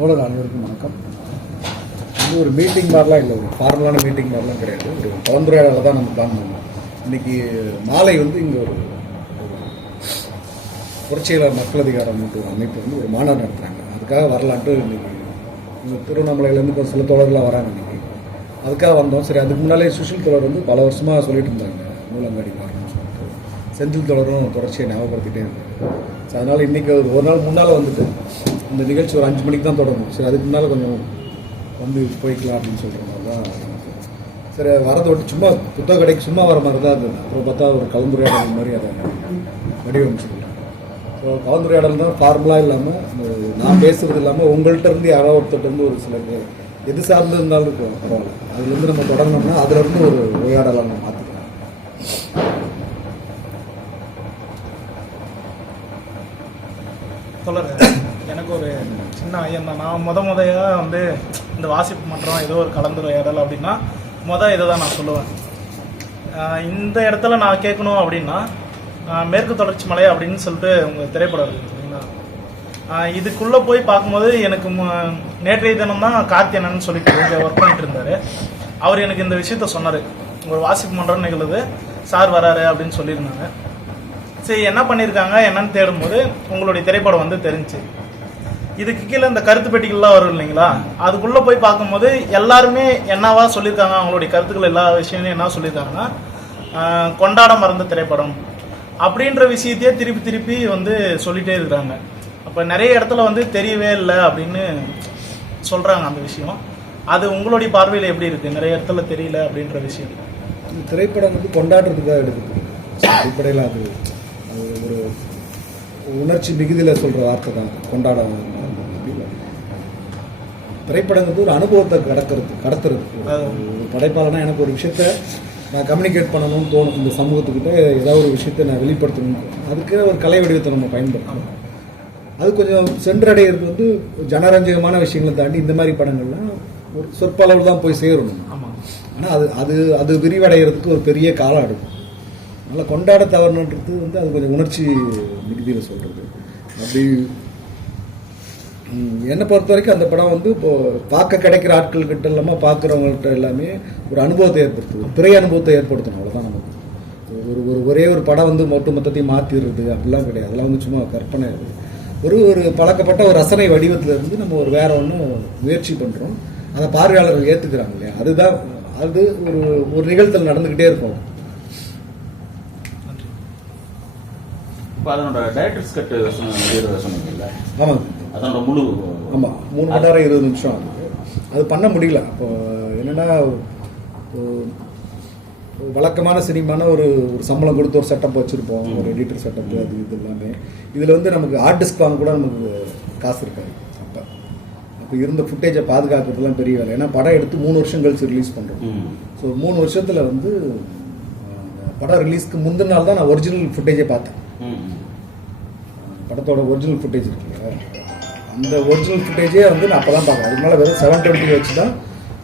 தோழர் அனைவருக்கும் வணக்கம். இது ஒரு மீட்டிங் மாதிரிலாம் இல்லை, ஒரு ஃபார்மலான மீட்டிங் மாதிரிலாம் கிடையாது. ஒரு கலந்துரையாடலை தான் நம்ம பிளான் பண்ணோம். இன்றைக்கி மாலை இங்கே ஒரு புரட்சியாளர் மக்கள் அதிகாரம் அமைப்பு ஒரு மாநாடு நடத்துகிறாங்க. அதுக்காக வரலான்ட்டு இன்றைக்கி திருவண்ணாமலையிலேருந்து இப்போ சில தோழர்களாக வராங்க. இன்றைக்கி அதுக்காக வந்தோம். சரி, அதுக்கு முன்னாலே சுஷில் தோழர் பல வருஷமாக சொல்லிட்டு இருந்தாங்க மூலங்காடி பாருன்னு சொல்லிட்டு. செந்தில் தோழரும் தொடர்ச்சியை ஞாபகப்படுத்திகிட்டே இருந்தாங்க. ஸோ அதனால் இன்றைக்கி ஒரு நாள் முன்னால் வந்துட்டு இந்த நிகழ்ச்சி ஒரு 5 மணிக்கு தான் தொடங்கும். சரி, அதுக்கு முன்னால் கொஞ்சம் போய்க்கலாம் அப்படின்னு சொல்கிற மாதிரி தான். சரி, வரதை விட்டு சும்மா புத்தக கடைக்கு சும்மா வர மாதிரி தான் இருந்தது. அப்புறம் பார்த்தா ஒரு கலந்துரையாடல் மாதிரி அதை வடிவமைச்சுக்கிட்டேன். ஸோ கலந்துரையாடல் தான் ஃபார்முலாக இல்லாமல் நான் பேசுகிறது இல்லாமல் உங்கள்கிட்ட இருந்து யாரோ ஒருத்தர்கிட்ட ஒரு சில எது சார்ந்து இருந்தாலும் இருக்கும் பரவாயில்ல. அதுலேருந்து நம்ம தொடங்கினோம்னா அதுலேருந்து ஒரு உரையாடலை நம்ம மாற்றிக்கலாம். எனக்கு ஒரு சின்ன ஐயம் தான். நான் முதையாக இந்த வாசிப்பு மன்றம் ஏதோ ஒரு கலந்துரையாடல் அப்படின்னா இதை தான் நான் சொல்லுவேன். இந்த இடத்துல நான் கேட்கணும் அப்படின்னா மேற்கு தொடர்ச்சி மலை அப்படின்னு சொல்லிட்டு உங்கள் திரைப்படம் இருக்குது இல்லைங்களா? இதுக்குள்ளே போய் பார்க்கும்போது எனக்கு நேற்றைய தினம் தான் கார்த்தியனன்னு சொல்லிட்டு ஒர்க் பண்ணிட்டு இருந்தார். அவர் எனக்கு இந்த விஷயத்த சொன்னார். ஒரு வாசிப்பு மன்றம் நிகழுது, சார் வராரு அப்படின்னு சொல்லியிருந்தாங்க. சரி, என்ன பண்ணியிருக்காங்க என்னன்னு தேடும்போது உங்களுடைய திரைப்படம் தெரிஞ்சு. இதுக்கு கீழே இந்த கருத்து பெட்டிகள்லாம் வரும் இல்லைங்களா? அதுக்குள்ளே போய் பார்க்கும்போது எல்லாருமே என்னவா சொல்லியிருக்காங்க, அவங்களுடைய கருத்துக்கள் எல்லா விஷயங்களும் என்ன சொல்லியிருக்காங்கன்னா கொண்டாட மறந்த திரைப்படம் அப்படின்ற விஷயத்தையே திருப்பி திருப்பி சொல்லிட்டே இருக்கிறாங்க. அப்போ நிறைய இடத்துல தெரியவே இல்லை அப்படின்னு சொல்கிறாங்க அந்த விஷயம். அது உங்களுடைய பார்வையில் எப்படி இருக்குது? நிறைய இடத்துல தெரியல அப்படின்ற விஷயம். திரைப்படம் கொண்டாடுறதுக்காக எடுக்குது அடிப்படையில். அது ஒரு உணர்ச்சி மிகுதியில் சொல்கிற வார்த்தை தான் கொண்டாட. திரைப்படங்கிறது ஒரு அனுபவத்தை கடத்துறது. ஒரு படைப்பாளனா எனக்கு ஒரு விஷயத்த நான் கம்யூனிகேட் பண்ணணும்னு தோணும். இந்த சமூகத்துக்கிட்ட ஏதாவது ஒரு விஷயத்தை நான் வெளிப்படுத்தணும். அதுக்கு ஒரு கலை வடிவத்தை நம்ம பயன்படுத்தணும். அது கொஞ்சம் சென்றடைகிறது ஜனரஞ்சகமான விஷயங்களை தாண்டி இந்த மாதிரி படங்கள்லாம் ஒரு சொற்பளவு தான் போய் சேரணும். ஆனால் அது விரிவடைகிறதுக்கு ஒரு பெரிய காலம் எடுக்கும். அதனால் கொண்டாட தவறுன்றது அது கொஞ்சம் உணர்ச்சி மிகுதியில் சொல்கிறது. அப்படி என்னை பொறுத்த வரைக்கும் அந்த படம் இப்போது பார்க்க கிடைக்கிற ஆட்கள்கிட்ட இல்லாமல் பார்க்குறவங்கள்ட்ட எல்லாமே ஒரு அனுபவத்தை ஏற்படுத்துது, ஒரு திரை அனுபவத்தை ஏற்படுத்தணும். அவ்வளோதான். நமக்கு ஒரே ஒரு படம் ஒட்டு மொத்தத்தையும் மாற்றிடுறது அப்படிலாம் கிடையாது. அதெல்லாம் சும்மா கற்பனை. ஒரு பழக்கப்பட்ட ஒரு ரசனை வடிவத்தில் இருந்து நம்ம ஒரு வேற ஒன்று முயற்சி பண்ணுறோம். அதை பார்வையாளர்கள் ஏற்றுக்கிறாங்க இல்லையா? அதுதான் அது ஒரு நிகழ்த்தல் நடந்துக்கிட்டே இருக்கும். இப்போ அதனோட டைரக்டர்ஸ் கட் சொன்னீங்கல்ல? ஆமாங்க, அதனோட முழு. ஆமாம், 3 மணி நேரம் 20 நிமிஷம் ஆகுது. அது பண்ண முடியல. அப்போ என்னென்னா வழக்கமான சினிமான ஒரு சம்பளம் கொடுத்து ஒரு செட்டப் வச்சுருப்போம், ஒரு எடிட்டர் செட்டப், அது இது எல்லாமே. இதில் நமக்கு ஆர்ட் டிஸ்க் வாங்க கூட நமக்கு காசு இருக்காது. அப்போ இருந்த ஃபுட்டேஜை பாதுகாக்கிறதுலாம் பெரிய வேலை. ஏன்னா படம் எடுத்து 3 வருஷம் கழிச்சு ரிலீஸ் பண்ணுறோம். ஸோ 3 வருஷத்தில் படம் ரிலீஸ்க்கு முந்தின நாள் தான் நான் ஒரிஜினல் ஃபுட்டேஜை பார்த்தேன். படத்தோட ஒரிஜினல் ஃபுட்டேஜ் இருக்குல்ல, அந்த ஒரிஜினல் ஃபுட்டேஜே நான் அப்போ தான் பார்க்குறேன். அதுக்கு மேலே வெறும் 720 வச்சு தான்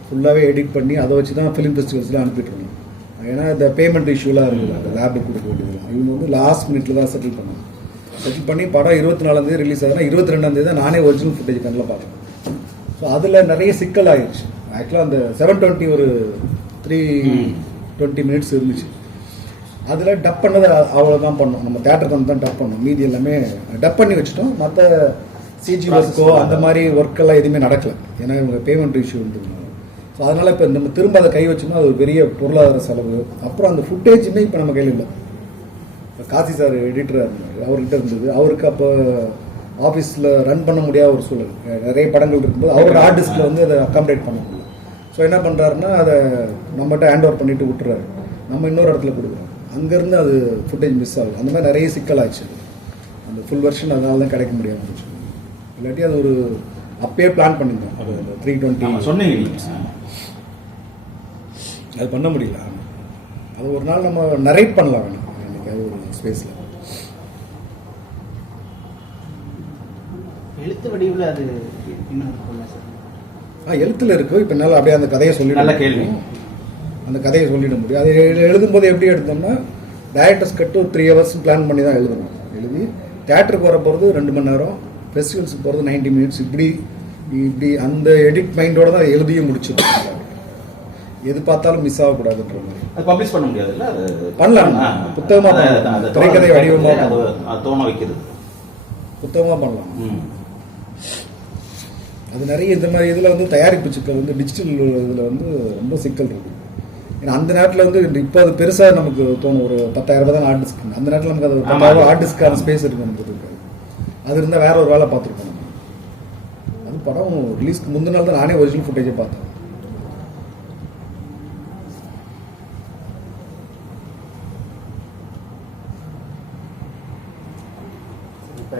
ஃபுல்லாகவே எடிட் பண்ணி அதை வச்சு தான் ஃபிலிம் ஃபெஸ்டிவல்ஸ்லாம் அனுப்பிட்டுருந்தோம். ஏன்னா இந்த பேமெண்ட் இஷ்யூலாம் இருக்குது, அந்த லேபுக்கு கொடுக்க வேண்டியதுலாம். இவங்க லாஸ்ட் மினிட்ல தான் செட்டில் பண்ணி படம் 24ஆம் ரிலீஸ் ஆகுதுன்னா 22ஆம் தான் நானே ஒரிஜினல் ஃபுட்டேஜ் கண்ணில் பார்த்தேன். ஸோ அதில் நிறைய சிக்கல் ஆகிடுச்சு. ஆக்சுவலாக அந்த 720 ஒரு 320 மினிட்ஸ் இருந்துச்சு. அதில் டப் பண்ணதை அவ்வளோதான் பண்ணோம். நம்ம தேட்டருக்கு தான் டப் பண்ணோம். மீதி எல்லாமே டப் பண்ணி வச்சுட்டோம். மற்ற சிஜி ஒர்க்கோ அந்த மாதிரி ஒர்க்கெல்லாம் எதுவுமே நடக்கலை. ஏன்னா இவங்க பேமெண்ட் இஷ்யூ இருந்ததுனால. ஸோ அதனால் இப்போ நம்ம திரும்ப அதை கை வச்சோம்னா அது ஒரு பெரிய பொருளாதார செலவு. அப்புறம் அந்த ஃபுட்டேஜுமே இப்போ நம்ம கையில் இல்லை. இப்போ காசி சார் எடிட்டராக இருந்தார், அவர்கிட்ட இருந்தது. அவருக்கு அப்போ ஆஃபீஸில் ரன் பண்ண முடியாத ஒரு சூழல். நிறைய படங்கள் இருக்கும்போது அவரோட ஆர்டிஸ்டில் அதை அக்காமடேட் பண்ண முடியல. ஸோ என்ன பண்ணுறாருன்னா அதை நம்மகிட்ட ஹேண்ட் ஓவர் பண்ணிவிட்டு விட்டுறாரு. நம்ம இன்னொரு இடத்துல கொடுக்குறோம். அங்கேருந்து அது ஃபுட்டேஜ் மிஸ் ஆகுது. அந்த மாதிரி நிறைய சிக்கலாச்சு. அந்த ஃபுல் வெர்ஷன் அதனால தான் கிடைக்க முடியாமல் இருந்துச்சு. இல்லாட்டி அது ஒரு அப்பயே பிளான் பண்ணியிருந்தோம். அது 320 சொன்னீங்க, அது பண்ண முடியல. அது ஒரு நாள் நம்ம நரேட் பண்ணலாம் வேணும் எனக்கு அது ஒரு ஸ்பேஸில். எழுத்து வடிவில் அது எழுத்தில் இருக்குது. இப்போ என்னால் அப்படியே அந்த கதையை அந்த கதையை சொல்லிட முடியும். அதை எழுதும்போது எப்படி எடுத்தோம்னா டைரக்டர்ஸ் கட்டு 3 hours பிளான் பண்ணி தான் எழுதி தேட்டருக்கு வர போகிறது 2 மணி நேரம், ஃபெஸ்டிவல்ஸுக்கு போகிறது 90 minutes. இப்படி இப்படி அந்த எடிட் மைண்டோட தான் எழுதியும் முடிச்சிருக்கோம். எது பார்த்தாலும் மிஸ் ஆகக்கூடாதுன்ற மாதிரி. அது பப்ளிஷ் பண்ண முடியாதுல்ல? அது பண்ணலாம், புத்தகமா பண்ணலாம், திரைக்கதை வடிவமா தோண வைக்கிறது புத்தகமா பண்ணலாம். அது நிறைய இந்த மாதிரி இதில் வந்து தயாரிப்பு சிக்கல் வந்து டிஜிட்டல் இதில் வந்து ரொம்ப சிக்கல் இருக்குது. ஏன்னா அந்த நேரத்தில் வந்து இப்போ அது பெருசாக நமக்கு தோணும், ஒரு 10,000 ரூபாய் தான் ஹார்ட் டிஸ்க். அந்த நேரத்தில் நமக்கு அது 10,000 ஹார்ட் டிஸ்க்கான ஸ்பேஸ் இருக்குது நமக்கு இருக்காது. அது இருந்தால் வேற ஒரு வேலை பார்த்துருப்போம் நம்ம. அது படம் ரிலீஸ்க்கு முந்தின நாள் தான் நானே ஒரிஜினல் ஃபுட்டேஜே பார்த்தேன். இப்போ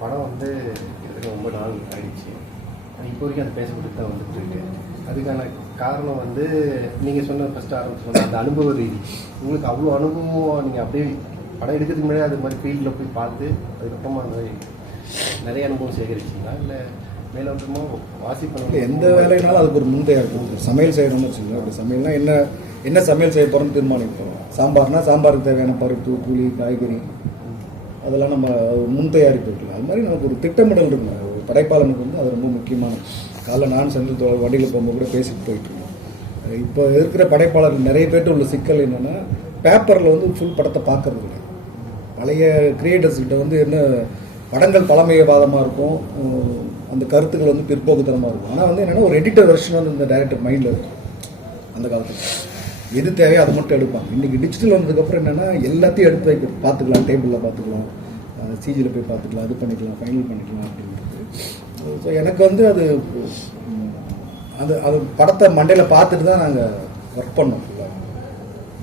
படம் வந்து கிட்டத்தட்ட 9 நாள் ஆயிடுச்சு. இப்போ வரைக்கும் அது பேசப்பட்டு தான் வந்துட்டு இருக்கு. அதுக்கான காரணம் வந்து நீங்கள் சொன்ன ஃபஸ்ட்டு ஆரம்பிச்சு அந்த அனுபவ ரீதி. உங்களுக்கு அவ்வளோ அனுபவம், நீங்கள் அப்படியே படம் எடுக்கிறதுக்கு முன்னாடி அது மாதிரி ஃபீல்டில் போய் பார்த்து அதுக்கப்புறமா அந்த நிறைய அனுபவம் சேகரிச்சிங்களா, இல்லை மேலோட்டமாக வாசிப்பு? எந்த வேலைனாலும் அதுக்கு ஒரு முந்தைய இருக்கும். சமையல் செய்யணும்னு வச்சுக்கோங்க. அப்படி சமையல்னா என்ன சமையல் செய்ய போகிறோம்னு தீர்மானிப்போம். சாம்பார்னா சாம்பாருக்கு தேவையான பருப்பு, புளி, காய்கறி அதெல்லாம் நம்ம முன் தயாரிப்பு இருக்கலாம். அது மாதிரி நமக்கு ஒரு திட்டமிடல் இருக்கணும். ஒரு படைப்பாளனுக்கு வந்து அது ரொம்ப முக்கியமான. காலைல நான் செஞ்சு வண்டியில் போகும்போது கூட பேசிட்டு போயிட்டுருக்கோம். இப்போ இருக்கிற படைப்பாளர்கள் நிறைய பேர்ட்டு உள்ள சிக்கல் என்னென்னா, பேப்பரில் வந்து ஃபுல் படத்தை பார்க்கறது இல்லை. பழைய கிரியேட்டர்ஸ்கிட்ட வந்து என்ன படங்கள் பழமையவாதமாக இருக்கும், அந்த கருத்துக்கள் வந்து பிற்போக்குத்தனமாக இருக்கும். ஆனால் வந்து என்னென்னா ஒரு எடிட்டர் வெர்ஷன் வந்து இந்த டைரக்டர் மைண்டில் இருக்கும். அந்த காலத்தில் எது தேவையோ அதை மட்டும் எடுப்பாங்க. இன்றைக்கி டிஜிட்டல் வந்ததுக்கப்புறம் என்னென்னா எல்லாத்தையும் எடுத்து வைக்க பார்த்துக்கலாம், டேபிளில் பார்த்துக்கலாம், சிஜியில் போய் பார்த்துக்கலாம், அது பண்ணிக்கலாம், ஃபைனல் பண்ணிக்கலாம் அப்படிங்கிறது. ஸோ எனக்கு வந்து அது அது படத்தை மண்டையில் பார்த்துட்டு தான் நாங்கள் ஒர்க் பண்ணோம்.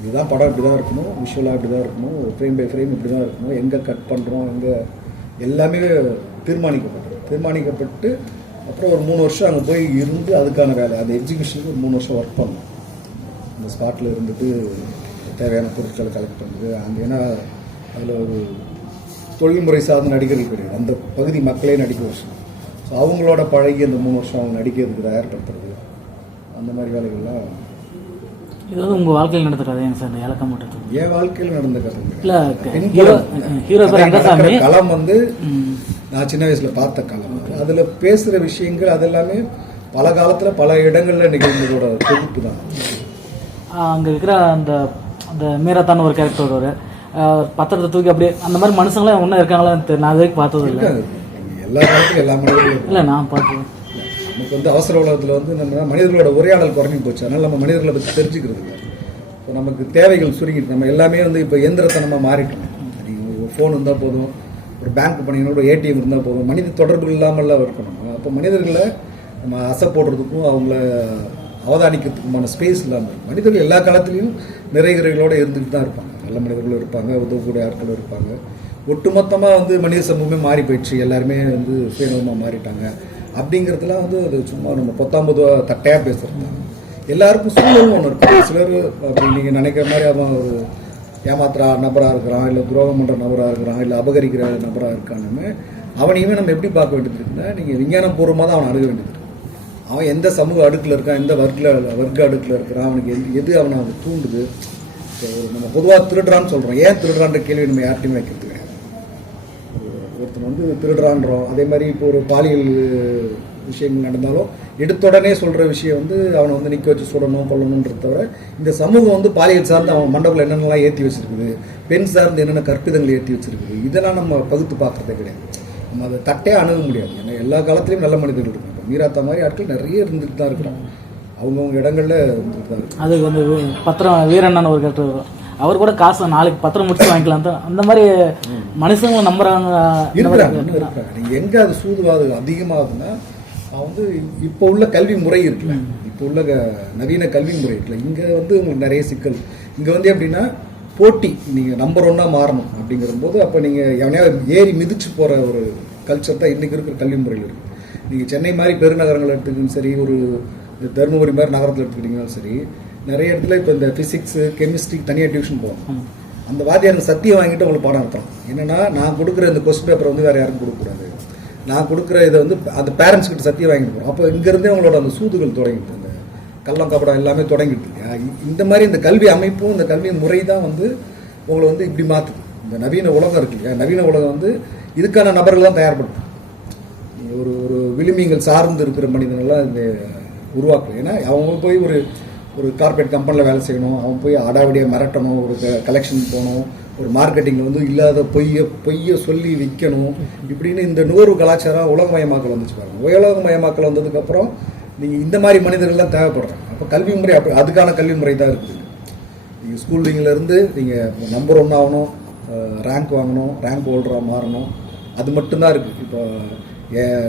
இதுதான் படம், இப்படி தான் இருக்கணும், விஷுவலாக இப்படி தான் இருக்கணும், ஃப்ரேம் பை ஃப்ரேம் இப்படி தான் இருக்கணும், எங்கே கட் பண்ணுறோம், எங்கே எல்லாமே தீர்மானிக்கப்பட்டு அப்புறம் ஒரு 3 வருஷம் அங்கே போய் இருந்து அதுக்கான வேலை, அந்த எக்ஸிபிஷனுக்கு ஒரு 3 வருஷம் ஒர்க் பண்ணோம். அந்த ஸ்பாட்டில் இருந்துட்டு தேவையான பொருட்களை கலெக்ட் பண்ணுறது அங்கே. ஏன்னா அதில் ஒரு தொழில்முறை சார்ந்த நடிகர்கள் கிடையாது, அந்த பகுதி மக்களே நடிக்க வருஷம். ஸோ அவங்களோட பழகி அந்த 3 வருஷம் அவங்க நடிக்கிறதுக்கு தயார்படுத்துறது, அந்த மாதிரி வேலைகள்லாம். இது வந்து உங்கள் வாழ்க்கையில் நடந்த கதைங்க சார்? இந்த ஏலக்காய் மூட்டை என் வாழ்க்கையில் நடந்த கதை இல்லை. ஹீரோ களம் வந்து நான் சின்ன வயசில் பார்த்த களம். அதில் பேசுகிற விஷயங்கள் அதெல்லாமே பல காலத்தில் பல இடங்களில் நிகழ்ந்ததோட தொகுப்பு தான். அங்கே இருக்கிற அந்த அந்த மீராத்தான ஒரு கேரக்டர் வருவார், பத்திரத்தை தூக்கி அப்படியே அந்த மாதிரி மனுஷங்களாம் ஒன்றும் இருக்காங்களான்னு தெரியல. நான் அது வரைக்கும் பார்த்தது இல்லை. எல்லா காலத்துக்கும் எல்லா மனிதர்களும் இல்லை, நான் பார்த்தேன். நமக்கு வந்து அவசர உலகத்தில் வந்து நம்ம மனிதர்களோட உரையாடல் குறைஞ்சி போச்சு. அதனால் நம்ம மனிதர்களை பற்றி தெரிஞ்சுக்கிறது இல்லை. இப்போ நமக்கு தேவைகள் சுருங்கிட்டு நம்ம எல்லாமே வந்து இப்போ இயந்திரத்தனமாக மாறிட்டோம். நீங்கள் ஒரு ஃபோன் இருந்தால் போதும், ஒரு பேங்க் பண்ணிங்கன்னா ஒரு ஏடிஎம் இருந்தால் போதும், மனித தொடர்பு இல்லாமல்லாம் இருக்கணும். அப்போ மனிதர்களை நம்ம அசை போடுறதுக்கும் அவங்கள அவதானிக்கிறதுக்குமான ஸ்பேஸ் இல்லாமல் மனிதர்கள் எல்லா காலத்துலேயும் நிறைகுறைகளோடு இருந்துகிட்டு தான் இருப்பாங்க. நல்ல மனிதர்களும் இருப்பாங்க, உதவக்கூடிய ஆட்களும் இருப்பாங்க. ஒட்டுமொத்தமாக வந்து மனித சமூகமே மாறி போயிடுச்சு, எல்லாருமே வந்து சுயநலமாக மாறிட்டாங்க அப்படிங்கிறதுலாம் வந்து அது சும்மா நம்ம 19 தட்டையாக பேசுகிறது. எல்லாருக்கும் சூழல்னு ஒன்று இருக்கும். சிலர் அப்படி நீங்கள் நினைக்கிற மாதிரி அவன் ஒரு ஏமாத்துற நபராக இருக்கிறான், இல்லை துரோகம் பண்ணுற நபராக இருக்கிறான், இல்லை அபகரிக்கிற நபராக இருக்கானுமே அவனையுமே நம்ம எப்படி பார்க்க வேண்டியது இருக்குன்னா, நீங்கள் விஞ்ஞானம் பூர்வமாக தான் அவனை அணுக வேண்டியது இருக்கு. அவன் எந்த சமூக அடுக்கில் இருக்கான், எந்த வர்க்க அடுக்கில் இருக்கிறான், அவனுக்கு எது அவனை அது தூண்டுது. நம்ம பொதுவாக திருடுறான்னு சொல்கிறோம், ஏன் திருடுறான்ற கேள்வி நம்ம யார்ட்டையுமே வைக்கிறது கிடையாது. ஒருத்தர் வந்து திருடுறான்றோம். அதே மாதிரி இப்போ ஒரு பாலியல் விஷயங்கள் நடந்தாலும் எடுத்துடனே சொல்கிற விஷயம் வந்து அவனை வந்து நிற்க வச்சு சுடணும் கொல்லணுன்றத தவிர, இந்த சமூகம் வந்து பாலியல் சார்ந்து அவன் மண்டபத்தில் என்னென்னலாம் ஏற்றி வச்சிருக்குது, பெண் சார்ந்து என்னென்ன கற்பிதங்களை ஏற்றி வச்சிருக்குது, இதெல்லாம் நம்ம பகுத்து பார்க்குறதே கிடையாது. நம்ம அதை தட்டே அணுக முடியாது. ஏன்னா எல்லா காலத்துலேயும் நல்ல மனிதர்கள் இருக்காங்க. மீராத்தா மாதிரி ஆட்கள் நிறைய இருந்துட்டு தான் இருக்கிறாங்க, அவங்கவுங்க இடங்கள்ல இருந்துட்டு தான் இருக்கு. அதுக்கு வந்து பத்திரம் வீரண்ணன் ஒரு கேரக்டர், அவர் கூட காசு நாளைக்கு பத்திரம் முடிச்சு வாங்கிக்கலாம் தான் அந்த மாதிரி மனுஷங்களை நம்புறாங்க இருக்கிறாங்க. நீங்கள் எங்கே அது சூதுவாது அதிகமாகுதுன்னா வந்து இப்போ உள்ள கல்வி முறை இருக்குல்ல, இப்போ உள்ள நவீன கல்வி முறை இருக்குல்ல, இங்கே வந்து உங்களுக்கு நிறைய சிக்கல். இங்கே வந்து எப்படின்னா போட்டி, நீங்கள் நம்பர் 1 மாறணும் அப்படிங்கிற போது அப்போ நீங்கள் எவனையா ஏறி மிதிச்சு போகிற ஒரு கல்ச்சர் தான் இன்றைக்கி இருக்கிற கல்வி முறையில் இருக்குது. நீங்கள் சென்னை மாதிரி பெருநகரங்கள் எடுத்துக்கிட்டாலும் சரி, ஒரு தருமபுரி மாதிரி நகரத்தில் எடுத்துக்கிட்டிங்கனாலும் சரி, நிறைய இடத்துல இப்போ இந்த ஃபிசிக்ஸு கெமிஸ்ட்ரிக்கு தனியாக டியூஷன் போவாங்க. அந்த வாத்தியாருக்கு சத்தியம் வாங்கிட்டு உங்களுக்கு பாடம் நடத்தலாம். என்னென்னா நான் கொடுக்குற இந்த கொஸ்டின் பேப்பரை வந்து வேறு யாரும் கொடுக்கக்கூடாது, நான் கொடுக்குற இதை வந்து அந்த பேரண்ட்ஸ் கிட்ட சத்தியம் வாங்கிட்டு போகிறோம். அப்போ இங்கேருந்தே அவங்களோட அந்த சூதுகள் தொடங்கிட்டு, இந்த கள்ளம் கபடம் எல்லாமே தொடங்கிட்டு. இந்த மாதிரி இந்த கல்வி அமைப்பும் இந்த கல்வி முறை தான் வந்து உங்களை வந்து இப்படி மாற்றுது. இந்த நவீன உலகம் இருக்கு இல்லையா, நவீன உலகம் வந்து இதுக்கான நபர்கள் தான் தயார்படுத்தும். ஒரு ஒரு விளிம்பியங்கள் சார்ந்து இருக்கிற மனிதனெல்லாம் இது உருவாக்கல. ஏன்னா அவங்க போய் ஒரு ஒரு கார்பரேட் கம்பெனியில் வேலை செய்யணும், அவன் போய் அடாவடியாக மிரட்டணும், ஒரு கலெக்ஷன் போகணும், ஒரு மார்க்கெட்டிங்கில் வந்து இல்லாத பொய்யை சொல்லி விற்கணும், இப்படின்னு இந்த நுகர்வு கலாச்சாரம் உலகமயமாக்கல் வந்துச்சு பாருங்க. உலகமயமாக்கல் வந்ததுக்கப்புறம் நீங்கள் இந்த மாதிரி மனிதர்கள்லாம் தேவைப்படுறாங்க. அப்போ கல்வி முறை அப்படி அதுக்கான கல்வி முறை தான் இருக்குது. நீங்கள் ஸ்கூலிங்லேருந்து நீங்கள் நம்பர் 1 ஆகணும், ரேங்க் வாங்கணும், ரேங்க் ஹோல்டராக மாறணும், அது மட்டும்தான் இருக்குது. இப்போ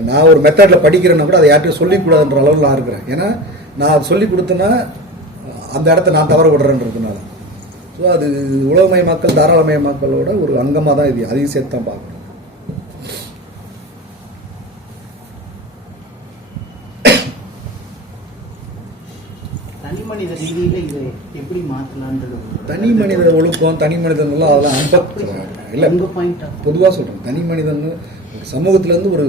நான் ஒரு மெத்தடில் படிக்கிறேன்னா கூட அதை யார்ட்டையும் சொல்லிக்கூடாதுன்ற அளவில் நான் இருக்கிறேன். ஏன்னா நான் அது சொல்லி கொடுத்தேன்னா அந்த இடத்த நான் தவற விடுறேன்றதுனால. ஸோ அது உலகமயமாக்கல் தாராளமயமாக்கலோட ஒரு அங்கமாக தான் இது, அதையும் சேர்த்து தான் பார்க்கணும். தனி மனித ரீதியில இது எப்படி மாற்றலான்றது தனி மனித ஒழுக்கம், தனி மனிதன்லாம் அதெல்லாம் இல்லை, பொதுவாக சொல்கிறேன். தனி மனிதன் ஒரு சமூகத்திலேருந்து ஒரு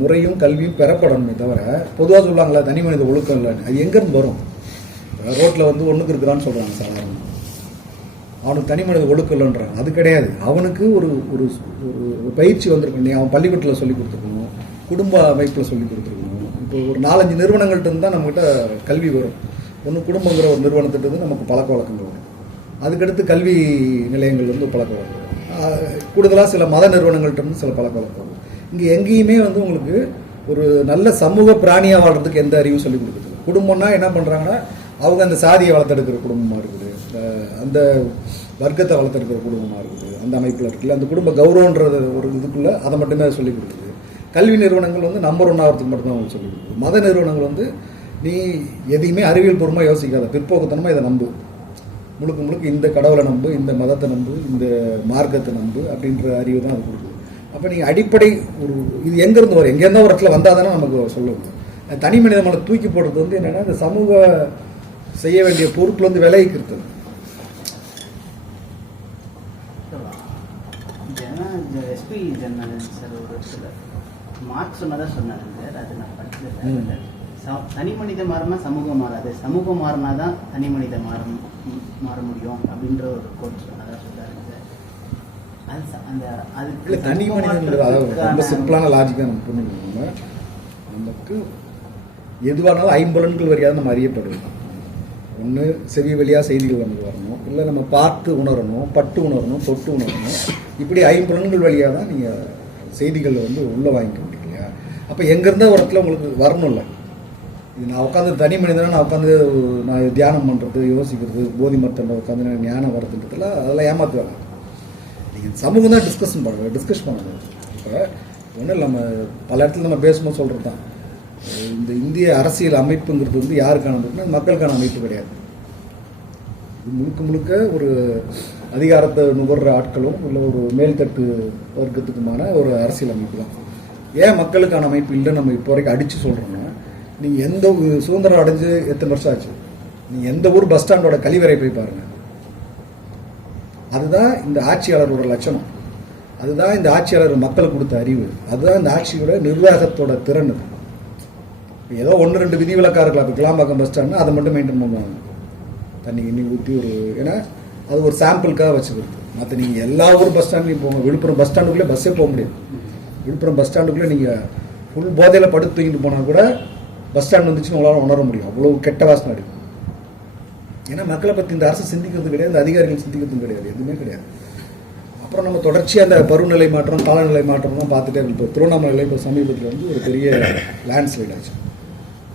முறையும் கல்வியும் பெறப்படணுமே தவிர, பொதுவாக சொல்லுவாங்களா தனி மனித ஒழுக்கம் இல்லைன்னு, அது எங்கேருந்து வரும்? ரோட்டில் வந்து ஒன்றுக்கு இருக்கிறான்னு சொல்கிறாங்க சாதாரண, அவனுக்கு தனி மனித ஒழுக்கம் இல்லைன்றான். அது கிடையாது. அவனுக்கு ஒரு ஒரு ஒரு பயிற்சி வந்திருக்கும். நீ அவன் பள்ளிக்கூடத்தில் சொல்லி கொடுத்துருக்கணும், குடும்ப அமைப்பில் சொல்லி கொடுத்துருக்கணும். இப்போ ஒரு 4-5 நிறுவனங்கள்ட்ட தான் நம்மகிட்ட கல்வி வரும். ஒன்று குடும்பங்கிற ஒரு நிறுவனத்திட்டு நமக்கு பழக்க வழக்கங்கள் வரும். அதுக்கடுத்து கல்வி நிலையங்கள் வந்து பழக்க வழக்கம் வரும். கூடுதலாக சில மத நிறுவனங்கள்ட்ட சில பழக்க வழக்கம் வரும். இங்கே எங்கேயுமே வந்து உங்களுக்கு ஒரு நல்ல சமூக பிராணியாக வாழ்றதுக்கு எந்த அறிவும் சொல்லி கொடுக்குறது. குடும்பம்னா என்ன பண்ணுறாங்கன்னா, அவங்க அந்த சாதியை வளர்த்தெடுக்கிற குடும்பமாக இருக்குது, அந்த வர்க்கத்தை வளர்த்தெடுக்கிற குடும்பமாக இருக்குது, அந்த அமைப்பில் இருக்குல்ல, அந்த குடும்ப கௌரவன்றது ஒரு இதுக்குள்ளே அதை மட்டுமே சொல்லி கொடுக்குது. கல்வி நிறுவனங்கள் வந்து நம்பர் 1 ஆகிறதுக்கு மட்டும்தான் அவங்க சொல்லி கொடுக்குது. மத நிறுவனங்கள் வந்து நீ எதையுமே அறிவியல் பூர்வமாக யோசிக்காத, பிற்போக்குத்தனமாக இதை நம்பு, முழுக்க முழுக்க இந்த கடவுளை நம்பு, இந்த மதத்தை நம்பு, இந்த மார்க்கத்தை நம்பு அப்படின்ற அறிவு தான் அது கொடுக்குது. அப்போ நீங்கள் அடிப்படை ஒரு இது எங்கேருந்து வரும், எங்கேருந்தோ ஒரு இடத்துல வந்தால் தானே நமக்கு சொல்லுவோம். தனி மனித மலை தூக்கி போடுறது வந்து என்னென்னா, இந்த சமூக செய்ய வேண்டிய பொறுப்புல வந்து விலகிக்கிறது. எஸ்பி ஜெர்னலிஸ்ட் சார் ஒரு இடத்துல மார்க் சொன்னதான் சொன்னார் சார், அது நான் படிச்சதில்லை. தனி மனித மாறினா சமூகம் மாறாது, சமூகம் மாறினா தான் தனி மனித மாற முடியும் அப்படின்ற ஒரு கோட் சொன்னதாக சொல்றாரு சார். அது தனி மனிதன்றது அதாவது ரொம்ப சிம்பிளான லாஜிக்காக நம்ம புரிஞ்சுக்கணும். நமக்கு எதுவானாலும் 5 புலன்கள் வரையாவது நம்ம அறியப்படுது. ஒன்று செவி வழியாக செய்திகள் வந்து வரணும், இல்லை நம்ம பார்த்து உணரணும், பட்டு உணரணும், தொட்டு உணரணும். இப்படி 5 புலன்கள் வழியாக தான் நீங்கள் செய்திகளை வந்து உள்ளே வாங்கிக்க முடியும் இல்லையா? அப்போ எங்கேருந்தோ ஒரு இடத்துல உங்களுக்கு வரணும்ல. இது நான் உட்காந்து தனி மனிதனா நான் உட்காந்து நான் தியானம் பண்ணுறது, யோசிக்கிறது, போதி மரத்தில் உட்காந்து நான் ஞானம் வரதுன்றதுல அதெல்லாம் ஏமாற்றுவாங்க. நீங்கள் சமூகம் தான் டிஸ்கஸ் பண்ணணும். இப்போ ஒன்றும் இல்லை, நம்ம பல இடத்துல நம்ம பேசும்போது சொல்கிறது தான், இந்த இந்திய அரசியல் அமைப்புங்கிறது வந்து யாருக்கான அமைப்புனா மக்களுக்கான அமைப்பு கிடையாது. இது முழுக்க முழுக்க ஒரு அதிகாரத்தை நுகர்ற ஆட்களும் இல்லை ஒரு மேல்தட்டு வர்க்கத்துக்குமான ஒரு அரசியல் அமைப்பு தான். ஏன் மக்களுக்கான அமைப்பு இல்லைன்னு நம்ம இப்போ வரைக்கும் அடித்து சொல்கிறோன்னா, நீங்கள் எந்த சுதந்திரம் அடைஞ்சு எத்தனை வருஷம் ஆச்சு, நீங்கள் எந்த ஊர் பஸ் ஸ்டாண்டோட கழிவறை போய் பாருங்கள். அதுதான் இந்த ஆட்சியாளரோட லட்சணம், அதுதான் இந்த ஆட்சியாளர் மக்களுக்கு கொடுத்த அறிவு, அதுதான் இந்த ஆட்சியோட நிர்வாகத்தோட திறன். ஏதோ 1-2 விதிவிலக்காக இருக்கலாம். இப்போ கிளாம்பாக்கம் பஸ் ஸ்டாண்ட்னா அதை மட்டும் மெயின்டைன் பண்ணுவாங்க, தண்ணி கிண்ணி ஊற்றி ஒரு, ஏன்னா அது ஒரு சாம்பிளுக்காக வச்சுக்கிறது. மற்ற நீங்கள் எல்லா ஊர் பஸ் ஸ்டாண்ட்லையும் போங்க, விழுப்புரம் பஸ் ஸ்டாண்டுக்குள்ளே பஸ்ஸே போக முடியாது. விழுப்புரம் பஸ் ஸ்டாண்டுக்குள்ளே நீங்கள் ஃபுல் போதையில் படுத்து தூங்கிட்டு போனால் கூட பஸ் ஸ்டாண்ட் வந்துச்சுன்னு உங்களால் உணர முடியும், அவ்வளோ கெட்ட வாசனை அடிக்கும். ஏன்னா மக்களை பற்றி இந்த அரசு சிந்திக்கிறது கிடையாது, இந்த அதிகாரிகள் சிந்திக்கிறதும் கிடையாது, எதுவுமே கிடையாது. அப்புறம் நம்ம தொடர்ச்சியாக அந்த பருவநிலை மாற்றம், காலநிலை மாற்றம் தான் பார்த்துட்டே இருக்கும். இப்போ திருவண்ணாமலையில் இப்போ சமீபத்தில் வந்து ஒரு பெரிய லேண்ட்ஸ்லைட் ஆச்சு.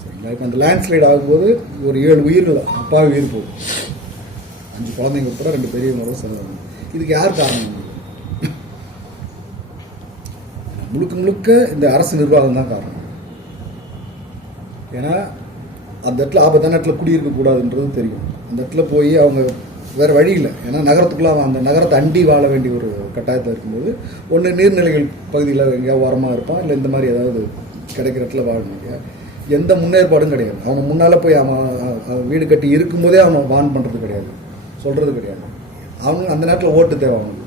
சரிங்களா? இப்போ அந்த லேண்ட்ஸ்லைட் ஆகும்போது ஒரு 7 உயிர்கள் அப்பாவே உயிர் போகும், 5 குழந்தைங்க கூட 2 பெரியவங்களோட செலவாங்க. இதுக்கு யார் காரணம்? முழுக்க முழுக்க இந்த அரசு நிர்வாகம் தான் காரணம். ஏன்னா அந்த இடத்துல ஆபத்தான இடத்துல குடியிருக்கக்கூடாதுன்றது தெரியும். அந்த இடத்துல போய் அவங்க வேறு வழி இல்லை. ஏன்னா நகரத்துக்குள்ளே அந்த நகரத்தை அண்டி வாழ வேண்டிய ஒரு கட்டாயத்தில் இருக்கும்போது ஒன்று நீர்நிலைகள் பகுதியில் எங்கேயாவது ஓரமாக இருப்பான், இல்லை இந்த மாதிரி ஏதாவது கிடைக்கிற இடத்துல வாழணும் இல்லையா? எந்த முன்னேற்பாடும் கிடையாது. அவன் முன்னால் போய் அவன் வீடு கட்டி இருக்கும்போதே அவனை வான் பண்ணுறது கிடையாது, சொல்கிறது கிடையாது. அவங்க அந்த நேரத்தில் ஓட்டு தேவை அவனுக்கு.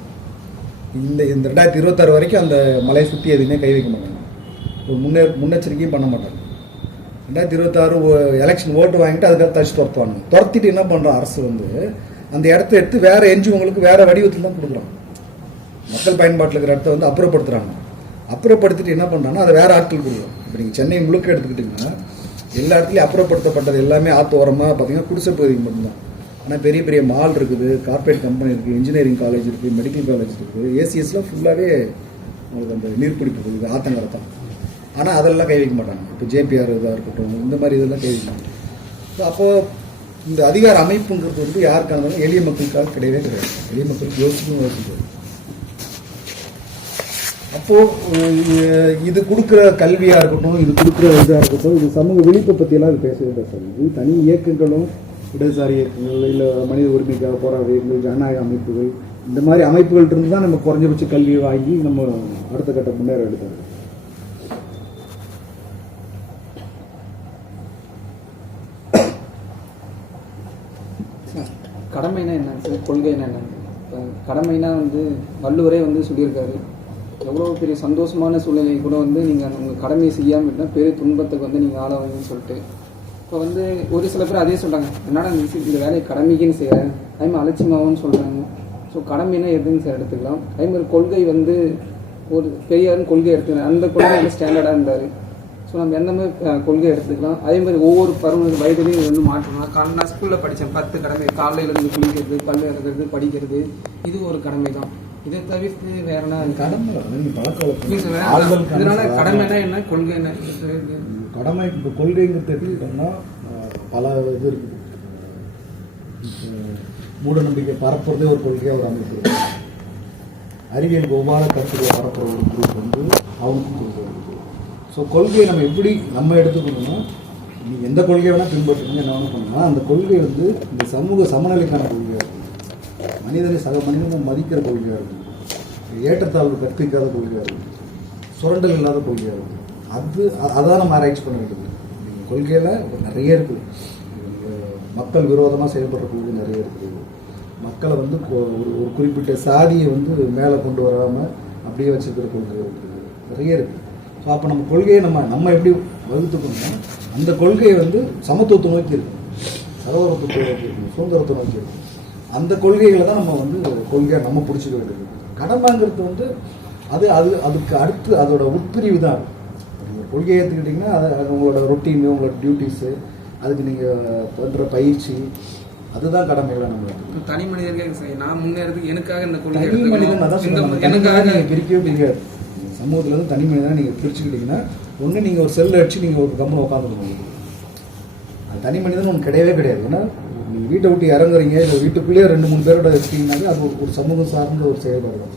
இந்த 2026 வரைக்கும் அந்த மலையை சுற்றி எதுவுமே கை வைக்க மாட்டாங்க, ஒரு முன்னெச்சரிக்கையும் பண்ண மாட்டாங்க. 2026 எலெக்ஷன் ஓட்டு வாங்கிட்டு அதுக்காக தச்சு துரத்துவாங்க. துரத்திட்டு என்ன பண்ணுறான் அரசு வந்து அந்த இடத்த எடுத்து வேறு என்ஜிஓங்களுக்கு வேறு வடிவத்தில் தான் கொடுக்குறாங்க. மக்கள் பயன்பாட்டில் இருக்கிற இடத்த வந்து அப்புறப்படுத்துகிறாங்க. அப்புறப்படுத்திட்டு என்ன பண்ணுறாங்கன்னா அதை வேறு ஆட்கள் கொடுக்கும். இப்போ நீங்கள் சென்னை முழுக்க எடுத்துக்கிட்டிங்கன்னா எல்லா இடத்துலையும் அப்புறப்படுத்தப்பட்டது எல்லாமே ஆத்தோரமாக பார்த்தீங்கன்னா குடிசை பகுதிக்கு மட்டும்தான். ஆனால் பெரிய பெரிய மால் இருக்குது, கார்ப்பரேட் கம்பெனி இருக்குது, இன்ஜினியரிங் காலேஜ் இருக்குது, மெடிக்கல் காலேஜ் இருக்குது, ஏசிஎஸ்லாம் ஃபுல்லாகவே உங்களுக்கு அந்த நீர்ப்பிடிப்பு இருக்குது, ஆத்தங்கரத்தான். ஆனால் அதெல்லாம் கை வைக்க மாட்டாங்க. இப்போ ஜேபிஆர் இதாக இருக்கட்டும், இந்த மாதிரி இதெல்லாம் கை வைக்க மாட்டாங்க. ஸோ அப்போது இந்த அதிகார அமைப்புங்கிறது வந்து யாருக்காக இருந்தாலும் எளிய மக்களுக்காக கிடையவே கிடையாது. எளிய மக்களுக்கு யோசிக்காது. அப்போது இது கொடுக்குற கல்வியாக இருக்கட்டும், இது கொடுக்குற இதாக இருக்கட்டும், இது சமூக விழிப்பை பற்றியெல்லாம் இது பேசவே பேசாது. இது தனி இயக்கங்களும், இடதுசாரி இயக்கங்கள், இல்லை மனித உரிமைக்காக போராட இயக்கங்கள், ஜனநாயக அமைப்புகள், இந்த மாதிரி அமைப்புகள் இருந்து தான் நம்ம குறைஞ்சபட்ச கல்வியை வாங்கி நம்ம அடுத்த கட்ட முன்னேற எடுத்தாங்க. கடமைனா என்ன சார், கொள்கைனா என்ன? இப்போ கடமைனா வந்து வள்ளுவரே வந்து சொல்லியிருக்காரு, எவ்வளோ பெரிய சந்தோஷமான சூழ்நிலை கூட வந்து நீங்கள் உங்கள் கடமையை செய்யாமல் இருந்தால் பெரிய துன்பத்துக்கு வந்து நீங்கள் ஆளாவீங்கன்னு சொல்லிட்டு. இப்போ வந்து ஒரு சில பேர் அதே சொல்கிறாங்க, என்னடா இந்த வேலையை கடமைக்குன்னு செய்கிறேன், அதேமாதிரி அலட்சியமாகவும் சொல்கிறாங்க. ஸோ கடமைனா எதுன்னு சார் எடுத்துக்கலாம். அதேமாதிரி கொள்கை வந்து ஒரு பெரியாருன்னு கொள்கை எடுத்துக்கிறேன், அந்த கொள்கை வந்து ஸ்டாண்டர்டாக இருந்தார். ஸோ நம்ம எந்த மாதிரி கொள்கை எடுத்துக்கலாம். அதே மாதிரி ஒவ்வொரு பருவ வயதுலையும் இது வந்து மாற்றலாம். நான் ஸ்கூலில் படித்தேன் 10 கடமை, காலையில் இருந்து குளிக்கிறது, பல் இறக்கிறது, படிக்கிறது, இது ஒரு கடமை தான். இதை தவிர்த்து வேற என்ன கடமை? இதனால கடமைனா என்ன, கொள்கை என்ன? கடமை இப்போ கொள்கைங்கிறது எடுத்துக்கிட்டோம்னா பல இது இருக்குது. மூட நம்பிக்கை பரப்புறதே ஒரு கொள்கையாக ஒரு அமைப்பு இருக்குது. அறிவியல் ஒவ்வாத கருத்துக்களை பரப்புற ஒரு குரூப் வந்து அவங்களுக்கும் கொள்கை இருக்குது. ஸோ கொள்கையை நம்ம எப்படி நம்ம எடுத்துக்கணும்னா, நீங்கள் எந்த கொள்கையை வேணால் பின்பற்றுங்க, என்ன வேணால் பண்ணலாம். அந்த கொள்கை வந்து இந்த சமூக சமநிலைக்கான கொள்கையாக இருக்குது. மனிதனை சக மனிதனை மதிக்கிற கொள்கையாக இருக்குது. ஏற்றத்தாழ்வு கற்பிக்காத கொள்கையாக இருக்குது. சுரண்டல் இல்லாத கொள்கையாக இருக்குது. அதான் நம்ம ஆராய்ச்சி பண்ண வேண்டியது. நீங்கள் கொள்கையில் நிறைய இருக்குது. மக்கள் விரோதமாக செயல்படுற கொள்கை நிறைய இருக்குது. மக்களை வந்து ஒரு குறிப்பிட்ட சாதியை வந்து மேலே கொண்டு வராமல் அப்படியே வச்சுருக்கிற கொள்கை இருக்குது, நிறைய இருக்குது. ஸோ அப்போ நம்ம கொள்கையை நம்ம எப்படி வகுத்துக்கணும்னா, அந்த கொள்கையை வந்து சமத்துவத்தை நோக்கி இருக்கும், சகோதரத்துவத்தை நோக்கி இருக்கும், சுதந்திரத்தை நோக்கி இருக்கும். அந்த கொள்கைகளை தான் நம்ம வந்து கொள்கையாக நம்ம பிடிச்சிக்க வேண்டியது. கடமைங்கிறது வந்து அதுக்கு அடுத்து அதோட உட்பிரிவு தான். நீங்கள் கொள்கையை ஏற்றுக்கிட்டிங்கன்னா அது உங்களோட ரொட்டீனு, உங்களோட டியூட்டிஸு, அதுக்கு நீங்கள் பண்ணுற பயிற்சி, அதுதான் கடமைகளை நம்ம. தனி மனிதர்கள் நான் முன்னேறதுக்கு எனக்காக இந்த கொள்கை, தனி மனிதன் அதான் சொல்லுவாங்க. எனக்காக நீங்கள் பிரிக்கவே முடியாது. சமூகத்துலேருந்து தனி மனிதனாக நீங்கள் பிரிச்சுக்கிட்டிங்கன்னா, ஒன்று நீங்கள் ஒரு செல்லை அடிச்சு நீங்கள் ஒரு கம்மில் உட்காந்துக்கணும். அது தனி மனிதன் ஒன்று கிடையவே கிடையாது. ஏன்னா நீங்கள் வீட்டை விட்டு இறங்குறீங்க, இல்லை வீட்டுக்குள்ளேயே 2-3 பேரோட இருக்கீங்கன்னாலே அது ஒரு சமூகம் சார்ந்த ஒரு செயல்பாடு தான்.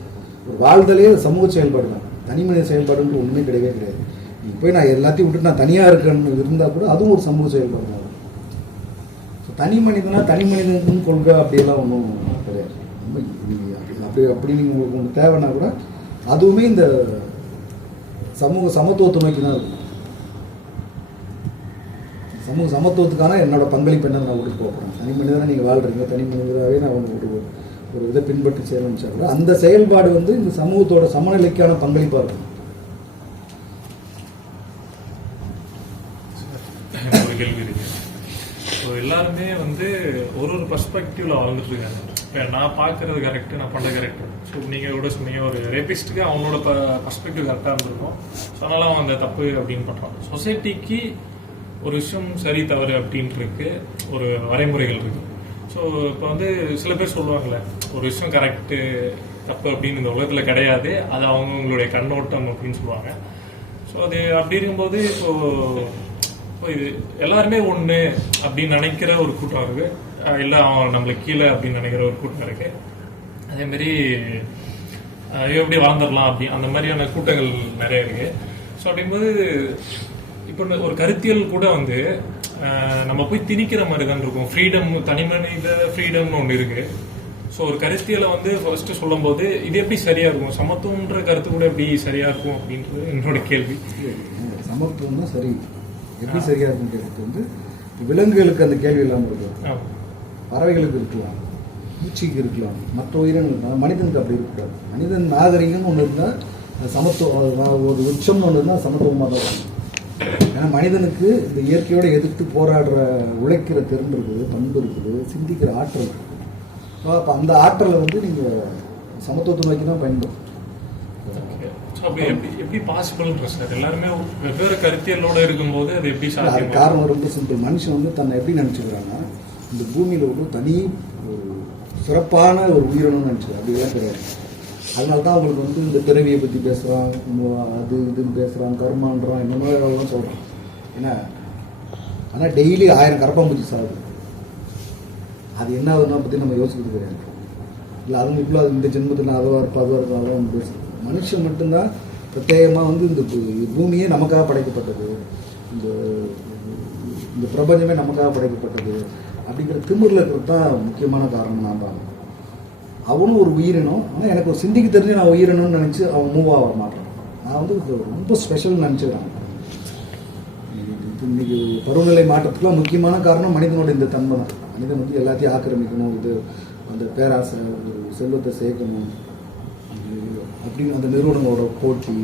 ஒரு வாழ்தலே சமூக செயல்பாடு தான். தனி மனித செயல்பாடுன்னு ஒன்றுமே கிடையவே கிடையாது. நீங்கள் போய் நான் எல்லாத்தையும் விட்டுட்டு நான் தனியாக இருக்கேன்னு இருந்தால் கூட அதுவும் ஒரு சமூக செயல்பாடு தான். ஸோ தனி மனிதனுக்குன்னு கொள்கை அப்படியெல்லாம் ஒன்றும் கிடையாது. அப்படி நீங்கள் உங்களுக்கு ஒன்று தேவைன்னா கூட அதுவுமே இந்த சமூக சமத்துவத்தை நோக்கி தான் இருக்கும். சமூக சமத்துவத்துக்கான என்னோட பங்களிப்பு என்ன நான் விட்டு போகிறேன். தனி மனிதனாக நீங்கள் வாழ்கிறீங்க, தனி மனிதராகவே நான் ஒரு இதை பின்பற்றி செயல்படுச்சா கூட அந்த செயல்பாடு வந்து இந்த சமூகத்தோட சமநிலைக்கான பங்களிப்பாக இருக்கும். ஒரு கேள்வி இருக்கு. ஸோ எல்லாருமே வந்து ஒரு பர்ஸ்பெக்டிவ்ல வாழ்ந்துட்டு இருக்காங்க. இப்போ நான் பார்க்கறது கரெக்டு, நான் பண்ணுறது கரெக்டு. ஸோ நீங்கள் கூட சொன்னீங்க, ஒரு ரேபிஸ்ட்டுக்கு அவனோட பர்ஸ்பெக்டிவ் கரெக்டாக இருந்திருக்கும். ஸோ அதனால அவன் அந்த தப்பு அப்படின்னு பண்ணுறான். சொசைட்டிக்கு ஒரு விஷயம் சரி தவறு அப்படின்ட்டு இருக்கு, ஒரு வரைமுறைகள் இருக்கு. ஸோ இப்போ வந்து சில பேர் சொல்லுவாங்கள்ல, ஒரு விஷயம் கரெக்டு தப்பு அப்படின்னு இந்த உலகத்தில் கிடையாது, அது அவங்களுடைய கண்ணோட்டம் அப்படின்னு சொல்லுவாங்க. ஸோ அது அப்படி இருக்கும்போது இப்போ இது எல்லாருமே ஒன்று அப்படின்னு நினைக்கிற ஒரு கூட்டம் இருக்கு, இல்லை அவன் நம்மளுக்கு கீழே அப்படின்னு நினைக்கிற ஒரு கூட்டம் இருக்கு. அதேமாரி எப்படி வாழ்ந்துடலாம் அப்படி அந்த மாதிரியான கூட்டங்கள் நிறைய இருக்கு. ஸோ அப்படிங்கும்போது இப்போ ஒரு கருத்தியல் கூட வந்து நம்ம போய் திணிக்கிற மாதிரி தான் இருக்கும். ஃப்ரீடம், தனி மனித ஃப்ரீடம்னு ஒன்று இருக்கு. ஸோ ஒரு கருத்தியலை வந்து ஃபர்ஸ்ட் சொல்லும் போது இது எப்படி சரியா இருக்கும், சமத்துவன்ற கருத்து கூட எப்படி சரியா இருக்கும் அப்படின்றது என்னோட கேள்வி. சமத்துவம் தான் சரி, எப்படி சரியா இருக்கும் கேட்கறது வந்து விலங்குகளுக்கு அந்த கேள்வி இல்லாமல் இருக்கும், பறவைகளுக்கு இருக்கலாம், பூச்சிக்கு இருக்கலாம், மற்ற உயிரினங்களுக்கு. மனிதனுக்கு அப்படி இருக்கக்கூடாது. மனிதன் நாகரிகம்னு ஒன்று இருந்தால் சமத்துவம், ஒரு உச்சம்னு ஒன்று இருந்தால் சமத்துவமாக தான் வரும். ஏன்னா மனிதனுக்கு இந்த இயற்கையோடு எதிர்த்து போராடுற உழைக்கிற திறன் இருக்குது, பண்பு இருக்குது, சிந்திக்கிற ஆற்றல் இருக்குது. ஸோ அப்போ அந்த ஆற்றலை வந்து நீங்கள் சமத்துவத்தை நோக்கி தான் பயன்படுத்தும். ஸோ அப்படி எப்படி பாசிபிள்ன்ற சார்? எல்லாருமே வெவ்வேறு கருத்தியலோட இருக்கும்போது அது எப்படி அது சாத்தியம்? காரணம் ரொம்ப சிம்பிள். மனுஷன் வந்து தன்னை எப்படி நினச்சிக்கிறான்னா, இந்த பூமியில் ஒரு தனி ஒரு சிறப்பான ஒரு உயிரினம்னு நினச்சிக்கிறான். அப்படிலாம் கிடையாது. அதனால தான் அவங்களுக்கு வந்து இந்த பிறவியை பற்றி பேசுகிறான், அது இதுன்னு பேசுகிறான், கர்மான்றான், இந்த மாதிரிலாம் சொல்கிறான். ஏன்னா ஆனால் டெய்லி 1000 கரப்பாம்பூச்சி சாகுது. அது என்ன ஆகுதுன்னா பற்றி நம்ம யோசிக்கிறது கிடையாது. இல்லை அதுங்களுக்குள்ள அது இந்த ஜென்மத்தில் அதுவாக இருப்பா அதுவாக இருக்கும் அதெல்லாம் நம்ம பேசுகிறோம். மனுஷன் மட்டும்தான் பிரத்யேகமாக வந்து இந்த பூமியே நமக்காக படைக்கப்பட்டது, இந்த பிரபஞ்சமே நமக்காக படைக்கப்பட்டது அப்படிங்கிற திமிரில் இருக்கிறது தான் முக்கியமான காரணம். நான் தான் அவனும் ஒரு உயிரினம். ஆனால் எனக்கு ஒரு சிந்திக்கு தெரிஞ்சு நான் உயிரினம்னு நினச்சி அவன் மூவ் ஆக மாட்டேன். நான் வந்து ரொம்ப ஸ்பெஷல்னு நினச்சிக்கிறேன். இன்னைக்கு பருவநிலை மாற்றத்துக்குலாம் முக்கியமான காரணம் மனிதனோட இந்த தன்மை தான். மனிதன் வந்து எல்லாத்தையும் ஆக்கிரமிக்கணும், இது அந்த பேராசை, ஒரு செல்வத்தை சேர்க்கணும் அப்படின்னு அந்த நிறுவனங்களோட போட்டி,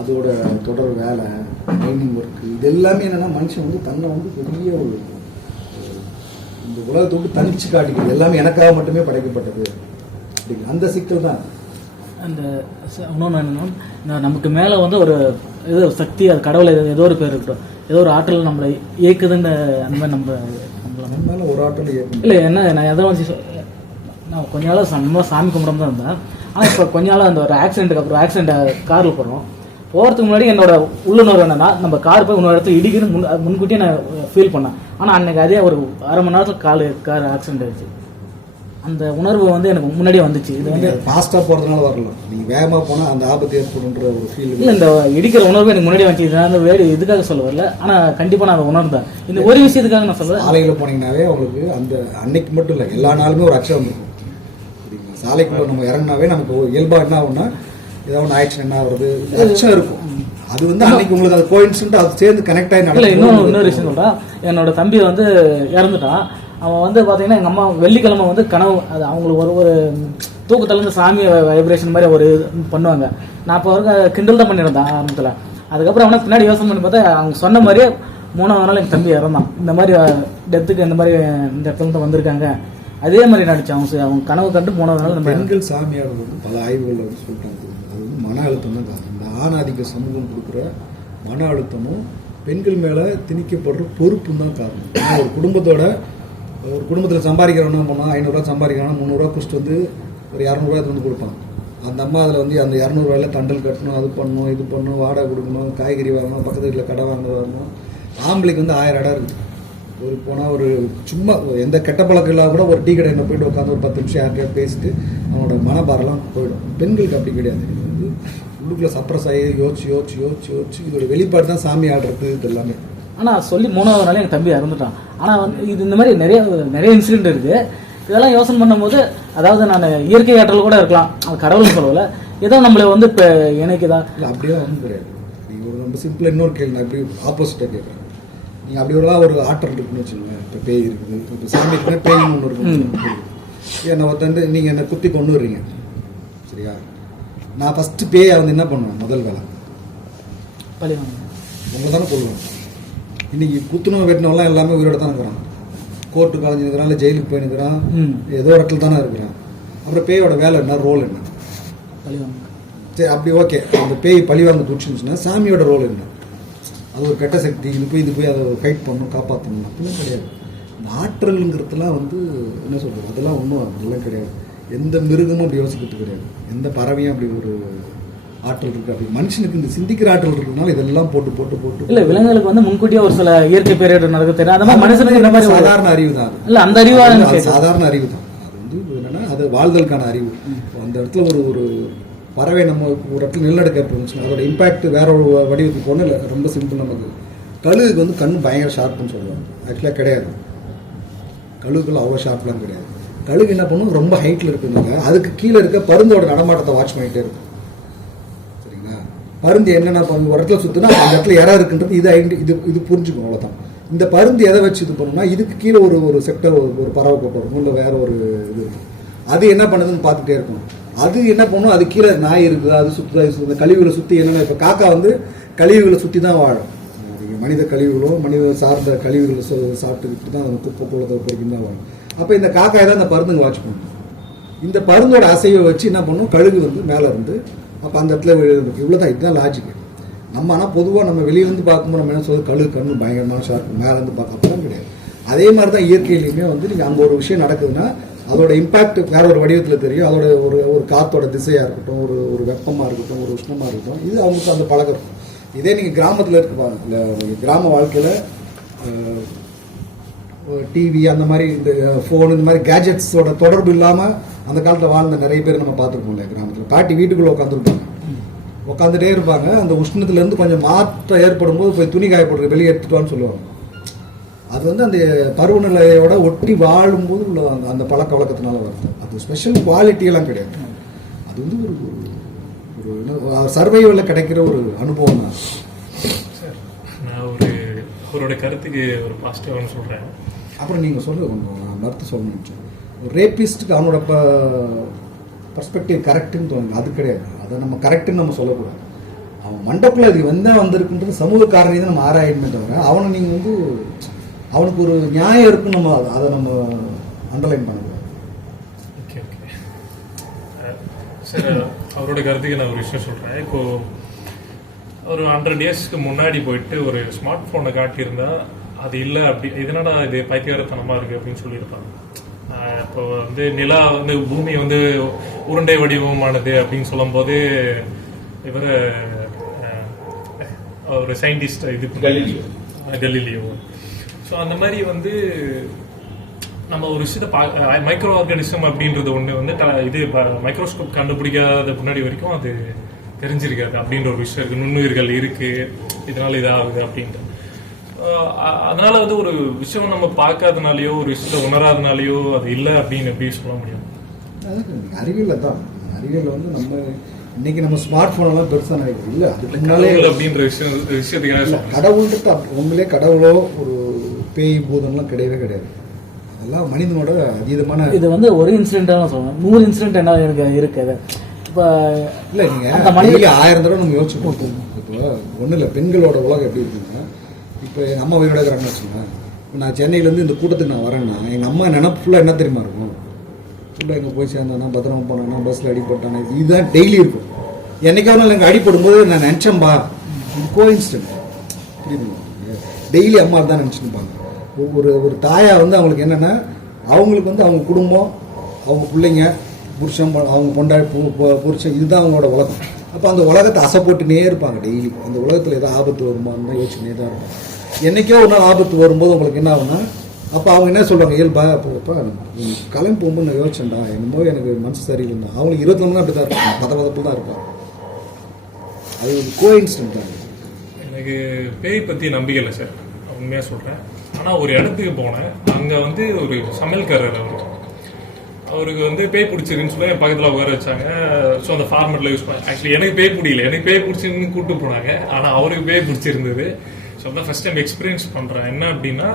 அதோட தொடர் வேலை, ட்ரைனிங் ஒர்க்கு, இது எல்லாமே என்னென்னா மனுஷன் வந்து தன்னை வந்து பெரிய ஒரு இந்த உலகத்தை விட்டு தனிச்சு காட்டிக்கிறது. எல்லாமே எனக்காக மட்டுமே படைக்கப்பட்டது அப்படிங்கிற அந்த சிக்கல் தான். அந்த இன்னொன்று என்னன்னா, நமக்கு மேலே வந்து ஒரு ஏதோ சக்தி, அது கடவுளை ஏதோ ஒரு பேர் இருக்கட்டும், ஏதோ ஒரு ஆற்றல் நம்மளை இயக்குதுன்னு அந்த மாதிரி நம்ம மேலே ஒரு ஆற்றல் இயக்கும். இல்லை என்ன நான் எதை வச்சு நான் கொஞ்ச நாளாக நம்ம சாமி கும்பிடாம தான் இருந்தேன். ஆனால் இப்போ கொஞ்ச நாளாக அந்த ஒரு ஆக்சிடென்ட்டுக்கு அப்புறம் காரில் போகிறோம். போகிறதுக்கு முன்னாடி என்னோட உள்ளுணர்வு என்னன்னா, நம்ம கார் போய் இன்னொரு இடத்துல இடிக்குன்னு முன்கூட்டியே நான் ஃபீல் பண்ணேன். ஆனால் அன்னைக்கு அதே ஒரு அரை மணி நேரத்தில் கார் ஆக்சிடென்ட் ஆயிடுச்சு. அந்த உணர்வு வந்து எனக்கு முன்னாடியே வந்துச்சு. இது வந்து ஃபாஸ்ட்டாக போகிறதுனால வரலாம், நீங்கள் வேகமாக போனால் அந்த ஆபத்து ஏற்படுன்ற ஒரு ஃபீல். இல்லை, இந்த இடிக்கிற உணர்வு எனக்கு முன்னாடியே வந்துச்சு. நான் அந்த வேடு இதுக்காக சொல்ல வரல, ஆனால் கண்டிப்பாக நான் அதை உணர்ந்தேன். இந்த ஒரு விஷயத்துக்காக நான் சொல்லுவேன். சாலையில் போனீங்கன்னாவே உங்களுக்கு அந்த அன்னைக்கு மட்டும் இல்லை, எல்லா நாளுமே ஒரு அச்சம் இருக்கும். சரிங்களா? சாலைக்குள்ளே நம்ம இறங்கினாவே நமக்கு இயல்பாக என்ன ஆகும்னா, ஏதாவது ஒன்று ஆயிடுச்சு என்ன ஆகுறது, அச்சம் இருக்கும். அது வந்து அன்னைக்கு உங்களுக்கு அது கோயின்சிடென்ட், அது சேர்ந்து கனெக்ட் ஆகி இல்லை. இன்னொரு விஷயம் சொல்கிறேன். என்னோட தம்பி வந்து இறந்துட்டான். அவன் வந்து பார்த்தீங்கன்னா எங்கள் அம்மா வெள்ளிக்கிழமை வந்து கனவு, அது அவங்களுக்கு ஒரு தூக்கத்துலேருந்து சாமி வைப்ரேஷன் மாதிரி ஒரு பண்ணுவாங்க. நான் இப்போ வரைக்கும் கிண்டல் தான் பண்ணியிருந்தேன் ஆரம்பத்தில். அதுக்கப்புறம் அவனை பின்னாடி யோசனை பண்ணி பார்த்தா அவங்க சொன்ன மாதிரியே 3ஆவது நாள் எங்கள் தம்பி இறந்தான். இந்த மாதிரி டெத்துக்கு இந்த மாதிரி இந்த இடத்துல தான் வந்திருக்காங்க. அதே மாதிரி நடிச்சான். அவங்க கனவு கண்டு 3ஆவது நாள் நம்ம பெண்கள் சாமியார் வந்து பல ஆய்வுகளில் வந்து சொல்லிட்டாங்க. அது வந்து மன அழுத்தம் தான் காரணம். இந்த ஆணாதிக்க சமூகம் கொடுக்குற மன அழுத்தமும் பெண்கள் மேலே திணிக்கப்படுற பொறுப்பும் தான் காரணம். ஒரு குடும்பத்தில் சம்பாதிக்கிறவனா போனால் 500 ரூபா சம்பாதிக்கிறானா 300 ரூபா குடிச்சிட்டு வந்து ஒரு 200 ரூபா வந்து கொடுப்பான். அந்த அம்மா அதில் வந்து அந்த 200 ரூபாயில் தண்டல் கட்டணும், அது பண்ணணும், இது பண்ணணும், வாடகை கொடுக்கணும், காய்கறி வாங்கணும், பக்கத்து வீட்டில் கடை வாங்கணும். ஆம்பளைக்கு வந்து 1000 இடம் இருக்குது. ஒரு போனால் ஒரு சும்மா எந்த கெட்ட பழக்கம் இல்லாத கூட ஒரு டீ கடையில் போய்ட்டு உட்காந்து ஒரு 10 நிமிஷம் யார்கிட்டயா பேசிட்டு அவனோட மனபாரெல்லாம் போயிடும். பெண்களுக்கு அப்படி கிடையாது. இது வந்து உள்ளுக்குள்ளே சப்ரஸ் ஆகி யோசிச்சு இதோட வெளிப்பாடு தான் சாமி ஆடுறது இது எல்லாமே. ஆனால் சொல்லி 3ஆவது நாள் எங்கள் தம்பி இறந்துட்டான். ஆனால் வந்து இது இந்த மாதிரி நிறைய இன்சிடென்ட் இருக்குது. இதெல்லாம் யோசனை பண்ணும்போது, அதாவது நான் இயற்கை ஆற்றல் கூட இருக்கலாம், அது கடவுள்னு சொல்லல, ஏதோ நம்மளை வந்து இப்போ எனக்கு தான் இல்லை அப்படியே ஒன்றும் கிடையாது. நீங்கள் ஒரு ரொம்ப சிம்பிளாக இன்னொரு கேள்வி நான் இப்படி ஆப்போசிட்டாக கேட்குறேன். நீங்கள் அப்படி ஒரு ஆற்றல் இருக்குன்னு வச்சுக்கோங்க. இப்போ பேய் இருக்குது, இப்போ சாமிக்குமே பேய்னு ஒன்று இருக்கும். என்னை வந்து நீங்கள் என்னை குத்தி கொண்டு வர்றீங்க, சரியா? நான் ஃபஸ்ட்டு பேயை வந்து என்ன பண்ணுவேன், முதல் வேலை பழி உங்களை தானே கொள்வேன். இன்னைக்கு குத்துணவு வெட்டினவெல்லாம் எல்லாமே உயிரோட தான் இருக்கிறான். கோர்ட்டுக்கு அலைஞ்சிருக்கிறான், இல்லை ஜெயிலுக்கு போயிருக்கிறான், ஏதோ இடத்துல தானே இருக்கிறான். அப்புறம் பேயோட வேலை என்ன, ரோல் என்ன? சரி, அப்படி ஓகே. அந்த பேய் பழிவாங்க துடிச்சுன்னா சாமியோட ரோல் என்ன? அது ஒரு கெட்ட சக்தி, இது போய் அதை ஃபைட் பண்ணணும், காப்பாற்றணும் அப்படிலாம் கிடையாது. இந்த ஆற்றலுங்கிறதுலாம் வந்து என்ன சொல்கிறது, அதெல்லாம் ஒன்றும் அதெல்லாம் கிடையாது. எந்த மிருகமும் அப்படி யோசிக்கிறது கிடையாது. எந்த பறவையும் அப்படி ஒரு ஆற்றல் இருக்கு. அப்படி மனுஷனுக்கு இந்த சிந்திக்கிற ஆற்றல் இருக்கிறதுனால இதெல்லாம் போட்டு இல்ல, விலங்குகளுக்கு வந்து முன்கூட்டியே ஒரு சில இயற்கை பேரிடர் நடக்க தெரியும். அந்த மாதிரி மனுஷனுக்கு இந்த மாதிரி சாதாரண அறிவு தான். இல்ல, அந்த அறிவா சாதாரண அறிவு தான். அது வந்து என்னன்னா அது வாழ்தலுக்கான அறிவு. அந்த இடத்துல ஒரு பறவை நம்ம ஒரு இடத்துல நிலநடுக்க ஏற்படுச்சுன்னா அதோட இம்பாக்ட் வேற ஒரு வடிவத்துக்கு ஒன்றும் இல்லை. ரொம்ப சிம்பிள். நமக்கு கழுகுக்கு வந்து கண் பயங்கர ஷார்ப்னு சொல்லுவாங்க. ஆக்சுவலாக கிடையாது. கழுகுக்குள்ள அவ்வளோ ஷார்ப்லாம் கிடையாது. கழுகு என்ன பண்ணும், ரொம்ப ஹைட்டில் இருக்குதுங்க, அதுக்கு கீழே இருக்க பருந்தோட நடமாட்டத்தை வாட்ச் பண்ணிகிட்டே இருக்கும். சரிங்களா? பருந்து என்னென்ன பண்ணும், ஒரு இடத்துல சுற்றுனா அந்த இடத்துல இடம் இருக்குன்றது இது புரிஞ்சுக்கும், அவ்வளோதான். இந்த பருந்து எதை வச்சு இது பண்ணணும்னா, இதுக்கு கீழே ஒரு செக்டர் ஒரு பறவை போட்டு இருக்கும், இல்லை வேற ஒரு இது இருக்கும். அது என்ன பண்ணுதுன்னு பார்த்துட்டே இருக்கும். அது என்ன பண்ணும், அது கீழே நாய் இருக்குது, அது சுற்றுதா கழிவுகளை சுற்றி என்னென்ன. இப்போ காக்கா வந்து கழிவுகளை சுற்றி தான் வாழும். மனித கழிவுகளோ மனித சார்ந்த கழிவுகளை சாப்பிட்டுக்கிட்டு தான் அந்த குப்பை குளத்தை பொறுக்கின்னு தான் வாழும். அப்போ இந்த காக்காய் தான் இந்த பருந்துங்க வாட்ச் பண்ணும். இந்த பருந்தோட அசைவை வச்சு என்ன பண்ணும், கழுகு வந்து மேலே இருந்து அப்போ அந்த இடத்துல இவ்வளோ தான், இதுதான் லாஜிக். நம்ம ஆனால் பொதுவாக நம்ம வெளியிலேருந்து பார்க்கும்போது நம்ம என்ன சொல்றது, கண்ணு பயங்கரமான ஷார்ப், மேலேருந்து பார்க்க அப்பதான் கிடையாது. அதே மாதிரி தான் இயற்கையிலையுமே வந்து நீங்கள் அங்கே ஒரு விஷயம் நடக்குதுன்னா அதோட இம்பாக்ட் வேற ஒரு வடிவத்தில் தெரியும். அதோட ஒரு காற்றோட திசையாக இருக்கட்டும், ஒரு வெப்பமாக இருக்கட்டும், ஒரு உஷ்ணமாக இருக்கட்டும், இது அவங்களுக்கு அந்த பழக்கம். இதே நீங்கள் கிராமத்தில் இருப்பாங்க, இந்த கிராம வாழ்க்கையில் டிவி அந்த மாதிரி இந்த ஃபோன் இந்த மாதிரி கேஜெட்ஸோட தொடர்பு இல்லாமல் அந்த காலத்தில் வாழ்ந்த நிறைய பேர் நம்ம பார்த்துருப்போம் இல்லையா. கிராமத்தில் பாட்டி வீட்டுக்குள்ளே உட்காந்துட்டே இருப்பாங்க. அந்த உஷ்ணத்துலேருந்து கொஞ்சம் மாற்றம் ஏற்படும் போது போய் துணி காயப்படுறது வெளியே எடுத்துட்டோன்னு சொல்லுவாங்க. அது வந்து அந்த பருவநிலையோட ஒட்டி வாழும்போது உள்ள அந்த பழக்க வழக்கத்தினால வருது. அது ஸ்பெஷல் குவாலிட்டியெல்லாம் கிடையாது. அது வந்து ஒரு சர்வைவலில் கிடைக்கிற ஒரு அனுபவம் தான். சார், நான் அவரோட கருத்துக்கு ஒரு பாசிட்டிவானு சொல்கிறேன். அப்புறம் நீங்கள் மறுத்து சொல்லணும்னு நினச்சேன். ஒரு ரேபிஸ்ட்டுக்கு அவனோட பர்ஸ்பெக்டிவ் கரெக்டுன்னு தோணுங்க, அது கிடையாது. அதை நம்ம கரெக்டுன்னு நம்ம சொல்லக்கூடாது. அவன் மண்டக்குள்ள அது வந்திருக்குன்றது சமூக காரணி தான் நம்ம ஆராயணுமே தவிர அவனை நீங்கள் வந்து அவனுக்கு ஒரு நியாயம் இருக்குன்னு நம்ம அதை நம்ம அண்டர்லைன் பண்ணக்கூடாது. ஓகே ஓகே சார், அவரோட கருத்துக்கு நான் ஒரு விஷயம் சொல்கிறேன். இப்போது ஒரு 100 இயர்ஸ்க்கு முன்னாடி போயிட்டு ஒரு ஸ்மார்ட் ஃபோனை காட்டியிருந்தா அது இல்லை, அப்படி இதனடா இது பைத்தியகாரத்தனமாக இருக்குது அப்படின்னு சொல்லியிருப்பாங்க. இப்போ வந்து நிலா வந்து பூமி வந்து உருண்டை வடிவமானது அப்படின்னு சொல்லும் போது இவர் ஒரு சயின்டிஸ்ட் இது கலீலியோ. ஸோ அந்த மாதிரி வந்து நம்ம ஒரு விஷயத்த மைக்ரோ ஆர்கானிசம் அப்படின்றது ஒன்று வந்து இது மைக்ரோஸ்கோப் கண்டுபிடிக்காத முன்னாடி வரைக்கும் அது தெரிஞ்சிருக்காது அப்படின்ற ஒரு விஷயம் இருக்குது. நுண்ணுயிர்கள் இருக்குது, இதனால இதாகுது அப்படின்ட்டு. அதனால வந்து ஒரு விஷயம் நம்ம பார்க்காதனாலையோ ஒரு விஷயத்த உணராதனாலையோ அது இல்லை அப்படின்னு எப்படி சொல்ல முடியும்? அறிவியல் தான். அறிவியல் வந்து நம்ம இன்னைக்கு நம்ம ஸ்மார்ட் போன் எல்லாம் பெருசா நினைக்கிறது இல்லை. அதுக்கு முன்னாலே அப்படின்ற விஷயத்துக்கு கடவுள்கிட்ட உண்மையிலே கடவுளோ ஒரு பேய் பூதம்லாம் கிடையவே கிடையாது. அதெல்லாம் மனிதனோட அதீதமான. இது வந்து ஒரு இன்சிடென்ட்டாக சொல்லணும், 100 இன்சிடென்ட் என்ன இருக்குது. இப்போ இல்லை நீங்கள் மனிதனுக்கு 1000 தடவை நம்ம யோசிச்சு போட்டோம். இப்போ ஒன்றும் இல்லை, பெண்களோட உலகம் எப்படி இருக்குன்னா, இப்போ எங்கள் அம்மா உயிரோட இருக்கிறாங்கன்னு வச்சுக்கோங்க. நான் சென்னையிலேருந்து இந்த கூட்டத்துக்கு நான் வரேன்னா எங்கள் அம்மா நினப்பு ஃபுல்லாக என்ன தெரியுமா இருக்கும், ஃபுல்லாக எங்கே போய் சேர்ந்தானா, பத்திரமா போனானா, பஸ்ஸில் அடிப்பட்டானா, இதுதான் டெய்லி இருக்கும். என்னைக்காவது எனக்கு அடிப்படும்போது நான் நினச்சேன்பா, இது கோஇன்சிடென்ட். புரியுதுங்களா? டெய்லி அம்மா தான் நினச்சிருப்பாங்க. ஒரு தாயா வந்து அவங்களுக்கு என்னென்னா, அவங்களுக்கு வந்து அவங்க குடும்பம், அவங்க பிள்ளைங்க, புருஷன், அவங்க கொண்டாடி புருஷன், இதுதான் அவங்களோட உலகம். அப்போ அந்த உலகத்தை அசை போட்டுனே இருப்பாங்க டெய்லி. அந்த உலகத்தில் ஏதோ ஆபத்து வருமானு தான் யோசிச்சுனே தான் இருப்பாங்க. என்றைக்கோ ஒரு நாள் ஆபத்து வரும்போது உங்களுக்கு என்ன ஆகுனா, அப்போ அவங்க என்ன சொல்லுவாங்க, இயல்பா அப்போ கிளம்பி போகும்போது நான் யோசிச்சேன்டா, என்னமோ எனக்கு மனசு சரியில்லைன்னா. அவங்களுக்கு 24 அப்படி தான் இருப்பாங்க, பதப்பதப்பு தான் இருப்பாங்க. அது ஒரு கோஇன்சிடென்ட் தான். எனக்கு பேய் பற்றி நம்பிக்கை இல்லை சார், உண்மையாக சொல்கிறேன். ஆனால் ஒரு இடத்துக்கு போனேன், அங்கே வந்து ஒரு சமையல்காரர் அவருக்கு வந்து பேய் பிடிச்சிருக்குன்னு சொல்லி என் பக்கத்தில் உட்கார வச்சாங்க. ஸோ அந்த ஃபார்மெட்டில் யூஸ் பண்ண. ஆக்சுவலி எனக்கு பேய் பிடிக்கல, எனக்கு பேய் பிடிச்சிருந்து கூப்பிட்டு போனாங்க. ஆனால் அவருக்கு பேய் பிடிச்சிருந்தது. ஸோ தான் ஃபர்ஸ்ட் டைம் எக்ஸ்பீரியன்ஸ் பண்ணுறேன். என்ன அப்படின்னா,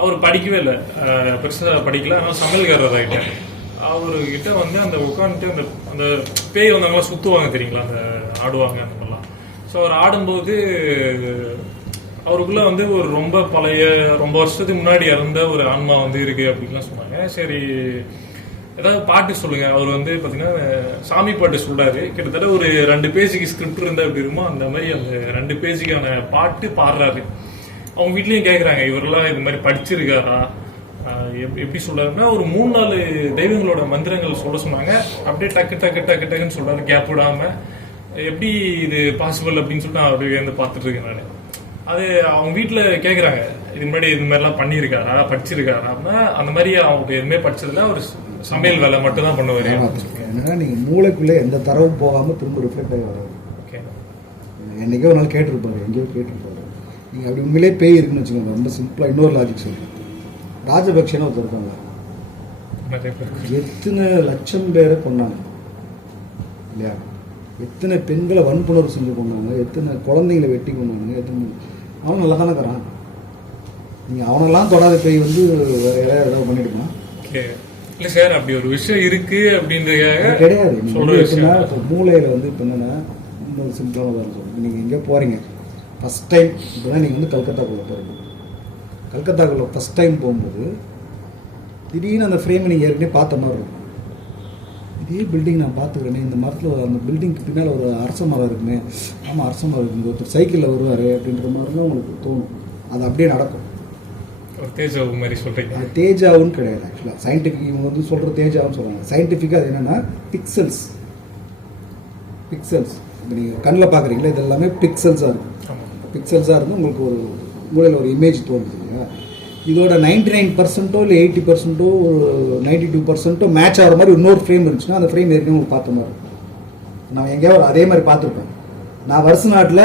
அவர் படிக்கவே இல்லை, பெருசாக படிக்கல, ஆனால் சமையல்காரர் ஆகிட்டார். அவர்கிட்ட வந்து அந்த உட்காந்துட்டு அந்த பேய் வந்தவங்களாம் சுற்றுவாங்க தெரியுங்களா, அந்த ஆடுவாங்க அந்த மாதிரிலாம். ஸோ அவர் ஆடும்போது அவருக்குள்ள வந்து ஒரு ரொம்ப பழைய, ரொம்ப வருஷத்துக்கு முன்னாடி இறந்த ஒரு ஆன்மா வந்து இருக்கு அப்படின்லாம் சொன்னாங்க. சரி, ஏதாவது பாட்டு சொல்லுங்க. அவர் வந்து பார்த்தீங்கன்னா சாமி பாட்டு சொல்றாரு. கிட்டத்தட்ட ஒரு 2 பேஜுக்கு ஸ்கிரிப்ட் இருந்தா எப்படி இருக்குமோ அந்த மாதிரி அந்த 2 பேஜுக்கான பாட்டு பாடுறாரு. அவங்க வீட்லயும் கேட்குறாங்க, இவரெல்லாம் இது மாதிரி படிச்சிருக்காரா, எப்படி சொல்றாருன்னா ஒரு 3-4 தெய்வங்களோட மந்திரங்கள் சொல்ல சொன்னாங்க. அப்படியே டக்கு டக்கு டக்கு டக்குன்னு சொல்றாரு, கேப் விடாம. எப்படி இது பாசிபிள் அப்படின்னு சொல்லிட்டு நான் அப்படியே வந்து பார்த்துட்டு இருக்கேன் நான். அது அவங்க வீட்டில் கேட்குறாங்க, இது முன்னாடி இது மாதிரிலாம் பண்ணியிருக்காரா, படிச்சிருக்காரா அப்படின்னா, அந்த மாதிரி அவங்க எதுவுமே படிச்சதில்ல, ஒரு சமையல் வேலை மட்டும் தான் பண்ணுவார். என்னன்னா நீங்கள் மூளைக்குள்ளே எந்த தரவும் போகாமல் திரும்ப ரிஃப்ளெக்ட் ஆகி வராது. ஓகே, என்னைக்கோ ஒரு நாள் கேட்டிருப்பாரு, எங்கேயோ கேட்டிருப்பாரு. நீங்கள் அப்படி உண்மையிலே பேய் இருக்குன்னு வச்சுக்கோங்க. ரொம்ப சிம்பிளாக இன்னொரு லாஜிக் சொல்கிறேன். ராஜபக்ஷன்னு ஒருத்தர் இருக்காங்க, எத்தனை லட்சம் பேரை கொண்டாங்க இல்லையா? எத்தனை பெண்களை வன்புணர்வு செஞ்சு கொண்டாங்க, எத்தனை குழந்தைங்களை வெட்டி கொண்டாங்க, எத்தனை. அவன் நல்லா தானே இருக்கிறான். நீங்கள் அவனெல்லாம் தொடாத பேய் வந்து வேற யாராவது ஏதாவது பண்ணிட்டு இல்லை சார், அப்படி ஒரு விஷயம் இருக்கு அப்படின்றதுக்காக கிடையாது. எப்படின்னா இப்போ மூளையில் வந்து இப்போ என்னென்னா, இன்னொரு சிம்பிளான வேறு சொல்லுங்கள். நீங்கள் எங்கேயோ போகிறீங்க ஃபஸ்ட் டைம், இப்போ தான் நீங்கள் வந்து கல்கத்தாக்குள்ளே போகிறீங்க. கல்கத்தாக்குள்ளே ஃபஸ்ட் டைம் போகும்போது திடீர்னு அந்த ஃப்ரேமை நீங்கள் ஏற்கனவே பார்த்த மாதிரி இருக்கும். இதே பில்டிங் நான் பார்த்துக்கிறேனே, இந்த மரத்தில் அந்த பில்டிங்க்கு பின்னால் ஒரு அரச மரம் இருக்குமே, ஆமாம் அரச மரம் இருக்குது, ஒருத்தர் சைக்கிளில் வருவார் அப்படின்ற மாதிரி தான் உங்களுக்கு தோணும். அது அப்படியே நடக்கும். ஒரு தேஜாவு மாதிரி சொல்கிறீங்க. அது தேஜாவுன்னு கிடையாது. ஆக்சுவலாக சயின்டிஃபிக் இவங்க வந்து சொல்கிற தேஜாவுன்னு சொல்கிறாங்க. சயின்டிஃபிக்காக அது என்னென்னா பிக்சல்ஸ். இப்போ நீங்கள் கண்ணில் பார்க்குறீங்களா, இது எல்லாமே பிக்சல்ஸாக இருக்கும். பிக்சல்ஸாக இருக்கும். உங்களுக்கு ஒரு மூலையில் ஒரு இமேஜ் தோணுது இல்லையா? இதோட 99% இல்லை 80% ஒரு 92% மேட்ச் ஆகிற மாதிரி இன்னொரு ஃப்ரேம் இருந்துச்சுன்னா அந்த ஃப்ரேம் ஏற்கனவே உங்களுக்கு பார்த்த மாதிரி நான் எங்கேயாவது அதே மாதிரி பார்த்துருப்பேன். நான் வருஷ நாட்டில்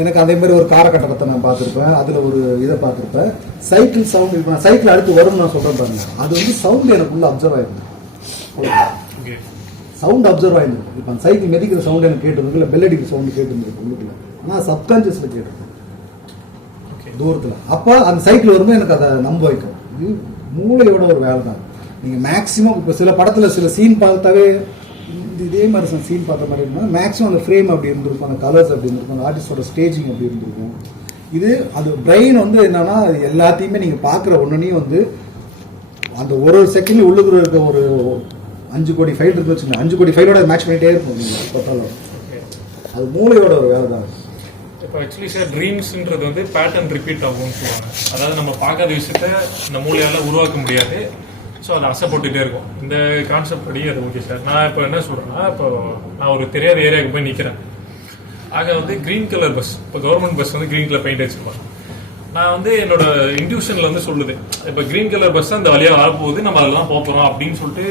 எனக்கு அதே மாதிரி ஒரு காரக்கட்டத்தை நான் பார்த்துருப்பேன், அதில் ஒரு இதை பார்த்துருப்பேன். சைக்கிள் சவுண்ட், இப்போ நான் சைக்கிள் அடுத்து வரும்னு நான் சொல்கிறேன் பாருங்க, அது வந்து சவுண்டு எனக்குள்ள அப்சர்வ் ஆயிருந்தது. சவுண்ட் அப்சர்வ் ஆயிருந்தது. இப்போ அந்த சைக்கிள் மெதிக்கிற சவுண்ட் எனக்கு கேட்டுருக்கு, இல்லை பெல் அடிக்கிற சவுண்டு கேட்டுருந்துருக்கு உள்ளுக்குள்ள. ஆனால் சப்கான்ஷியஸில் கேட்டிருக்கேன் தூரத்தில். அப்போ அந்த சைக்கிள் வரும்போது எனக்கு அதை நம்ப வைக்கும். இது மூளையோட ஒரு வேலை தான். நீங்கள் மேக்ஸிமம் இப்போ சில படத்தில் சில சீன் பார்த்தாவே இதே மாதிரி சீன் பார்த்த மாதிரி இருந்தால் மேக்ஸிமம் அந்த ஃப்ரேம் அப்படி இருந்திருக்கும், அந்த கலர்ஸ் அப்படி இருந்திருக்கும், அந்த ஆர்டிஸ்டோட ஸ்டேஜிங் அப்படி இருந்திருக்கும். இது அது பிரெயின் வந்து என்னன்னா எல்லாத்தையுமே நீங்கள் பார்க்குற ஒன்றுனையும் வந்து அந்த ஒரு செகண்ட் உள்ளுக்குற இருக்க ஒரு 5 கோடி ஃபைல் இருக்கு வச்சுக்கோங்க, 5 கோடி ஃபைலோட மேட்ச் பண்ணிகிட்டே இருக்கும் நீங்கள் பார்த்தாலும். அது மூளையோட ஒரு வேலை தான். இப்போ ஆக்சுவலி சார் ட்ரீம்ஸ்ன்றது வந்து பேட்டர்ன் ரிப்பீட் ஆகும்னு சொல்லுவாங்க. அதாவது நம்ம பார்க்காத விஷயத்த இந்த மூளையால் உருவாக்க முடியாது. ஸோ அதை அசைப்பட்டுட்டே இருக்கும். இந்த கான்செப்ட் படி அது ஓகே சார். நான் இப்போ என்ன சொல்கிறேன்னா, இப்போ நான் ஒரு தெரியாத ஏரியாவுக்கு போய் நிற்கிறேன். ஆக வந்து க்ரீன் கலர் பஸ், இப்போ கவர்மெண்ட் பஸ் வந்து க்ரீன் கலர் பெயிண்ட் அடிச்சிருப்பாங்க. நான் வந்து என்னோட இன்ட்யூஷனில் வந்து சொல்லுது, இப்போ க்ரீன் கலர் பஸ் அந்த வழியாக வரப்போகுது, நம்ம அதில் தான் போகிறோம் அப்படின்னு சொல்லிட்டு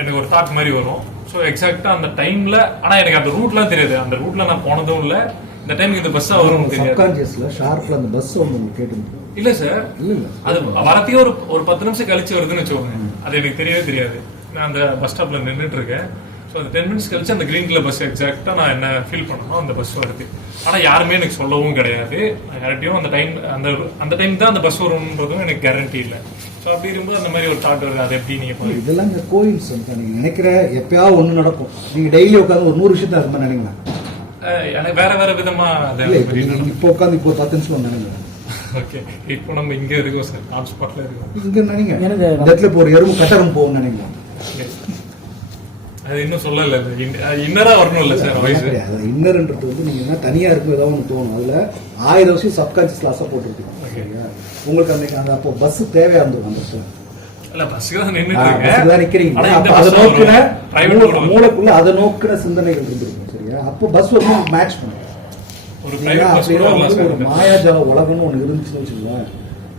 எனக்கு ஒரு தாட் மாதிரி வரும். ஸோ எக்ஸாக்டாக அந்த டைமில், ஆனால் எனக்கு அந்த ரூட்லாம் தெரியாது, அந்த ரூட்டில் நான் போனதும் இல்லை, இந்த டைமுக்கு இந்த பஸ்ஸா வரும் தெரியாது. சப்கான்ஷியஸ்ல ஷார்ப்ல அந்த பஸ் வந்து உங்களுக்கு கேட்டு இல்ல சார், இல்ல அது வரத்தையே ஒரு 10 நிமிஷம் கழிச்சு வருதுன்னு வச்சுக்கோங்க. அது எனக்கு தெரியவே தெரியாது. நான் அந்த பஸ் ஸ்டாப்ல நின்றுட்டு இருக்கேன். ஸோ அந்த 10 மினிட்ஸ் கழிச்சு அந்த கிரீன் கலர் பஸ் எக்ஸாக்டா நான் என்ன ஃபீல் பண்ணணும் அந்த பஸ் வருது. ஆனா யாருமே எனக்கு சொல்லவும் கிடையாது. யார்கிட்டயும் அந்த டைம் தான் அந்த பஸ் வரும்ன்றதும் எனக்கு கேரண்டி இல்லை. ஸோ அப்படி இருக்கும்போது அந்த மாதிரி ஒரு தாட் வருது. அது எப்படி நீங்க இதெல்லாம் இந்த கோயில்ஸ் நீங்க நினைக்கிற எப்பயாவது ஒண்ணு நடக்கும். நீங்க டெய்லி உட்காந்து ஒரு 100 விஷயத்த அது மாதிரி நினைக்கலாம். எனக்கு வேற விதமா இப்போ உட்காந்து இப்போ 10 நிமிஷம் நினைக்கிறேன். ஓகே, இப்போ நம்ம இங்க இருக்கோம் சார், டாப் ஸ்பாட்ல இருக்கோம். இங்க நினைங்க, இந்த இடத்துல இப்போ ஒரு எறும்பு கட்டரம் போகும் நினைக்கலாம். அது இன்னும் சொல்லல, இன்னரா வரணும் இல்ல சார் வயசு. அது இன்னர்ன்றது வந்து நீங்க என்ன தனியா இருக்கும் ஏதாவது ஒன்று தோணும். அதுல 1000 விஷயம் சப்கான்ஷியஸ்ல அசை போட்டுருக்கு. உங்களுக்கு அந்த அப்போ பஸ் தேவையா இருந்தது அந்த விஷயம் இல்ல, பஸ்ஸுக்கு தான் நின்னுட்டு இருக்கேன், நிக்கிறீங்க. அதை நோக்கின மூளைக்குள்ள அதை நோக்கின சிந்தனைகள் இருந்திருக்கும். சரியா? அப்போ பஸ் வந்து மேட்ச் பண்ணும். ஒரு மாயாஜால உலகம்னு ஒன்று இருந்துச்சுன்னு வச்சுக்கோங்க.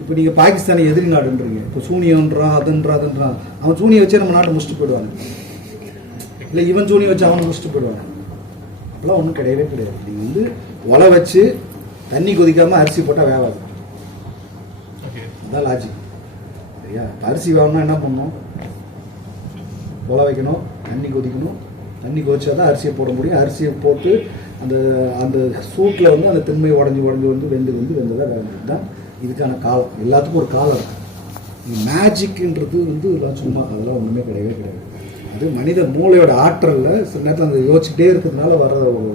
இப்போ நீங்க பாகிஸ்தானை எதிரி நாடுன்றீங்க, இப்போ சூனியன்றான் அதுன்றான். அவன் சூனியை வச்சே நம்ம நாட்டை முடிச்சுட்டு போயிடுவாங்க, இல்லை இவன் சூனியை வச்சு அவனை முடிச்சுட்டு போயிடுவாங்க. அப்பெல்லாம் ஒன்றும் கிடையவே கிடையாது. நீங்க வந்து ஒலை வச்சு தண்ணி கொதிக்காம அரிசி போட்டால் வேவாது. அதான் லாஜிக். சரியா? அரிசி வேணும்னா என்ன பண்ணணும்? ஒலை வைக்கணும், தண்ணி கொதிக்கணும், தண்ணி கொதிச்சாதான் அரிசியை போட முடியும். அரிசியை போட்டு அந்த அந்த சூட்டில் வந்து அந்த திண்மை உடஞ்சி வந்து வெந்ததாக தான் இதுக்கான காலம். எல்லாத்துக்கும் ஒரு காலம் இருக்குது. மேஜிக்ன்றது வந்து இதெல்லாம் சும்மா அதெல்லாம் ஒன்றுமே கிடையவே கிடையாது. அது மனித மூளையோட ஆற்றலில் சில நேரத்தில் அந்த யோசிச்சுட்டே இருக்கிறதுனால வர ஒரு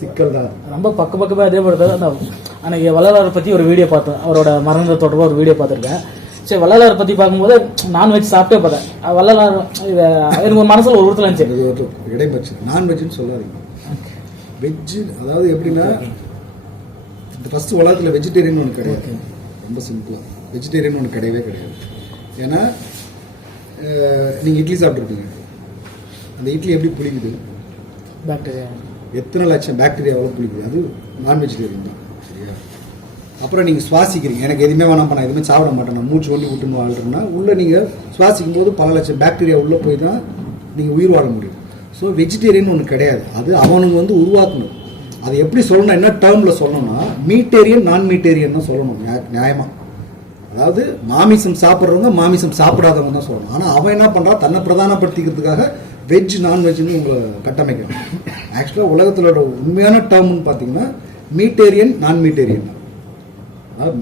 சிக்கல் தான். ரொம்ப பக்கமே அதே மாதிரி தான். அன்றைக்கி வள்ளலாரை பற்றி ஒரு வீடியோ பார்த்தேன், அவரோட மரணத்தை தொடர்பாக ஒரு வீடியோ பார்த்துருக்கேன். சரி, வள்ளலாரை பற்றி பார்க்கும்போது நான்வெஜ் சாப்பிட்டே பார்த்தேன். வள்ளலார் எனக்கு ஒரு மனசில் ஒரு ஊரத்தில் இருந்துச்சு. இடைப்பட்சி நான்வெஜ்னு சொல்லாதீங்க, வெஜ்ஜு. அதாவது எப்படின்னா, இந்த ஃபஸ்ட்டு உலகத்தில் வெஜிடேரியன் ஒன்று கிடையாது. ரொம்ப சிம்பிளாக வெஜிடேரியன் ஒன்று கிடையவே கிடையாது. ஏன்னா நீங்கள் இட்லி சாப்பிட்ருப்பீங்க, அந்த இட்லி எப்படி புளிக்குது? பாக்டீரியா. எத்தனை லட்சம் பாக்டீரியாவெல்லாம் புளிக்குது? அது நான் வெஜிடேரியன் தான். சரியா? அப்புறம் நீங்கள் சுவாசிக்கிறீங்க, எனக்கு எதுவுமே வேணாம், நான் எதுவுமே சாப்பிட மாட்டேன், நான் மூச்சு ஒண்டி விட்டுன்னு வாழ்றேன்னா உள்ளே நீங்கள் சுவாசிக்கும் போது பல லட்சம் பாக்டீரியா உள்ளே போய் தான் நீங்கள் உயிர் வாழ முடியும். ஸோ வெஜிடேரியன் ஒன்று கிடையாது. அது அவனுங்க வந்து உருவாக்கணும். அதை எப்படி சொல்லணும், என்ன டேர்மில் சொல்லணும்னா மீட்டேரியன் நான் மீட்டேரியன் தான் சொல்லணும் நியாயமாக. அதாவது மாமிசம் சாப்பிட்றவங்க மாமிசம் சாப்பிடாதவங்க தான் சொல்லணும். ஆனால் அவன் என்ன பண்ணுறான், தன்னை பிரதானப்படுத்திக்கிறதுக்காக வெஜ் நான்வெஜ்னு உங்களை கட்டமைக்கிறான். ஆக்சுவலாக உலகத்திலோட உண்மையான டேர்ம்னு பார்த்தீங்கன்னா மீட்டேரியன் நான் மீட்டேரியன் தான். அதாவது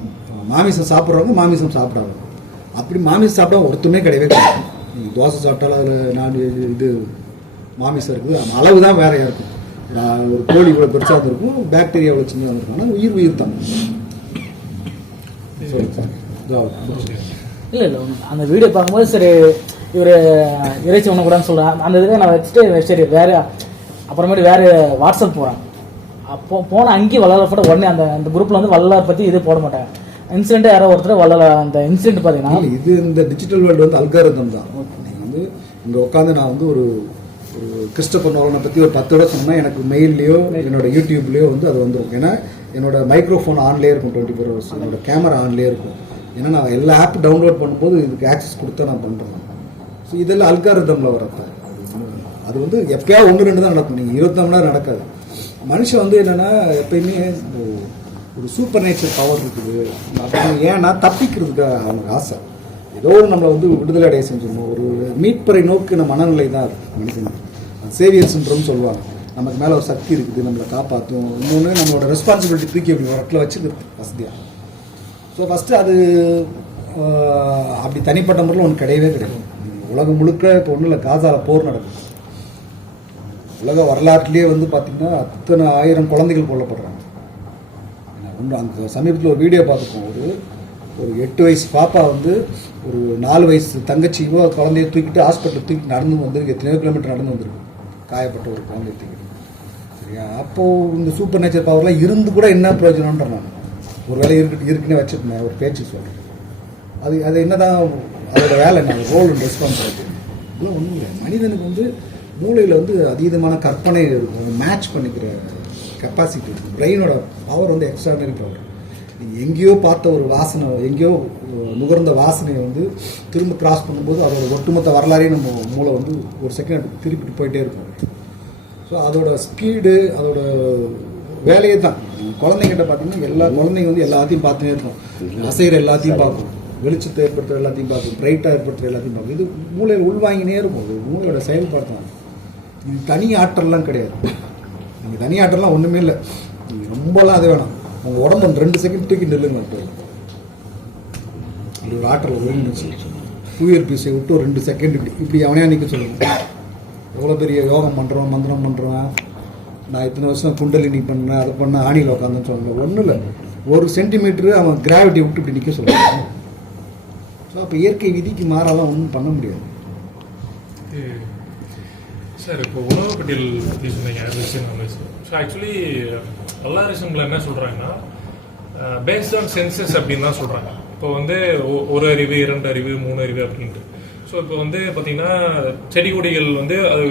மாமிசம் சாப்பிட்றவங்க மாமிசம் சாப்பிடாதவங்க. அப்படி மாமிசம் சாப்பிட்டா ஒருத்தமே கிடையவே கிடையாது. நீங்கள் தோசை சாப்பிட்டாலும் அதில் நான்வெஜ் இது மாமிசம் இருக்குது, அளவு தான் வேறையாக இருக்கும். ஒரு கோழி இவ்வளோ பெருசாக இருந்திருக்கும், பாக்டீரியா இவ்வளோ சின்னதாக இருக்கும். ஆனால் உயிர் தான். இல்லை அந்த வீடியோ பார்க்கும்போது சரி இவர் இறைச்சி உண்ணக்கூடாதுன்னு சொல்கிறேன். அந்த இதுக்கு நான் வச்சுட்டு சரி வேறு அப்புறமேட்டு வேறு வாட்ஸ்அப் போகிறேன். அப்போ போன அங்கேயும் வள்ளலார் போட்ட உடனே அந்த குரூப்பில் வந்து வள்ளலார் பற்றி இது போட மாட்டேன். இன்சிடென்ட் யாரோ ஒருத்தர் வள்ளலார் அந்த இன்சிடென்ட் பார்த்தீங்கன்னா இது இந்த டிஜிட்டல் வேர்ல்டு வந்து அல்காரிதம் தான். நீங்கள் வந்து இங்கே உட்காந்து நான் வந்து ஒரு கிறிஸ்டபர் நோலனை பற்றி ஒரு 10 தடவை சொன்னால் எனக்கு மெயில்லையோ என்னோட யூடியூப்லேயோ வந்து அது வந்துடும். ஏன்னா என்னோட மைக்ரோஃபோன் ஆன்லேயே இருக்கும் 24 hours, என்னோட கேமரா ஆன்லேயே இருக்கும். ஏன்னா நான் எல்லா ஆப் டவுன்லோட் பண்ணும்போது இதுக்கு ஆக்சஸ் கொடுத்தா நான் பண்ணுறேன். ஸோ இதெல்லாம் அல்காரிதமில் வரப்ப அது வந்து எப்போயா 1-2 தான் நடக்கும். நீங்கள் 24 மணி நேரம் நடக்காது. மனுஷன் வந்து என்னென்னா எப்பயுமே ஒரு சூப்பர் நேச்சர் பவர் இருக்குது. ஏன்னா தப்பிக்கிறதுக்கு அவனுக்கு ஆசை. ஏதோ ஒரு நம்மளை வந்து விடுதலை அடைய செஞ்சிடணும். ஒரு மீட்பறை நோக்கின மனநிலை தான் இருக்குது மனுஷனுக்கு. சேவியர் சிண்ட்ரோம் சொல்லுவாங்க. நமக்கு மேலே ஒரு சக்தி இருக்குது, நம்மளை காப்பாற்றும். இன்னொன்று நம்மளோட ரெஸ்பான்சிபிலிட்டி தூக்கி அப்படி ஒரு இடத்துல வச்சுக்கிறது வசதியாக. ஸோ ஃபஸ்ட்டு அது அப்படி தனிப்பட்ட முறையில் ஒன்று கிடையவே கிடையாது. உலகம் முழுக்க இப்போ ஒன்றும் இல்லை, காசாவில் போர் நடக்குது. உலக வரலாற்றுலேயே வந்து பார்த்திங்கன்னா அத்தனை 1000 குழந்தைகள் கொல்லப்படுறாங்க. ஒன்று அந்த சமீபத்தில் ஒரு வீடியோ பார்த்துருக்கோம். ஒரு 8 வயசு பாப்பா வந்து ஒரு 4 வயசு தங்கச்சியோ குழந்தைய தூக்கிட்டு ஹாஸ்பிட்டலில் தூக்கி நடந்து வந்துருக்கு. எத்தனையோ கிலோமீட்டர் நடந்து வந்திருக்கு காயப்பட்ட ஒரு குழந்தைய தூக்கிட்டு. சரியா? அப்போது இந்த சூப்பர் நேச்சர் பவர்லாம் இருந்து கூட என்ன பிரயோஜனம்ன்ற நான் ஒரு வேலை இருக்குன்னே வச்சுருந்தேன். ஒரு பேச்சு சொல்கிறேன். அது என்ன தான் அதோட வேலை என்ன, ரோல் அண்ட் ரெஸ்பான்சிபிலிட்டி இதெல்லாம் ஒன்றும் இல்லை. மனிதனுக்கு வந்து மூளையில் வந்து அதீதமான கற்பனை இருக்கும், மேட்ச் பண்ணிக்கிற கெப்பாசிட்டி இருக்கும். பிரெயினோட பவர் வந்து எக்ஸ்ட்ராடனரி பவர். நீங்கள் எங்கேயோ பார்த்த ஒரு வாசனை, எங்கேயோ நுகர்ந்த வாசனையை வந்து திரும்ப கிராஸ் பண்ணும்போது அதோட ஒட்டுமொத்த வரலாறையும் நம்ம மூளை வந்து ஒரு செகண்ட் திருப்பிட்டு போயிட்டே இருக்கும். ஸோ அதோட ஸ்பீடு, அதோட வேலையை தான். குழந்தைங்கிட்ட பார்த்தீங்கன்னா எல்லா குழந்தைங்க வந்து எல்லாத்தையும் பார்த்துனே இருக்கும். அசைகிற எல்லாத்தையும் பார்க்கும், வெளிச்சத்தை ஏற்படுத்துகிற எல்லாத்தையும் பார்க்கும், பிரைட்டாக ஏற்படுத்துகிற எல்லாத்தையும் பார்க்கும். இது மூளையில் உள்வாங்கினே இருக்கும். இது மூளையோட செயல்பாடு தான். இது தனி ஆற்றல்லாம் கிடையாது. நீங்கள் தனி ஆற்றல்லாம் ஒன்றுமே இல்லை. நீங்கள் ரொம்பலாம் அது வேணாம். உங்கள் உடம்பு 2 செகண்ட் தூக்கி நில்லுங்க. இது ஒரு ஆற்றல் ஒழுங்குச்சு. புயல் பீஸை விட்டு ஒரு 2 செகண்ட் இப்படி அவனையா நிற்க சொல்லுங்க. எவ்வளோ பெரிய யோகம் பண்ணுறோம், மந்திரம் பண்ணுறோம். நான் இத்தனை வருஷம் குண்டலினி பண்ணேன், அதை பண்ண ஆணியில் உட்காந்துன்னு சொல்லுங்கள். ஒன்றும் இல்லை, 1 சென்டிமீட்டரு அவன் கிராவிட்டியை விட்டு இப்படி நிற்க சொல்லுவாங்க. ஸோ அப்போ இயற்கை விதிக்கு மாறாலாம் ஒன்றும் பண்ண முடியாது. சார் இப்போ உணவு பட்டியல் பற்றி சொன்னீங்க. ஸோ ஆக்சுவலி வல்லாரிசம்ல என்ன சொல்கிறாங்கன்னா பேஸ்ட் ஆன் சென்சஸ் அப்படின்னு தான் சொல்கிறாங்க. இப்போ வந்து 1 அறிவு, 2 அறிவு, 3 அறிவு அப்படின்ட்டு. ஸோ இப்போ வந்து பார்த்தீங்கன்னா செடி கொடிகள் வந்து அது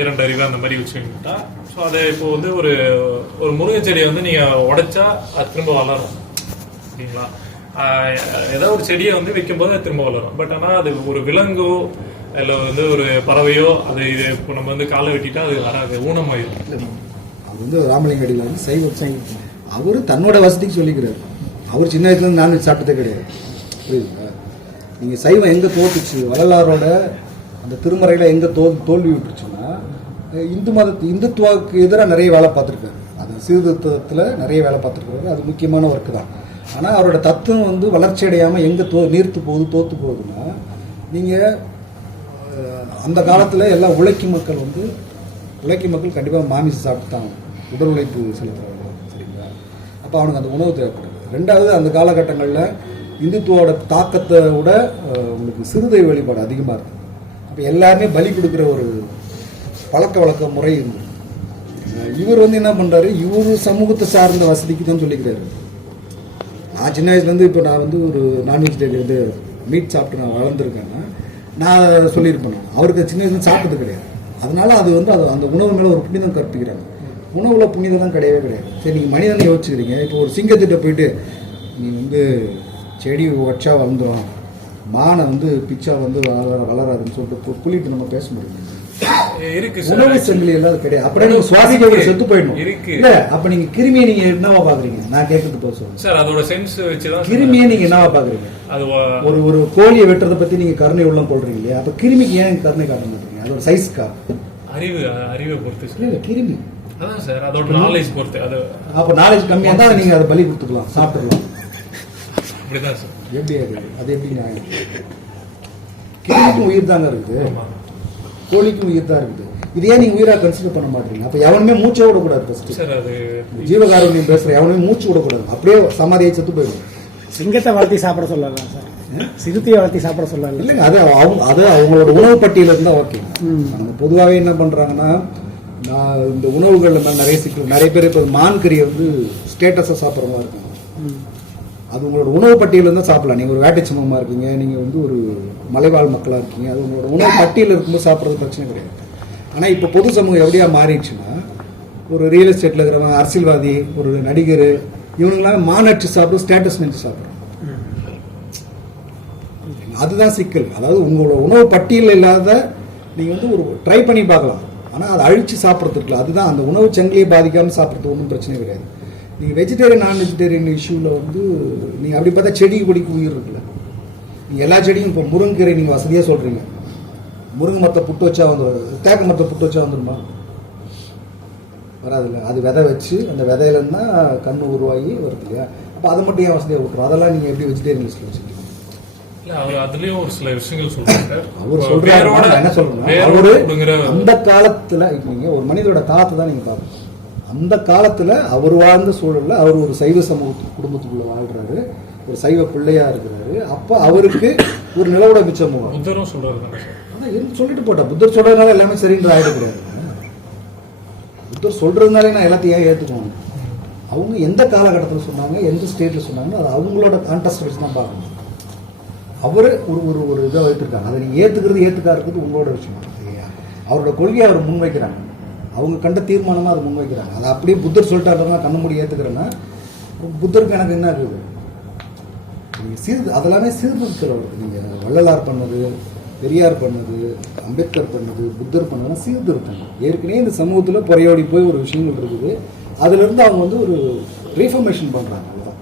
2 அறிவு அந்த மாதிரி வச்சுக்கிட்டா, ஸோ அதை இப்போ வந்து ஒரு முருங்கை செடியை வந்து நீங்கள் உடைச்சா அது திரும்ப வளரும் சரிங்களா. ஏதோ ஒரு செடியை வந்து வைக்கும்போது அது திரும்ப வளரும். பட் ஆனால் அது ஒரு விலங்கோ இல்லை வந்து ஒரு பறவையோ அது இது இப்போ நம்ம வந்து காலை வெட்டிட்டா அது வராது, ஊனமாயிடும். அது வந்து ராமலிங்க அடியில் வந்து சைவ அவர் தன்னோட வசதிக்கு சொல்லிக்கிறார். அவர் சின்ன வயசுலேருந்து நான்வெஜ் சாப்பிட்டதே கிடையாது. புரியுதுங்களா? நீங்கள் சைவம் எங்கே தோற்றுச்சு, வள்ளலாரோட அந்த திருமறையில் எங்கே தோல்வி விட்டுருச்சுன்னா இந்துத்துவாவுக்கு எதிராக நிறைய வேலை பார்த்துருக்காரு. அது சீர்திருத்தத்தில் நிறைய வேலை பார்த்துருக்காரு. அது முக்கியமான ஒர்க்கு தான். ஆனால் அவரோட தத்துவம் வந்து வளர்ச்சி அடையாமல் எங்கே நீர்த்து போகுது, தோற்று போகுதுன்னா, நீங்கள் அந்த காலத்தில் எல்லாம் உழைக்கும் மக்கள் கண்டிப்பாக மாமிசம் சாப்பிட்டு தான் உடல் உழைப்பு செலுத்துறாங்க. சரிங்களா? அப்போ அவனுக்கு அந்த உணவு தேவைப்படுது. 2வது, அந்த காலகட்டங்களில் இந்துத்துவோட தாக்கத்தை விட உங்களுக்கு சிறுதெய்வ வழிபாடு அதிகமாக இருக்குது. அப்போ எல்லாருமே பலி கொடுக்குற ஒரு பழக்க வழக்க முறை இருந்தது. இவர் வந்து என்ன பண்ணுறாரு, இவர் சமூகத்தை சார்ந்த வசதிக்கு தான் சொல்லிக்கிறாரு. நான் சின்ன வயசுலேருந்து இப்போ நான் வந்து ஒரு நான்வெஜிடேரியன் வந்து மீட் சாப்பிட்டு நான் வளர்ந்துருக்கேன்னா நான் சொல்லியிருப்பேன். அவருக்கு சின்ன வயசுல சாப்பிட்டது கிடையாது. அதனால அது வந்து அந்த உணவு மேலே ஒரு புனிதம் கற்பிக்கிறாங்க. உணவுல புனிதம் தான் கிடையவே கிடையாது. சரி, நீங்கள் மனிதனை யோசிச்சுக்கிறீங்க. இப்போ ஒரு சிங்கத்திட்ட போயிட்டு நீ வந்து செடி வச்சா வளர்ந்துடும், மானை வந்து பிச்சா வந்து வளராதுன்னு சொல்லிட்டு புள்ளிட்டு நம்ம பேச முடியும். உணவு சங்கிலி எல்லாம் கிடையாது. அப்படியே நீங்க சுவாசிக்க செத்து போயிடணும் இல்ல. அப்ப நீங்க கிருமியை நீங்க என்னவா பாக்குறீங்க? நான் கேட்கறது போக சொல்லுங்க சார். அதோட சென்ஸ் வச்சுதான் கிருமியை நீங்க என்னவா பாக்குறீங்க? ஒரு கோழியை வெட்டுறதை பத்தி நீங்க கருணை உள்ளம் போடுறீங்க இல்லையா? அப்ப கிருமிக்கு ஏன் கருணை காட்ட மாட்டீங்க? அதோட சைஸ்க்கா? அறிவை பொறுத்து இல்ல கிருமி. அதான் சார், அதோட நாலேஜ் பொறுத்து. அது அப்ப நாலேஜ் கம்மியா தான் நீங்க அதை பலி கொடுத்துக்கலாம், சாப்பிட்டுக்கலாம். அப்படிதான் சார். எப்படி அது எப்படி நியாயம்? கிருமிக்கும் உயிர் தாங்க இருக்குது, கோழிக்கும் உயிர் தான் இருக்குது. இதையே நீங்க உயிரா கன்சிடர் பண்ண மாட்டீங்க. அப்ப எவனுமே மூச்சை விடக்கூடாது. ஃபர்ஸ்ட் ஜீவகாருண்யம் பேசுற எவனுமே மூச்சு விடக்கூடாது. அப்படியே சமாதியை செத்து போயிடும். சிங்கத்தை வளர்த்தி சாப்பிட சொல்லலாம் சார், சிறுத்தையை வளர்த்தி சாப்பிட சொல்லலாம். இல்லைங்க, அது அவங்களோட உணவு பட்டியல இருந்தால் ஓகே. நம்ம பொதுவாகவே என்ன பண்ணுறாங்கன்னா, நான் இந்த உணவுகளில் நிறைய சிக்கல், நிறைய பேர் இப்போ மான் கறியை வந்து ஸ்டேட்டஸாக சாப்பிட்ற மாதிரி இருக்காங்க. அது உங்களோட உணவு பட்டியலில் இருந்தால் சாப்பிடலாம். நீங்கள் ஒரு வேட்டை சமூகமாக இருக்கீங்க, நீங்கள் வந்து ஒரு மலைவாழ் மக்களாக இருக்கீங்க, அது உங்களோட உணவு பட்டியலில் இருக்கும்போது சாப்பிட்றது பிரச்சனை கிடையாது. ஆனால் இப்போ பொது சமூகம் எப்படியா மாறிடுச்சுன்னா, ஒரு ரியல் எஸ்டேட்டில் இருக்கிறவங்க, அரசியல்வாதி, ஒரு நடிகர், இவங்களாம் மானடிச்சு சாப்பிடும், ஸ்டேட்டஸ் நினச்சி சாப்பிட்றோம். அதுதான் சிக்கல். அதாவது உங்களோட உணவு பட்டியலில் இல்லாத நீங்கள் வந்து ஒரு ட்ரை பண்ணி பார்க்கலாம், ஆனால் அதை அழித்து சாப்பிட்றது இருக்குல்ல, அதுதான் அந்த உணவு சங்கிலியை பாதிக்காமல் சாப்பிட்றது ஒன்றும் பிரச்சனை கிடையாது. நீங்கள் வெஜிடேரியன் நான் வெஜிடேரியன் இஷ்யூவில் வந்து நீங்கள் அப்படி பார்த்தா செடி கொடிக்கு உயிர் இருக்குல்ல. நீங்கள் எல்லா செடியும் இப்போ முருங்கீரை நீங்கள் வசதியாக சொல்கிறீங்க, முருங்கை மரத்தை புட்டு வச்சா வந்துடும், தேக்க மரத்தை புட்டு வச்சா வந்துடுமா? வராதில்ல. அது விதை வச்சு அந்த விதையிலன்னா கண்ணு உருவாகி வருது இல்லையா? அப்போ அதை மட்டும் ஏன் வசதியாக விட்டுரும்? அதெல்லாம் நீங்கள் எப்படி வெஜிடேரியன் லிஸ்ட்டில் வச்சுருக்கீங்க? அதுலயும் ஒரு சில விஷயங்கள் சொல்றாரு. அவர் சொல்றாரு, என்ன சொல்றேன்னா, அவரு அந்த காலத்துல நீங்க ஒரு மனிதரோட தாத்தை தான் நீங்க பார்க்கணும். அந்த காலத்துல அவர் வாழ்ந்த சூழல்ல அவர் ஒரு சைவ சமூக குடும்பத்துக்குள்ள வாழ்றாரு, ஒரு சைவ பிள்ளையா இருக்கிறாரு. அப்ப அவருக்கு ஒரு நிலவோட மிச்சம் புத்தரும் சொல்றாரு. சொல்லிட்டு போட்டா, புத்தர் சொல்றதுனால எல்லாமே சரின்ற ஆயிட கிடையாது. புத்தர் சொல்றதுனாலே நான் எல்லாத்தையும் ஏத்துக்கணும். அவங்க எந்த காலகட்டத்தில் சொன்னாங்க, எந்த ஸ்டேட்ல சொன்னாங்க, அது அவங்களோட கான்டெக்ஸ்ட் வச்சு தான் பார்க்கணும். அவரு ஒரு ஒரு இதை வைத்திருக்காங்க, அதை நீங்கள் ஏற்றுக்காக இருக்கிறது உங்களோட விஷயம். அவரோட கொள்கையை அவர் முன்வைக்கிறாங்க, அவங்க கண்ட தீர்மானமாக அதை முன்வைக்கிறாங்க. அதை அப்படியே புத்தர் சொல்லிட்டாருன்னா கண்ண மூடி ஏற்றுக்கிறேன்னா புத்தருக்கு எனக்கு என்ன இருக்குது? நீங்கள் அதெல்லாமே சீர்திருத்தவர். நீங்கள் வள்ளலார் பண்ணது, பெரியார் பண்ணது, அம்பேத்கர் பண்ணது, புத்தர் பண்ணதுலாம் சீர்திருத்தம். ஏற்கனவே இந்த சமூகத்தில் புறையோடி போய் ஒரு விஷயங்கள் இருக்குது, அதுலேருந்து அவங்க வந்து ஒரு ரீஃபர்மேஷன் பண்ணுறாங்க. அதுதான்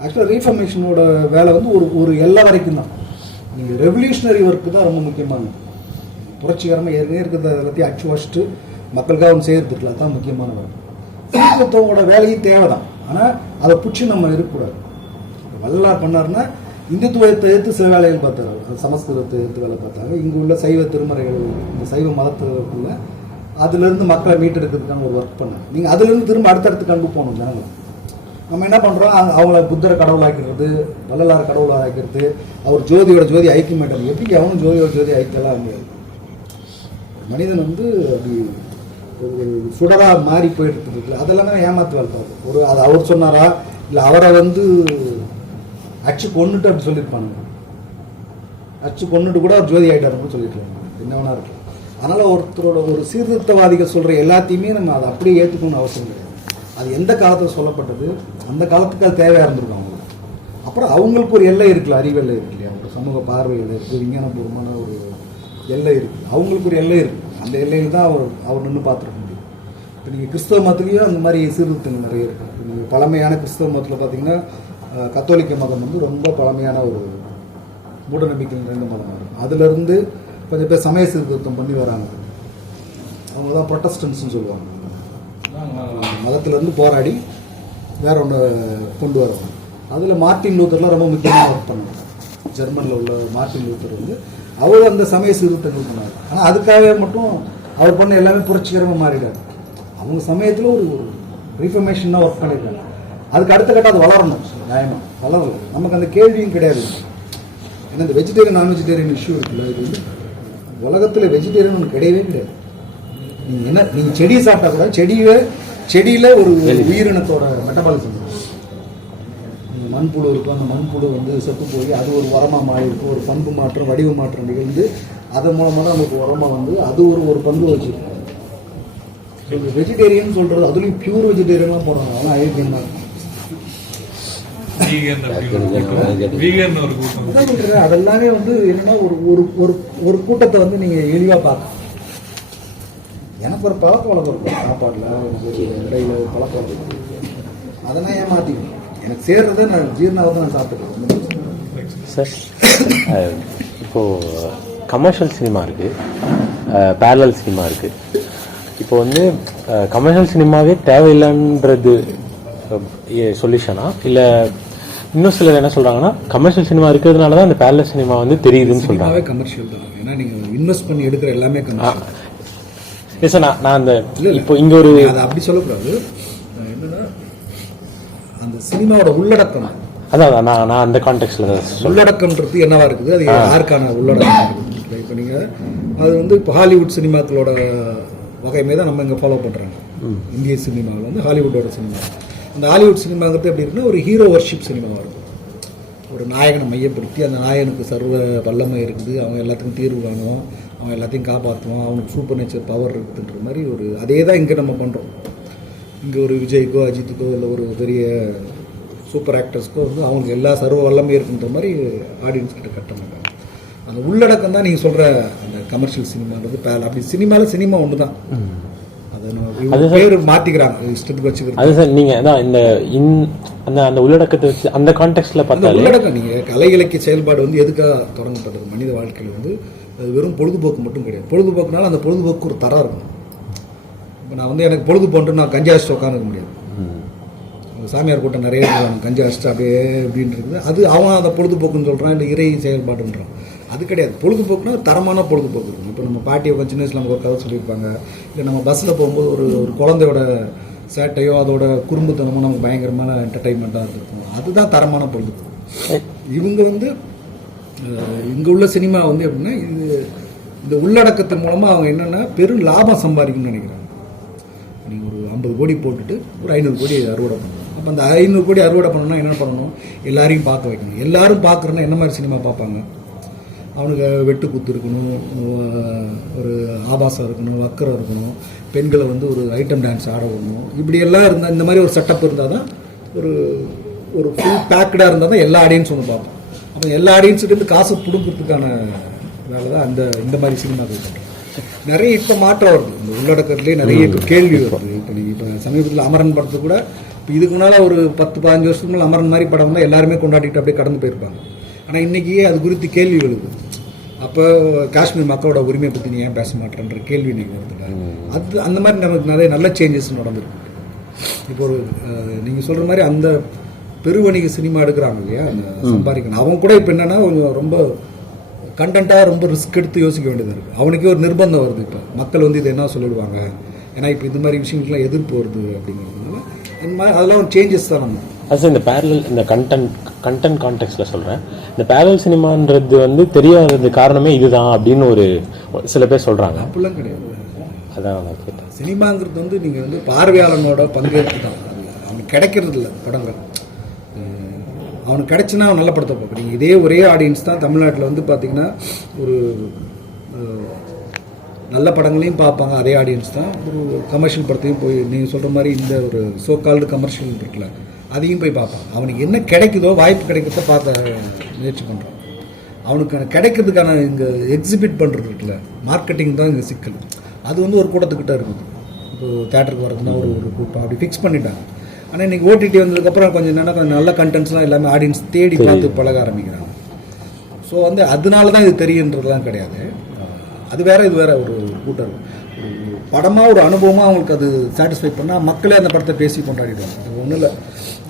ஆக்சுவலாக ரீஃபர்மேஷனோட வேலை வந்து ஒரு எல்லா வரைக்கும் தான். நீங்கள் ரெவல்யூஷனரி ஒர்க்கு தான் ரொம்ப முக்கியமானது. புரட்சிகரமாக ஏற்கனவே இருக்கிறத எல்லாத்தையும் அச்சு வச்சுட்டு மக்களுக்காக ஒன்று செய்யறதுக்குல தான் முக்கியமான வேலை. சீர்திருத்தவங்களோட வேலையும் தேவை தான், ஆனால் அதை பிடிச்சி நம்ம இருக்கக்கூடாது. வள்ளலார் பண்ணார்னா இந்துத்துவத்தை எடுத்து சில வேலைகள் பார்த்தாரு, சமஸ்கிருதத்தை எடுத்து வேலை பார்த்தாங்க. இங்கே உள்ள சைவ திருமறைகள், இந்த சைவ மதத்துக்குள்ள அதுலேருந்து மக்களை மீட்டெடுக்கிறதுக்கான ஒரு ஒர்க் பண்ணாங்க. நீங்கள் அதுலேருந்து திரும்ப அடுத்தடுத்து கண்டு போகணும் ஜனங்களை. நம்ம என்ன பண்ணுறோம், அவங்கள புத்தரை கடவுளாக்கிறது, வள்ளலார் கடவுளாக்கிறது, அவர் ஜோதியோட ஜோதி ஐக்கியம் மாட்டாங்க. எப்படி அவனும் ஜோதியோட ஜோதி ஐக்கியலாம் முடியாது. மனிதன் வந்து அப்படி ஒரு சுடராக மாறி போயிட்டு இருக்குல்ல, அதெல்லாமே ஏமாத்து வளர்த்தாரு. அது அவர் சொன்னாரா, இல்லை அவரை வந்து அச்சு கொண்டுட்டு அப்படி சொல்லியிருப்பாங்க. அச்சு கொண்டுட்டு கூட அவர் ஜோதி ஆகிட்டாருன்னு சொல்லியிருக்காங்க, என்ன வேணா இருக்கு. அதனால் ஒருத்தரோட ஒரு சீர்திருத்தவாதிகள் சொல்கிற எல்லாத்தையுமே நம்ம அதை அப்படியே ஏற்றுக்கணும்னு அவசியம் கிடையாது. அது எந்த காலத்தில் சொல்லப்பட்டது, அந்த காலத்துக்கு அது தேவையாக இருந்திருக்கும் அவங்களுக்கு. அப்புறம் அவங்களுக்கு ஒரு எல்லை இருக்குல்ல, அறிவு எல்லை இருக்கு இல்லையா, ஒரு சமூக பார்வை எல்லை இருக்குது, விஞ்ஞானபூர்வமான ஒரு எல்லை இருக்குது, அவங்களுக்கு ஒரு எல்லை இருக்குது. அந்த எல்லையில் தான் அவர் நின்று பார்த்துருக்க முடியும். இப்போ நீங்கள் கிறிஸ்தவ மதத்துலேயும் அந்த மாதிரி சீர்திருத்தங்கள் நிறைய இருக்குது. நீங்கள் பழமையான கிறிஸ்தவ மதத்தில் பார்த்தீங்கன்னா கத்தோலிக்க மதம் வந்து ரொம்ப பழமையான ஒரு மூடநம்பிக்கை நிறைந்த மதம் இருக்கும். அதுலேருந்து கொஞ்சம் பேர் சமய சீர்திருத்தம் பண்ணி வராங்க. அவங்க தான் ப்ரொட்டஸ்டன்ட்ஸ்னு சொல்லுவாங்க. மதத்திலேருந்து போராடி வேற ஒன்று கொண்டு வருவாங்க. அதில் மார்ட்டின் லூத்தர்லாம் ரொம்ப முக்கியமாக ஒர்க் பண்ணாங்க. ஜெர்மனில் உள்ள மார்ட்டின் லூத்தர் வந்து அவர் அந்த சமய சீர்திருத்தங்கள் பண்ணார். ஆனால் அதுக்காக மட்டும் அவர் பண்ண எல்லாமே புரட்சிகரமாக மாறிடாரு. அவங்க சமயத்தில் ஒரு ரீஃபர்மேஷன் தான் ஒர்க் பண்ணியிருக்காங்க. அதுக்கு அடுத்த கட்டம் அது வளரணும், நியாயமாக வளரல. நமக்கு அந்த கேள்வியும் கிடையாது. ஏன்னா இந்த வெஜிடேரியன் நான் வெஜிடேரியன் இஷ்யூ இருக்குல்ல, இது வந்து உலகத்தில் வெஜிடேரியன் ஒன்று கிடையவே கிடையாது. நீங்கள் செடியை சாப்பிட்டா கூட செடியில் ஒரு உயிரினத்தோட மெட்டபாலிசம் மண்புழு இருக்கும். அந்த மண்புழு வந்து செத்து போய் அது ஒரு உரமாக மாறி இருக்கும். ஒரு பண்பு மாற்றம், வடிவ மாற்றம் நிகழ்ந்து அதன் மூலமாக தான் நமக்கு உரமாக வந்து அது ஒரு பண்பு வச்சுருக்கோம். வெஜிடேரியன் சொல்கிறது அதுலேயும் பியூர் வெஜிடேரியனாக போகிறாங்க. ஆனால் அயோக்கியம் தான். அதெல்லாமே வந்து என்னன்னா ஒரு கூட்டத்தை வந்து நீங்கள் எளிவாக பார்க்க. எனக்கு ஒரு பழக்க வழக்கம் இருக்கும் சாப்பாட்டில், எனக்கு ஒரு இடையில ஒரு பழக்க வழக்கம் இருக்கும். அதெல்லாம் ஏமாற்றிக்கணும். எனக்கு சேர்றதை நான் ஜீர்ணாவது நான் சாப்பிட்டுக்கிறேன். சார், இப்போது கமர்ஷியல் சினிமா இருக்குது, பேரலல் சினிமா இருக்குது. இப்போ வந்து கமர்ஷியல் சினிமாவே தேவையில்லைன்றது சொல்யூஷனா, இல்லை இன்னும் சிலர் என்ன சொல்கிறாங்கன்னா கமர்ஷியல் சினிமா இருக்கிறதுனால தான் அந்த பேரலல் சினிமா வந்து தெரியுதுன்னு சொல்கிறாங்க. கமர்ஷியல் தான், ஏன்னா நீங்கள் இன்வெஸ்ட் பண்ணி எடுக்கிற எல்லாமே கமர்ஷியல். இல்லை சார், நான் அந்த இப்போ இங்கே ஒரு அதை அப்படி சொல்லக்கூடாது. என்னன்னா அந்த சினிமாவோட உள்ளடக்கம் அதான் நான் அந்த கான்டெக்ட்ல சொல்றேன். உள்ளடக்கம்ன்றது என்னவா இருக்குது, அது யாருக்கான உள்ளடக்கம் இருக்குது. இப்போ நீங்கள் அது வந்து இப்போ ஹாலிவுட் சினிமாக்களோட வகைமே தான் நம்ம இங்கே ஃபாலோ பண்ணுறாங்க. இந்திய சினிமாவில் வந்து ஹாலிவுட்டோட சினிமா, அந்த ஹாலிவுட் சினிமாங்கிறது எப்படி இருக்குன்னா ஒரு ஹீரோ வர்ஷிப் சினிமாவாக இருக்கும். ஒரு நாயகனை மையப்படுத்தி அந்த நாயகனுக்கு சர்வ வல்லமை இருக்குது, அவன் எல்லாத்துக்கும் தீர்வு காணும், அவன் எல்லாத்தையும் காப்பாற்றுவான், அவனுக்கு சூப்பர் நேச்சர் பவர் இருக்குதுன்ற மாதிரி ஒரு அதே தான் இங்கே நம்ம பண்ணுறோம். இங்கே ஒரு விஜய்க்கோ அஜித்துக்கோ இல்லை ஒரு பெரிய சூப்பர் ஆக்டர்ஸ்க்கோ வந்து அவங்களுக்கு எல்லா சர்வ வல்லமையும் இருக்குன்ற மாதிரி ஆடியன்ஸ் கிட்ட கட்ட மாட்டாங்க. அந்த உள்ளடக்கம் தான் நீங்கள் சொல்கிற அந்த கமர்ஷியல் சினிமான்றது அப்படி சினிமாவில் சினிமா ஒன்று தான். அதை பேர் மாற்றிக்கிறாங்க இஷ்டத்துக்கு வச்சுக்கிறது. அது சார் நீங்கள் அதான் அந்த அந்த உள்ளடக்கத்தை வச்சு அந்த கான்டெக்ட்ல பார்த்தா உள்ளடக்கம் நீங்கள் கலை இலக்கிய செயல்பாடு வந்து எதுக்காக தொடங்கப்பட்டது மனித வாழ்க்கையில் வந்து அது வெறும் பொழுதுபோக்கு மட்டும் கிடையாது. பொழுதுபோக்குனால அந்த பொழுதுபோக்கு ஒரு தரம் இருக்கும். இப்போ நான் வந்து எனக்கு பொழுதுபோக்கு நான் கஞ்சா அடிச்சுட்டு உட்காந்துக்க முடியாது. சாமியார் கூட்டம் நிறைய கஞ்சா அடிச்சுட்டு அப்படியே அப்படின்னு இருக்குது. அது அவன் அந்த பொழுதுபோக்குன்னு சொல்கிறான், இல்லை இறை செயல்பாடுன்றான். அது கிடையாது. பொழுதுபோக்குனா தரமான பொழுதுபோக்கு இருக்கும். இப்போ நம்ம பாட்டியை சின்ன வயசில் நமக்கு ஒரு கதை சொல்லியிருப்பாங்க, இல்லை நம்ம பஸ்ஸில் போகும்போது ஒரு குழந்தையோட சேட்டையோ அதோட குறும்புத்தனமோ நமக்கு பயங்கரமான என்டர்டைன்மெண்ட்டாக இருக்கும். அதுதான் தரமான பொழுதுபோக்கு. இவங்க வந்து இங்கே உள்ள சினிமா வந்து எப்படின்னா இந்த உள்ளடக்கத்தின் மூலமாக அவங்க என்னென்னா பெரும் லாபம் சம்பாதிக்கணும்னு நினைக்கிறாங்க. நீங்கள் ஒரு 50 கோடி போட்டுட்டு ஒரு 500 கோடி அறுவடை பண்ணணும். அப்போ அந்த 500 கோடி அறுவடை பண்ணணும்னா என்ன பண்ணணும், எல்லாரையும் பார்க்க வைக்கணும். எல்லாரும் பார்க்குறோன்னா என்ன மாதிரி சினிமா பார்ப்பாங்க, அவனுக்கு வெட்டு குத்து இருக்கணும், ஒரு ஆபாசம் இருக்கணும், வக்கரம் இருக்கணும், பெண்களை வந்து ஒரு ஐட்டம் டான்ஸ் ஆட விடணும். இப்படியெல்லாம் இருந்தால் இந்த மாதிரி ஒரு செட்டப் இருந்தால் தான் ஒரு ஃபுல் பேக்கடாக இருந்தால் தான் எல்லா ஆடியன்ஸும் வந்து பார்ப்போம். அப்போ எல்லா ஆடியன்ஸுக்கு காசு பிடுங்கிறதுக்கான வேலை தான் இந்த மாதிரி சினிமாக்கள் பண்ணுறோம். நிறைய இப்போ மாற்றம் வருது. இந்த உள்ளடக்கத்துலேயே நிறைய கேள்வி வருது. இப்போ நீங்கள் இப்போ சமீபத்தில் அமரன் படத்தை கூட இப்போ இதுக்கு முன்னால் ஒரு 10-15 வருஷத்துக்கு முன்னாடி அமரன் மாதிரி படம் வந்தால் எல்லாருமே கொண்டாடிட்டு அப்படியே கடந்து போயிருப்பாங்க. ஆனால் இன்றைக்கி அது குறித்து கேள்வி எழுது. அப்போ காஷ்மீர் மக்களோட உரிமையை பற்றி நீ ஏன் பேச மாட்டேன்ற கேள்வி நீங்கள் வருதுல. அது அந்த மாதிரி நமக்கு நிறைய நல்ல சேஞ்சஸ் நடந்திருக்கு. இப்போ ஒரு நீங்கள் சொல்கிற மாதிரி அந்த பெருவணிக சினிமா எடுக்கிறாங்க இல்லையா, அந்த சம்பாதிக்கணும், அவங்க கூட இப்போ என்னென்னா கொஞ்சம் ரொம்ப கண்டென்ட்டாக ரொம்ப ரிஸ்க் எடுத்து யோசிக்க வேண்டியதாக இருக்குது. அவனுக்கே ஒரு நிர்பந்தம் வருது. இப்போ மக்கள் வந்து இதை என்ன சொல்லிடுவாங்க, ஏன்னா இப்போ இந்த மாதிரி விஷயங்களுக்குலாம் எதிர்ப்பு வருது அப்படிங்கிறதுனால இந்த மாதிரி அதெல்லாம் ஒரு சேஞ்சஸ் தான். நம்ம அது இந்த பேரலல் இந்த கண்டென்ட் கான்டெக்ட்ல சொல்கிறேன். இந்த பேரலல் சினிமான்றது வந்து தெரியாதது காரணமே இதுதான் அப்படின்னு ஒரு சில பேர் சொல்கிறாங்க. அப்படிலாம் கிடையாது. அதான் கேட்டேன். சினிமாங்கிறது வந்து நீங்கள் வந்து பார்வையாளனோட பங்கேற்பு தான். அவனுக்கு கிடைக்கிறது இல்லை படங்கள். அவனுக்கு கிடைச்சுன்னா அவன் நல்ல படத்தை பார்க்குறீங்க. இதே ஒரே ஆடியன்ஸ் தான் தமிழ்நாட்டில் வந்து பார்த்தீங்கன்னா ஒரு நல்ல படங்களையும் பார்ப்பாங்க. அதே ஆடியன்ஸ் தான் ஒரு கமர்ஷியல் படத்தையும் போய் நீங்கள் சொல்கிற மாதிரி இந்த ஒரு சோ கால்டு கமர்ஷியல் இருக்குல்ல அதையும் போய் பார்ப்பான். அவனுக்கு என்ன கிடைக்குதோ வாய்ப்பு கிடைக்கிறத பார்க்க முயற்சி பண்ணுறான். அவனுக்கு கிடைக்கிறதுக்கான இங்கே எக்ஸிபிட் பண்ணுறது இருக்குல்ல, மார்க்கெட்டிங் தான் இங்கே சிக்கல். அது வந்து ஒரு கூட்டத்துக்கிட்ட இருக்குது. இப்போ தேட்டருக்கு வரதுனா ஒரு கூட்டம் அப்படி ஃபிக்ஸ் பண்ணிட்டாங்க. ஆனால் இன்றைக்கி ஓடிடி வந்ததுக்கப்புறம் கொஞ்சம் என்னென்னா கொஞ்சம் நல்ல கண்டென்ட்ஸ்லாம் எல்லாமே ஆடியன்ஸ் தேடி பார்த்து பழக ஆரம்பிக்கிறாங்க. ஸோ வந்து அதனால தான் இது தெரியுன்றதுலாம் கிடையாது. அது வேறு இது வேறு ஒரு கூட்டம். படமாக ஒரு அனுபவமாக அவங்களுக்கு அது சாட்டிஸ்ஃபை பண்ணால் மக்களே அந்த படத்தை பேசி கொண்டாடிடுவாங்க. அது ஒன்றும் இல்லை.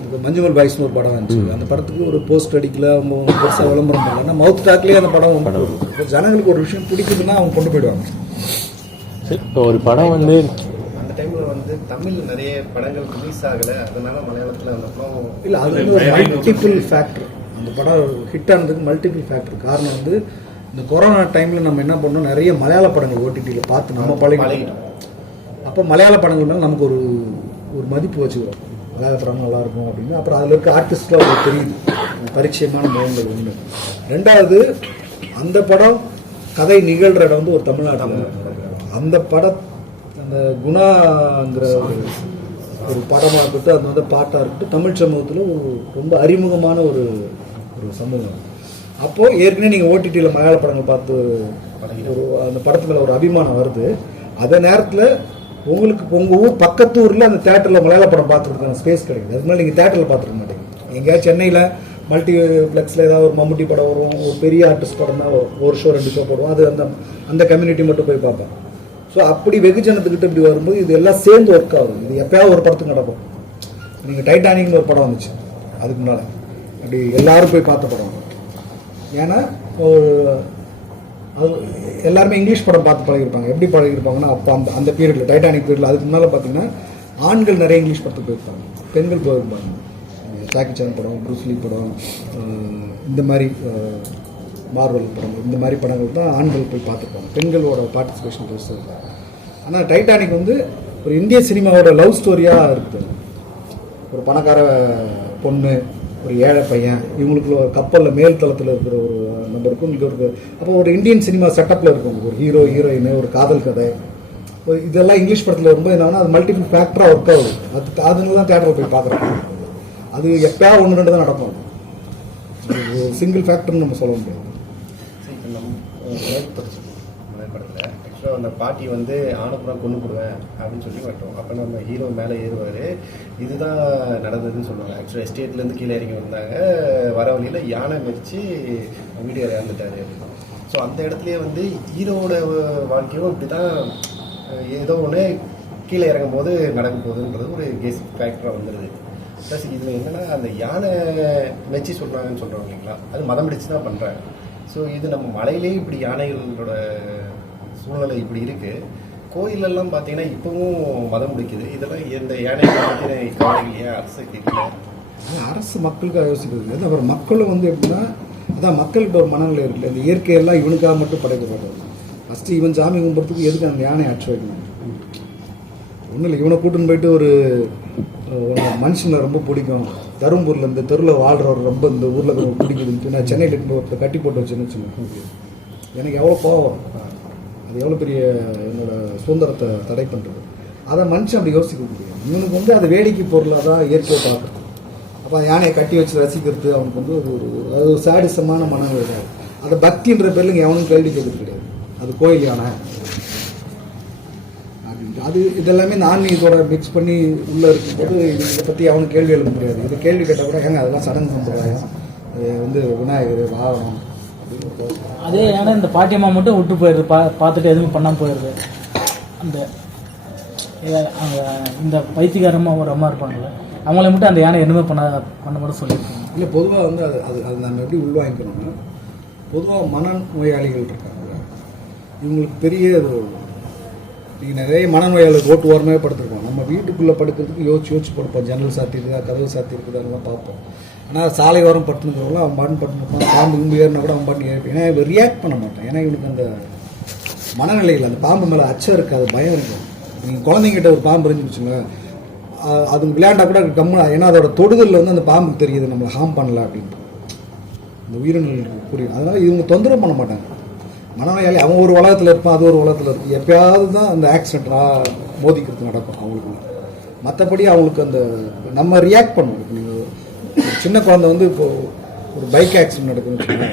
இப்போ மஞ்சுமல் பாய்ஸ்னு ஒரு படம் வந்துச்சு. அந்த படத்துக்கு ஒரு போஸ்ட் அடிக்கல, அவங்க பெருசாக விளம்பரம் பண்ணலன்னா மவுத் டாக்லேயே அந்த படம் இப்போ ஜனங்களுக்கு ஒரு விஷயம் பிடிக்குதுன்னா அவங்க கொண்டு போயிடுவாங்க. இப்போ ஒரு படம் வந்து அந்த டைமில் வந்து தமிழில் நிறைய படங்கள் ரிலீஸ் ஆகலை, அதனால மலையாளத்தில் அந்த படம் இல்லை. அது வந்து ஒரு மல்டிபிள் ஃபேக்டர். அந்த படம் ஹிட் ஆனதுக்கு மல்டிபிள் ஃபேக்டர். காரணம் வந்து இந்த கொரோனா டைமில் நம்ம என்ன பண்ணோம், நிறைய மலையாள படங்கள் ஓடிடியில் பார்த்து நம்ம பழகிட்டோம். அப்போ மலையாள படங்கள் மேலே நமக்கு ஒரு மதிப்பு வச்சுக்கிறோம். மலையாள படம் நல்லாயிருக்கும் அப்படின்னு. அப்புறம் அதில் இருக்க ஆர்டிஸ்ட்லாம் அவங்களுக்கு தெரியுது, பரிச்சயமான முகங்கள் ஒன்று. ரெண்டாவது, அந்த படம் கதை நிகழ்கிற இடம் வந்து ஒரு தமிழ்நாட்டில். அந்த படம் அந்த குணாங்கிற ஒரு படமாக இருக்கட்டும், அது வந்து பாட்டாக இருக்கட்டும், தமிழ் சமூகத்தில் ரொம்ப அறிமுகமான ஒரு சமூகம். அப்போது ஏற்கனவே நீங்கள் ஓடிடியில் மலையாள படங்கள் பார்த்து அந்த படத்து மேலே ஒரு அபிமானம் வருது. அதே நேரத்தில் உங்களுக்கு உங்கள் ஊர் பக்கத்து ஊரில் அந்த தேட்டரில் மலையாள படம் பார்த்துருக்கான ஸ்பேஸ் கிடைக்குது. அதுக்கு மேலே நீங்கள் தேட்டரில் பார்த்துருக்க மாட்டீங்க. எங்கேயாவது சென்னையில் மல்டிப்ளெக்ஸில் ஏதாவது ஒரு மம்முட்டி படம் வரும், ஒரு பெரிய ஆர்டிஸ்ட் படம் தான் ஒரு ஷோ 2 ஷோ போடுவோம். அது அந்த கம்யூனிட்டி மட்டும் போய் பார்ப்பேன். ஸோ அப்படி வெகுஜனத்துக்கிட்ட இப்படி வரும்போது இது எல்லாம் சேர்ந்து ஒர்க் ஆகுது. இது எப்போயாவது ஒரு படத்துக்கு நடக்கும். நீங்கள் டைட்டானிக்னு ஒரு படம் வந்துச்சு அதுக்கு முன்னால், அப்படி எல்லாரும் போய் பார்த்த படம். ஏன்னா அது எல்லாருமே இங்கிலீஷ் படம் பார்த்து பழகிருப்பாங்க. எப்படி பழகிருப்பாங்கன்னா அப்போ அந்த பீரியடில் டைட்டானிக் பீரியடில் அதுக்கு முன்னால் பார்த்தீங்கன்னா ஆண்கள் நிறைய இங்கிலீஷ் படத்துக்கு போயிருப்பாங்க, பெண்கள் போயிருப்பாங்க. ஜாக்கி சான் படம், ப்ரூஸ்லி படம், இந்த மாதிரி மார்வல் படம், இந்த மாதிரி படங்கள் தான் ஆண்கள் போய் பார்த்துருப்பாங்க. பெண்களோட பார்ட்டிசிபேஷன் பெருசாக இருக்கும். ஆனால் டைட்டானிக் வந்து ஒரு இந்திய சினிமாவோட லவ் ஸ்டோரியாக இருக்குது. ஒரு பணக்கார பொண்ணு, ஒரு ஏழை பையன், இவங்களுக்குள்ள ஒரு கப்பலில் மேல் தளத்தில் இருக்கிற ஒரு நம்பருக்கும் இங்கே ஒரு அப்போ ஒரு இந்தியன் சினிமா செட்டப்பில் இருக்கும். ஒரு ஹீரோ ஹீரோயின், ஒரு காதல் கதை, இதெல்லாம் இங்கிலீஷ் படத்தில் வரும்போது என்னன்னா அது மல்டிபிள் ஃபேக்டராக ஒர்க் ஆகுது. அதனால தான் தேட்டரில் போய் பார்க்குறோம். அது எப்பயா 1-2 தான் நடக்கும். சிங்கிள் ஃபேக்டர்னு நம்ம சொல்ல முடியாது. இப்போ நம்ம படத்தில் ஆக்சுவலாக அந்த பாட்டி வந்து ஆனப்புறம் கொண்டு போடுவேன் அப்படின்னு சொல்லி மாட்டோம். அப்போ நம்ம ஹீரோ மேலே ஏறுவார். இதுதான் நடந்ததுன்னு சொல்லுவாங்க. ஆக்சுவலாக எஸ்டேட்லேருந்து கீழே இறங்கி வந்தாங்க. வர வழியில் யானை மறித்து வீடியோ இறந்துட்டாரு. ஸோ அந்த இடத்துலையே வந்து ஹீரோவோட வாழ்க்கையும் இப்படி தான் ஏதோ ஒன்று கீழே இறங்கும் போது நடக்க போகுதுன்றது ஒரு கெஸ் ஃபேக்டராக வந்துடுது. ப்ளஸ் இதில் என்னென்னா அந்த யானை மெச்சி சொல்கிறாங்கன்னு சொல்கிறோம் இல்லைங்களா, அது மதம் பிடிச்சி தான் பண்ணுறாங்க. ஸோ இது நம்ம மலையிலே இப்படி யானைகளோட சூழ்நிலை இப்படி இருக்குது. கோயிலெல்லாம் பார்த்தீங்கன்னா இப்போவும் மதம் முடிக்குது. இதெல்லாம் இந்த யானைகளை பற்றின கவலைகளையே அரசு கேட்கல. அரசு மக்களுக்காக யோசிக்கிறது. அப்புறம் மக்களும் வந்து எப்படின்னா அதான் மக்கள்கிட்ட ஒரு மனநிலை இருக்குல்ல, இந்த இயற்கையெல்லாம் இவனுக்காக மட்டும் படைக்கப்பட்டது. ஃபஸ்ட்டு இவன் சாமி கும்பிட்றதுக்கு எதுக்கு அந்த யானை அடிச்சு வைக்கணும்? ஒன்றும் இல்லை, இவனை கூட்டுன்னு போயிட்டு ஒரு மனுஷனை ரொம்ப பிடிக்கும், தருமபுரியில் இந்த தெருவில் வாழ்கிறவர் ரொம்ப இந்த ஊரில் ரொம்ப பிடிக்குதுன்ட்டு நான் சென்னையில் ஒருத்தர் கட்டி போட்டு வச்சுன்னு வச்சுக்கோங்க. எனக்கு எவ்வளோ கோவம், அது எவ்வளோ பெரிய என்னோட சுதந்திரத்தை தடை பண்ணுறது. அதை மனுஷன் அப்படி யோசிக்க முடியும். இவனுக்கு வந்து அதை வேடிக்கை பொருளாக தான் இயற்கையை பார்க்குறது. அப்போ யானையை கட்டி வச்சு ரசிக்கிறது அவனுக்கு வந்து அது ஒரு சாடிசமான மனநிலை. அதை பக்தின்ற பேரில் எவனும் கேள்வி கேட்கறது கிடையாது. அது கோயில் யானை அப்படின்ட்டு அது இதெல்லாமே இந்த ஆன்மீகத்தோட மிக்ஸ் பண்ணி உள்ளே இருக்கும்போது இதை பற்றி அவனுக்கு கேள்வி எழுத முடியாது. இது கேள்வி கேட்டால் கூட ஏங்க அதெல்லாம் சடங்கு சம்பிரதாயம், அது வந்து விநாயகர் வாகனம் அப்படின்னு. அதே ஏன்னா இந்த பாட்டியம்மா மட்டும் விட்டு போயிடுது, பார்த்துட்டு எதுவுமே பண்ணாமல் போயிடுது. அந்த இந்த பைத்தியக்காரமாக ஒரு அம்மா இருப்பாங்கள்ல, அவங்கள மட்டும் அந்த யானை எதுவுமே பண்ண மட்டும் சொல்லியிருக்காங்க. இல்லை பொதுவாக வந்து அது நம்ம எப்படி உள்வாங்கிக்கணும்னா, பொதுவாக மனநோயாளிகள் இருக்காங்க, இவங்களுக்கு பெரிய நீங்கள் நிறைய மனநோயாளிகள் ரோட்டு ஓரமே படுத்துருக்கோம். நம்ம வீட்டுக்குள்ளே படுக்கிறதுக்கு யோசிச்சு படுப்போம். ஜன்னல் சாத்தி இருக்குதா, கதவு சாத்தி இருக்குதான்னு பார்ப்போம். ஆனால் சாலை ஓரம் பட்டுனுக்கிறவங்களும் அவன் பாட்டு பட்டுனுப்பான். பாம்பு இம்பு ஏறினா கூட அவன் பாட்டு ஏறிப்பான். ஏன்னா இவன் ரியாக்ட் பண்ண மாட்டான். ஏன்னா இவனுக்கு அந்த மனநிலையில் அந்த பாம்பு மேலே அச்சம் இருக்காது, பயம் இருக்கும். நீங்கள் குழந்தைங்கிட்ட ஒரு பாம்பு இருந்துச்சுங்க, அது விளையாண்டா கூட கம்முனா, ஏன்னா அதோட தொடுதலில் வந்து அந்த பாம்புக்கு தெரியுது நம்மளை ஹார்ம் பண்ணல அப்படின்ட்டு இந்த உயிரினங்களுக்கு புரியும். அதனால் இவங்க தொந்தரவு பண்ண மாட்டாங்க. மனநோயாளி அவன் ஒரு உலகத்தில் இருப்பான், அது ஒரு உலகத்தில் இருக்கும். எப்பயாவது தான் அந்த ஆக்சிடென்ட் மோதிக்கிறது நடக்கும் அவங்களுக்கு. மற்றபடி அவங்களுக்கு அந்த நம்ம ரியாக்ட் பண்ணுவோம். இப்போ நீங்கள் சின்ன குழந்தை வந்து இப்போ ஒரு பைக் ஆக்சிடென்ட் நடக்குதுன்னு வச்சுக்கோங்க,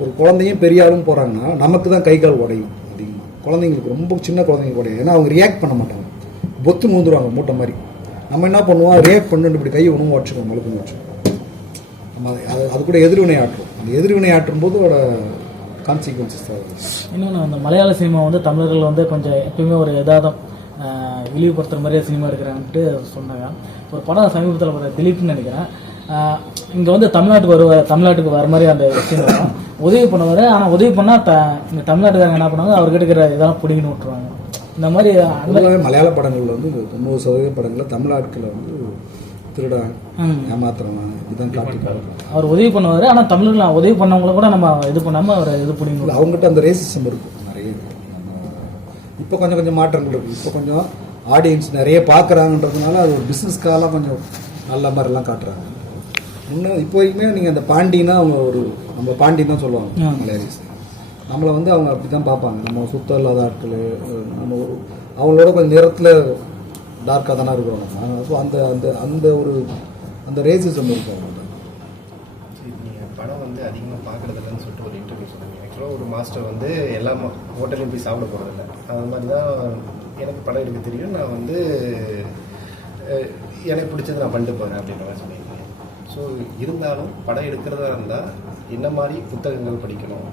ஒரு குழந்தையும் பெரியாரும் போகிறாங்கன்னா நமக்கு தான் கை கால் உடையும் அதிகமாக. குழந்தைங்களுக்கு ரொம்ப சின்ன குழந்தைங்களுக்கு உடையும். ஏன்னா அவங்க ரியாக்ட் பண்ண மாட்டாங்க, பொத்து மூந்துருவாங்க மூட்டை மாதிரி. நம்ம என்ன பண்ணுவோம், ரியாக்ட் பண்ணிட்டு இப்படி கையை உணவு வச்சுக்கோம், மழுக்குன்னு வச்சுக்கோம். நம்ம அது கூட எதிர்வினை ஆற்றும். அந்த எதிர்வினை ஆற்றும் போது அதோட கான்சிக்வன்சஸ் தான். இன்னொன்று, அந்த மலையாள சினிமா வந்து தமிழர்கள் வந்து கொஞ்சம் எப்பயுமே ஒரு யதார்த்தம் இழிவுபடுத்துகிற மாதிரியே சினிமா எடுக்கிறாங்கன்ட்டு சொன்னாங்க. ஒரு படம் சமீபத்தில் ஒரு திலீப்னு நினைக்கிறேன், இங்கே வந்து தமிழ்நாட்டுக்கு வர மாதிரி அந்த விஷயம் உதவி பண்ணுவார். ஆனால் உதவி பண்ணால் இங்கே தமிழ்நாட்டுக்காரங்க என்ன பண்ணுவாங்க, அவர்கிட்ட இருக்கிற இதெல்லாம் பிடிக்கின்னு விட்டுருவாங்க. இந்த மாதிரி மலையாள படங்களில் வந்து 90% படங்களில் தமிழ்நாட்டில் வந்து திருடான், ஏமாத்துறவன், இதுதான் காட்டிக்காரு. அவர் உதவி பண்ணுவார். ஆனால் தமிழர்கள் உதவி பண்ணவங்கள கூட நம்ம இது பண்ணாமல் அவர் இது பிடிக்கணும். அவங்ககிட்ட அந்த ரேசிசம் இருக்குது நிறைய. இப்போ கொஞ்சம் மாற்றங்கள் இருக்குது. இப்போ கொஞ்சம் ஆடியன்ஸ் நிறைய பார்க்குறாங்கன்றதுனால அது ஒரு பிஸ்னஸ்க்காகலாம் கொஞ்சம் நல்ல மாதிரிலாம் காட்டுறாங்க. இன்னும் இப்போ வரைக்குமே நீங்கள் அந்த பாண்டினா அவங்க நம்ம பாண்டின்னு தான் சொல்லுவாங்க மலையாளிஸ். நம்மளை வந்து அவங்க அப்படி தான் பார்ப்பாங்க. நம்ம சுத்தம் இல்லாத ஆட்கள், நம்ம அவங்களோட கொஞ்சம் நிறத்தில் டார்க்காக தானே இருக்கிறோம். ஸோ அந்த அந்த அந்த ஒரு அந்த ரேசிசம் இருக்கு அவங்கள்ட்ட. நீங்கள் படம் வந்து அதிகமாக பார்க்குறதில்லன்னு சொல்லிட்டு ஒரு இன்டர்வியூ சொன்னீங்க. ஆக்சுவலாக ஒரு மாஸ்டர் வந்து எல்லா ஹோட்டலையும் போய் சாப்பிட போகிறதில்ல. அது மாதிரி தான் எனக்கு படம் எடுக்க தெரியும், நான் வந்து எனக்கு பிடிச்சது நான் பண்ணிட்டு போகிறேன் அப்படின்ற மாதிரி சொல்லியிருக்கேன். ஸோ இருந்தாலும் படம் எடுக்கிறதா இருந்தால் என்ன மாதிரி புத்தகங்கள் படிக்கணும்,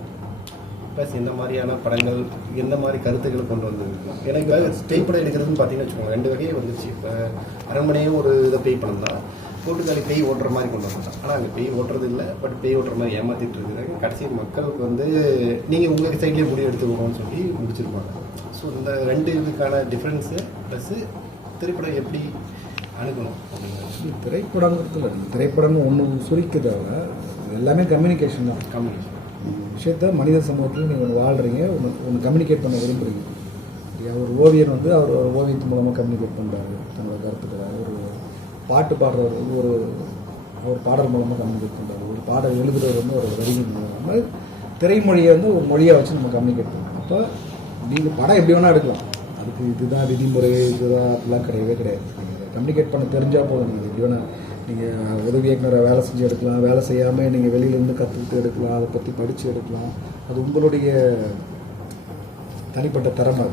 ப்ளஸ் என்ன மாதிரியான படங்கள், எந்த மாதிரி கருத்துக்கள் கொண்டு வந்துருக்கணும். எனக்கு பேய்ப்படம் எடுக்கிறதுன்னு பார்த்தீங்கன்னு வச்சுக்கோங்க, 2 வகையே வந்துருச்சு. இப்போ அரண்மனையே ஒரு இதை பேய் படம் தான், போட்டுக்காலி பேய் ஓட்டுற மாதிரி கொண்டு வந்துட்டான். ஆனால் அங்கே பேய் ஓட்டுறது இல்லை, பட் பேய் ஓட்டுற மாதிரி ஏமாற்றிட்டு இருக்கிறாங்க. கடைசி மக்களுக்கு வந்து நீங்கள் உங்களுக்கு சைட்லேயே முடிவு எடுத்துக்கணும்னு சொல்லி முடிச்சிருப்பாங்க. ஸோ இந்த 2 இதுக்கான டிஃப்ரென்ஸு ப்ளஸ்ஸு திரைப்படம் எப்படி அணுகணும் அப்படிங்கிறது திரைப்படங்கிறதுல திரைப்படம்னு ஒன்று சுரிக்கிறத விட எல்லாமே கம்யூனிகேஷன் தான். கம்யூனிகேஷன் விஷயத்த மனித சமூகத்தில் நீங்கள் ஒன்று வாழ்கிறீங்க, ஒன்று கம்யூனிகேட் பண்ண விரும்புகிறீங்க. ஒரு ஓவியர் வந்து அவர் ஒரு ஓவியத்தின் மூலமாக கம்யூனிகேட் பண்ணுறாரு தன்னோட கருத்துக்களை. ஒரு பாட்டு பாடுறவர் வந்து ஒரு பாடல் மூலமாக கம்யூனிகேட் பண்ணுறாரு. ஒரு பாடல் எழுதுறவர் வந்து ஒரு வரியின் மூலமாக திரைமொழியை வந்து ஒரு மொழியாக வச்சு நம்ம கம்யூனிகேட் பண்ணுறோம். அப்போ நீங்கள் படம் எப்படி வேணால் எடுக்கலாம், அதுக்கு இதுதான் விதிமுறை இதுதான் அப்படிலாம் கிடையவே கிடையாது. நீங்கள் கம்யூனிகேட் பண்ண தெரிஞ்சால் போதும். நீங்கள் எப்படி வேணால் நீங்கள் உதவி இயக்குனரை வேலை செஞ்சு எடுக்கலாம், வேலை செய்யாமல் நீங்கள் வெளியிலேருந்து கற்றுக்கிட்டு எடுக்கலாம், அதை பற்றி படித்து எடுக்கலாம். அது உங்களுடைய தனிப்பட்ட திறமை.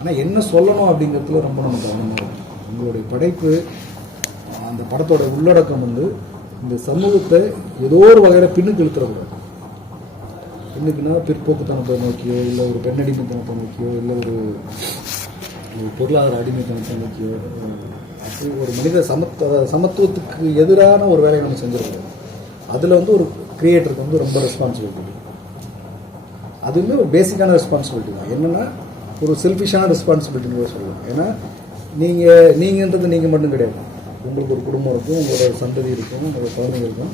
ஆனால் என்ன சொல்லணும் அப்படிங்கிறதுல ரொம்ப நம்ம கவனமாக இருக்கும். உங்களுடைய படைப்பு அந்த படத்தோட உள்ளடக்கம் வந்து இந்த சமூகத்தை ஏதோ ஒரு வகையில் பின்னுக்கு இழுத்துறக்கூடாது. பின்னுக்குன்னா பிற்போக்குத்தனத்தை நோக்கியோ, இல்லை ஒரு பெண்ணடிமைத்தனத்தை நோக்கியோ, இல்லை ஒரு பொருளாதார அடிமைத்தனத்தை நோக்கியோ, அப்படி ஒரு மனித சமத்துவத்துக்கு எதிரான ஒரு வேலையை நம்ம செஞ்சிருக்கோம். அதில் வந்து ஒரு கிரியேட்டருக்கு வந்து ரொம்ப ரெஸ்பான்சிபிலிட்டி. அதுவுமே ஒரு பேசிக்கான ரெஸ்பான்சிபிலிட்டி தான். என்னென்னா ஒரு செல்ஃபிஷான ரெஸ்பான்சிபிலிட்டின்னு கூட சொல்லலாம். ஏன்னா நீங்கன்றது நீங்கள் மட்டும் கிடையாது. உங்களுக்கு ஒரு குடும்பம் இருக்கும், உங்களோட சந்ததி இருக்கும், உங்களோட குழந்தைங்க இருக்கும்.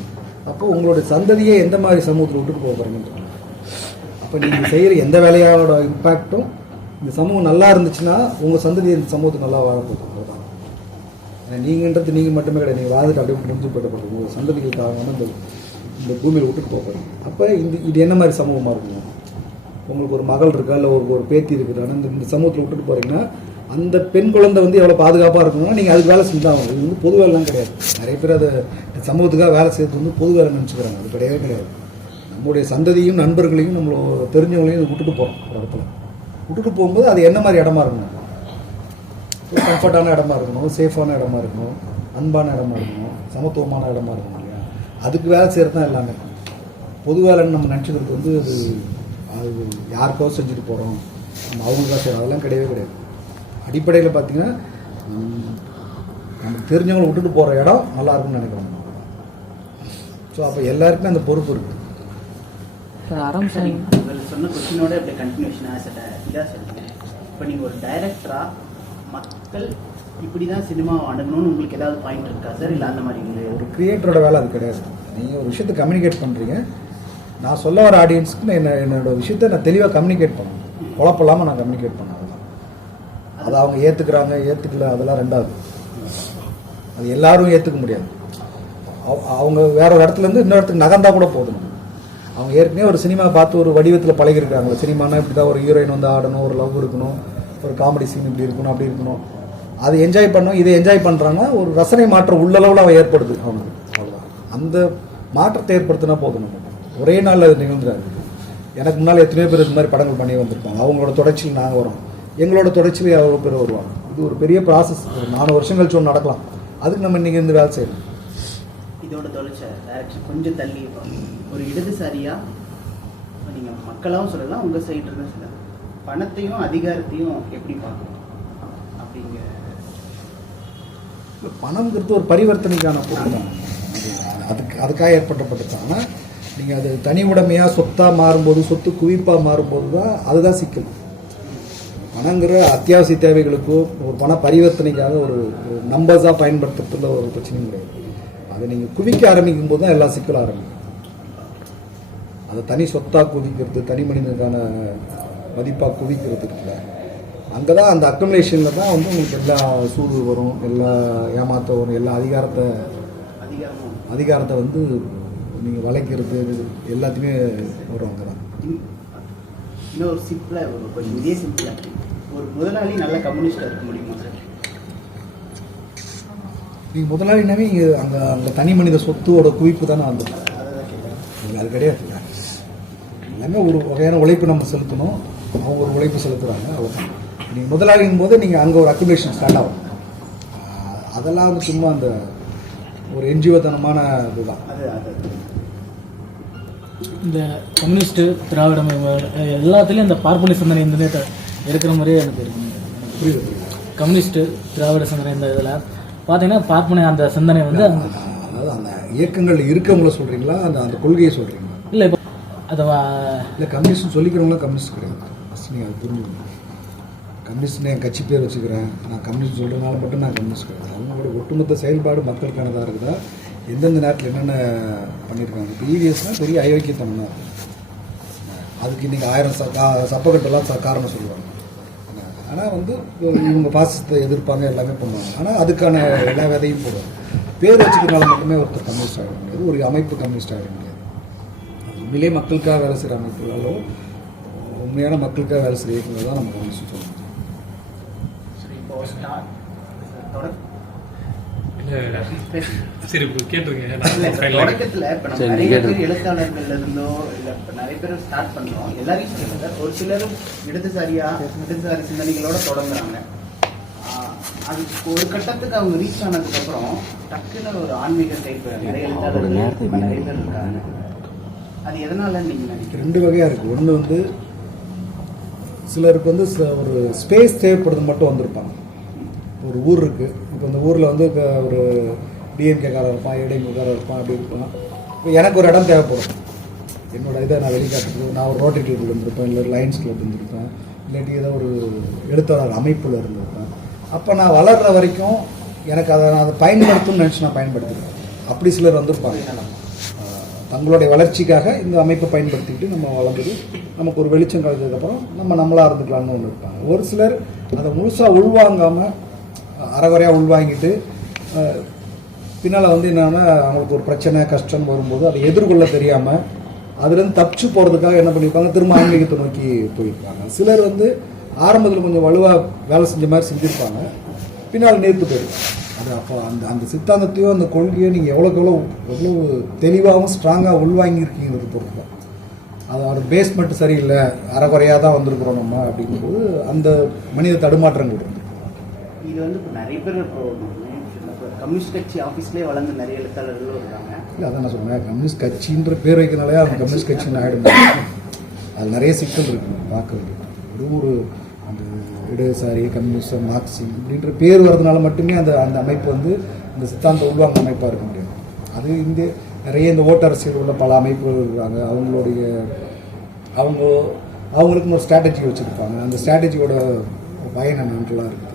அப்போ உங்களுடைய சந்ததியை எந்த மாதிரி சமூகத்தில் விட்டுட்டு போக போகிறீங்கன்னு. அப்போ நீங்கள் செய்கிற எந்த வேலையோட இம்பேக்டும் இந்த சமூகம் நல்லா இருந்துச்சுன்னா உங்கள் சந்ததி இந்த சமூகத்துக்கு நல்லா வாழப்போகுது. அவ்வளோதான். ஏன்னா நீங்கன்றது நீங்கள் மட்டுமே கிடையாது. நீங்கள் வாழ்ந்துட்டு அப்படியே முடிஞ்சு போயிடப்படும். உங்கள் சந்ததிகளுக்காக வந்து இந்த பூமியில் விட்டுட்டு போக போகிறீங்க. அப்போ இது என்ன மாதிரி சமூகமாக இருக்குங்க? உங்களுக்கு ஒரு மகள் இருக்கா, இல்லை ஒரு பேத்தி இருக்குதுன்னா இந்த சமூகத்தில் விட்டுட்டு போகிறீங்கன்னா அந்த பெண் குழந்தை வந்து எவ்வளோ பாதுகாப்பாக இருக்கணும்னா நீங்கள் அதுக்கு வேலை செஞ்சுதான். இது வந்து பொது வேலைலாம் கிடையாது. நிறைய பேர் அதை சமூகத்துக்காக வேலை செய்யறது வந்து பொது வேலை நினச்சிக்கிறாங்க. அது கிடையவே கிடையாது. நம்முடைய சந்ததியும் நண்பர்களையும் நம்மளோட தெரிஞ்சவங்களையும் விட்டுட்டு போகிறோம். ஒரு இடத்துல விட்டுட்டு போகும்போது அது என்ன மாதிரி இடமா இருக்கணும்? ஒரு கம்ஃபர்டான இடமா இருக்கணும், சேஃபான இடமா இருக்கணும், அன்பான இடமா இருக்கணும், சமத்துவமான இடமா இருக்கணும் இல்லையா? அதுக்கு வேலை செய்கிறது தான் எல்லாமே. பொது வேலைன்னு நம்ம நினச்சிக்கிறது வந்து அது யாருக்கோ செஞ்சுட்டு போகிறோம், நம்ம அவங்களுக்காக செய்கிறோம், அதெல்லாம் கிடையவே கிடையாது. அடிப்படையில் பார்த்தீங்கன்னா நமக்கு தெரிஞ்சவங்களை விட்டுட்டு போகிற இடம் நல்லா இருக்குன்னு நினைக்கிறோம். ஸோ அப்போ எல்லாருக்குமே அந்த பொறுப்பு இருக்குது. உங்கள் சொன்ன கொஸ்டினோட இப்படி கண்டினியூஷன் இதாக சொல்லுங்க. இப்போ நீங்கள் ஒரு டைரக்டராக மக்கள் இப்படி தான் சினிமா அணுகணும்னு உங்களுக்கு ஏதாவது பாயிண்ட் இருக்கா சார்? இல்லை அந்த மாதிரி ஒரு கிரியேட்டரோட வேலை அது கிடையாது. நீங்கள் ஒரு விஷயத்தை கம்யூனிகேட் பண்ணுறீங்க, நான் சொல்ல வர ஆடியன்ஸுக்கு என்னோட விஷயத்தை நான் தெளிவாக கம்யூனிகேட் பண்ணணும். குழப்பமில்லாமல் நான் கம்யூனிகேட் பண்ணேன். அதை அவங்க ஏற்றுக்கிறாங்க ஏற்றுக்கல அதெல்லாம் ரெண்டாவது. அது எல்லாரும் ஏற்றுக்க முடியாது. அவங்க வேற ஒரு இடத்துலேருந்து இன்னொரு இடத்துக்கு நகர்ந்தா கூட போதும். அவங்க ஏற்கனவே ஒரு சினிமா பார்த்து ஒரு வடிவத்தில் பழகிருக்காங்க. சினிமானா இப்படி தான் ஒரு ஹீரோயின் வந்து ஆடணும், ஒரு லவ் இருக்கணும், ஒரு காமெடி சீன் இப்படி இருக்கணும், அப்படி இருக்கணும். அதை என்ஜாய் பண்ணணும். இதை என்ஜாய் பண்ணுறாங்க. ஒரு ரசனை மாற்றம் உள்ளளவில் அவன் ஏற்படுது அவனுக்கு. அவ்வளோதான். அந்த மாற்றத்தை ஏற்படுத்தினா போதும். நம்ம ஒரே நாளில் அது நிகழ்ந்துடாது. எனக்கு முன்னால் எத்தனையோ பேர் இந்த மாதிரி படங்கள் பண்ணி வந்திருப்பாங்க. அவங்களோட தொடர்ச்சியில் நாங்கள் வரோம், எங்களோட தொடர்ச்சியிலே அவ்வளோ பேர் வருவாங்க. இது ஒரு பெரிய ப்ராசஸ். ஒரு 4 வருஷம் கழிச்சு ஒன்று நடக்கலாம். அதுக்கு நம்ம இன்றைக்கி இருந்து வேலை செய்யணும். இதோட தொலைச்ச டைரக்ஷன் கொஞ்சம் தள்ளி ஒரு இடதுசாரியாக நீங்கள் மக்களாகவும் சொல்லலாம், உங்கள் சைடு இருந்தால் சொல்லலாம், பணத்தையும் அதிகாரத்தையும் எப்படி பார்க்கணும் அப்படிங்க. பணம்ங்கிறது ஒரு பரிவர்த்தனைக்கான பொருள் தான். அதுக்காக ஏற்பட்டப்பட்டது. ஆனால் நீங்கள் அது தனி உடைமையாக சொத்தாக மாறும்போது, சொத்து குவிப்பாக மாறும்போது தான் அதுதான் சிக்கல். பணங்கிற அத்தியாவசிய தேவைகளுக்கோ ஒரு பண பரிவர்த்தனைக்காக ஒரு நம்பர்ஸாக பயன்படுத்துறதுல ஒரு பிரச்சனையும் கிடையாது. அதை நீங்கள் குவிக்க ஆரம்பிக்கும் போது தான் எல்லா சிக்கலும் ஆரம்பிக்கும். அதை தனி சொத்தாக குவிக்கிறது, தனி மனிதனுக்கான மதிப்பாக குவிக்கிறது இருக்குல்ல, அங்கே தான் அந்த அக்கமுலேஷனில் தான் வந்து உங்களுக்கு எல்லா சூடு வரும், எல்லா ஏமாற்ற வரும், எல்லா அதிகாரத்தை வந்து நீங்கள் வளைக்கிறது எல்லாத்தையுமே வரும். அங்கே தான் இன்னொரு சிம்பிளாக கொஞ்சம் இதே சிம்பிளாக ஒரு முதலாளி நல்ல கம்யூனிஸ்டாக இருக்க முடியுமா சார்? நீங்கள் முதலாளினாவே அங்கே தனி மனித சொத்தோட குவிப்பு தானே வந்துடும். அது கிடையாது. எல்லாமே ஒரு வகையான உழைப்பு நம்ம செலுத்தணும், அவங்க ஒரு உழைப்பு செலுத்துகிறாங்க, அவ்வளோதான். நீங்கள் முதலாளியின் போது நீங்கள் அங்கே ஒரு அக்குமுலேஷன் ஸ்டார்ட் ஆகும். அதெல்லாம் வந்து சும்மா அந்த ஒரு என்ஜிஓத்தனமான இதுதான். இந்த கம்யூனிஸ்ட்டு திராவிடம் எல்லாத்துலேயும் இந்த பார்ப்பனிய சிந்தனை இந்த இருக்கிற மாதிரியே எனக்கு இருக்குங்க. புரியுது. கம்யூனிஸ்ட்டு திராவிட சிந்தனை இந்த இதில் பார்த்தீங்கன்னா பார்ப்பனிய அந்த சிந்தனை வந்து அதாவது அந்த இயக்கங்கள் இருக்கவங்கள சொல்கிறீங்களா, அந்த கொள்கையை சொல்கிறீங்களா? இல்லை இப்போ அதை இல்லை கம்யூனிஸ்ட் சொல்லிக்கிறவங்களாம் கம்யூனிஸ்ட் கிடையாது. ஃபஸ்ட் நீங்கள் அது புரிஞ்சுக்கணும். கம்யூனிஸ்ட்னு என் கட்சி பேர் வச்சுக்கிறேன், நான் கம்யூனிஸ்ட் சொல்கிறதுனால மட்டும் நான் கம்யூனிஸ்ட் கிடையாது. அவங்களோட ஒட்டுமொத்த செயல்பாடு மக்களுக்கானதாக இருக்குதா, எந்தெந்த நேரத்தில் என்னென்ன பண்ணியிருக்காங்க. இப்போ இவிஎஸ்னால் பெரிய அயோக்கியத்தனம் தான். அதுக்கு இன்றைக்கி 1000 சப்பக்கட்டெல்லாம் காரணம் சொல்லுவாங்க. ஆனால் வந்து இவங்க பாசிசத்தை எதிர்ப்பாங்க, எல்லாமே பண்ணுவாங்க. ஆனால் அதுக்கான எல்லா விதையும் போடுவாங்க. பேர் வச்சுக்கிறனால மட்டுமே ஒருத்தர் கம்யூனிஸ்ட் ஆகிட முடியாது, ஒரு அமைப்பு கம்யூனிஸ்ட் ஆகிட முடியாது. உண்மையிலே மக்களுக்காக வேலை செய்கிற அமைப்புகளோ உண்மையான மக்களுக்காக வேலை செய்ய இயக்கங்கள் தான் நம்ம கம்யூனிஸ்ட் சொல்லணும். சரி கேட்டுருங்க. தொடக்கத்துல இப்ப நம்ம நிறைய பேர் எழுத்தாளர்கள் இருந்தோ இல்ல இப்ப நிறைய பேர் ஸ்டார்ட் பண்றோம், எல்லாரையும் சொல்லுங்க. ஒரு சிலரும் இடதுசாரி சிந்தனைகளோட தொடங்குறாங்க. அது ஒரு கட்டத்துக்கு அவங்க ரீச் ஆனதுக்கு அப்புறம் டக்குன்னு ஒரு ஆன்மீக டைப் நிறைய எழுத்தாளர்கள் நிறைய பேர் இருக்காங்க. அது எதனால நீங்க நினைக்கிறீங்க? 2 வகையாக இருக்குது. ஒன்று வந்து சிலருக்கு வந்து ஒரு ஸ்பேஸ் தேவைப்படுறது மட்டும் வந்திருப்பாங்க. ஒரு ஊர் இருக்குது, இப்போ இந்த ஊரில் வந்து ஒரு டிஎம்கேக்காரர் இருப்பான், ஏடிஎம்கேக்காரர் இருப்பான், அப்படி இருப்பான். இப்போ எனக்கு ஒரு இடம் தேவைப்படும், என்னோட இதை நான் வெளிக்காட்டுறது. நான் ஒரு ரோட்டரி கிளப்பில் இருந்திருப்பேன், இல்லை லைன்ஸ் கிளப் இருந்திருப்பேன், இல்லாட்டி ஏதோ ஒரு எழுத்தாளர் அமைப்பில் இருந்திருப்பேன். அப்போ நான் வளர்கிற வரைக்கும் எனக்கு அதை பயன்படுத்தணும்னு நினச்சி நான் பயன்படுத்திருக்கேன். அப்படி சிலர் வந்திருப்பாங்க. தங்களுடைய வளர்ச்சிக்காக இந்த அமைப்பை பயன்படுத்திக்கிட்டு நம்ம வளர்ந்துட்டு நமக்கு ஒரு வெளிச்சம் கிடைச்சதுக்கப்புறம் நம்மளாக இருந்துக்கலாம்னு ஒன்று இருப்பாங்க. ஒரு சிலர் அதை முழுசாக உள்வாங்காமல் அறகுறையாக உள்வாங்கிட்டு பின்னால் வந்து என்னென்னா அவங்களுக்கு ஒரு பிரச்சனை கஷ்டம் வரும்போது அதை எதிர்கொள்ள தெரியாமல் அதுலேருந்து தப்பிச்சு போகிறதுக்காக என்ன பண்ணியிருப்பாங்க, திரும்ப ஆன்மீகத்தை நோக்கி போயிருப்பாங்க. சிலர் வந்து ஆரம்பத்தில் கொஞ்சம் வலுவாக வேலை செஞ்ச மாதிரி செஞ்சுருப்பாங்க, பின்னால் நேர்த்து போயிருப்பாங்க. அது அப்போ அந்த சித்தாந்தத்தையோ அந்த கொள்கையோ நீங்கள் எவ்வளோ தெளிவாகவும் ஸ்ட்ராங்காக உள்வாங்கியிருக்கீங்கிறது பொறுத்து தான். அதோட பேஸ்மெண்ட் சரியில்லை, அறகுறையாக தான் வந்திருக்கிறோம் நம்ம அப்படிங்கும்போது அந்த மனித தடுமாற்றங்கள் இருக்கு. இது வந்து இப்போ நிறைய பேர் இப்போ கம்யூனிஸ்ட் கட்சி ஆஃபீஸ்லேயே வளர்ந்து நிறைய எழுத்தாளர்களும் இருக்காங்க. இல்லை அதான் நான் சொன்னேன், கம்யூனிஸ்ட் கட்சின்ற பேர் வைக்கிறனாலே அவங்க கம்யூனிஸ்ட் கட்சின்னு ஆகிடும். அது நிறைய சிக்கல் இருக்குது பார்க்க வேண்டியது. ஒரு அந்த இடதுசாரி கம்யூனிஸ்ட் மார்க்சிங் அப்படின்ற பேர் வர்றதுனால மட்டுமே அந்த அமைப்பு வந்து இந்த சித்தாந்த உள்வாங்க அமைப்பாக இருக்க முடியாது. அது நிறைய இந்த ஓட்டு அரசியல் உள்ள பல அமைப்புகள் இருக்கிறாங்க. அவங்களுக்குன்னு ஒரு ஸ்ட்ராட்டஜி வச்சுருப்பாங்க. அந்த ஸ்ட்ராட்டஜியோட பயன் என்னன்ட்டுலாம் இருக்குது.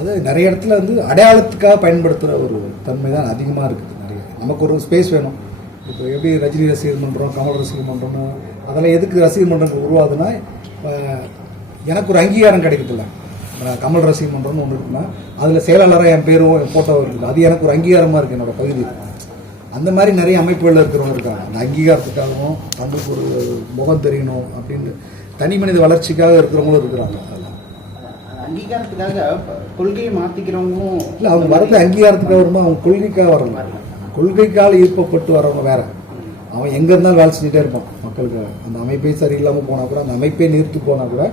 அது நிறைய இடத்துல வந்து அடையாளத்துக்காக பயன்படுத்துகிற ஒரு தன்மை தான் அதிகமாக இருக்குது. நிறைய நமக்கு ஒரு ஸ்பேஸ் வேணும். இப்போ எப்படி ரஜினி ரசிகர் மன்றம், கமல் ரசிகர் மன்றம்னு அதெல்லாம் எதுக்கு ரசிகர் மன்றங்கள் உருவாகுதுன்னா, எனக்கு ஒரு அங்கீகாரம் கிடைக்குதுல்ல. கமல் ரசிகர் மன்றம்னு ஒன்று இருக்குன்னா அதில் செயலாளராக என் பேரும் என் ஃபோட்டோவும் இருக்குது. அது எனக்கு ஒரு அங்கீகாரமாக இருக்குது என்னோடய பகுதி. அந்த மாதிரி நிறைய அமைப்புகளில் இருக்கிறவங்க இருக்காங்க. அந்த அங்கீகாரத்துக்காகவும் நம்மளுக்கு ஒரு முகம் தெரியணும் அப்படின்னு தனி மனித வளர்ச்சிக்காக இருக்கிறவங்களும் இருக்கிறாங்க. அங்கீகாரத்துக்காக கொள்கையை மாற்றிக்கிறவங்களும் இல்லை, அவங்க வரது அங்கீகாரத்துக்காக வரும்போது அவங்க கொள்கைக்காக வரணும். கொள்கைக்கால் ஈர்ப்பப்பட்டு வரவங்க வேற. அவன் எங்கே இருந்தாலும் வேலை செஞ்சுட்டே இருப்பான் மக்களுக்காக. அந்த அமைப்பே சரியில்லாமல் போனால் கூட, அந்த அமைப்பே நிறுத்து போனால் கூட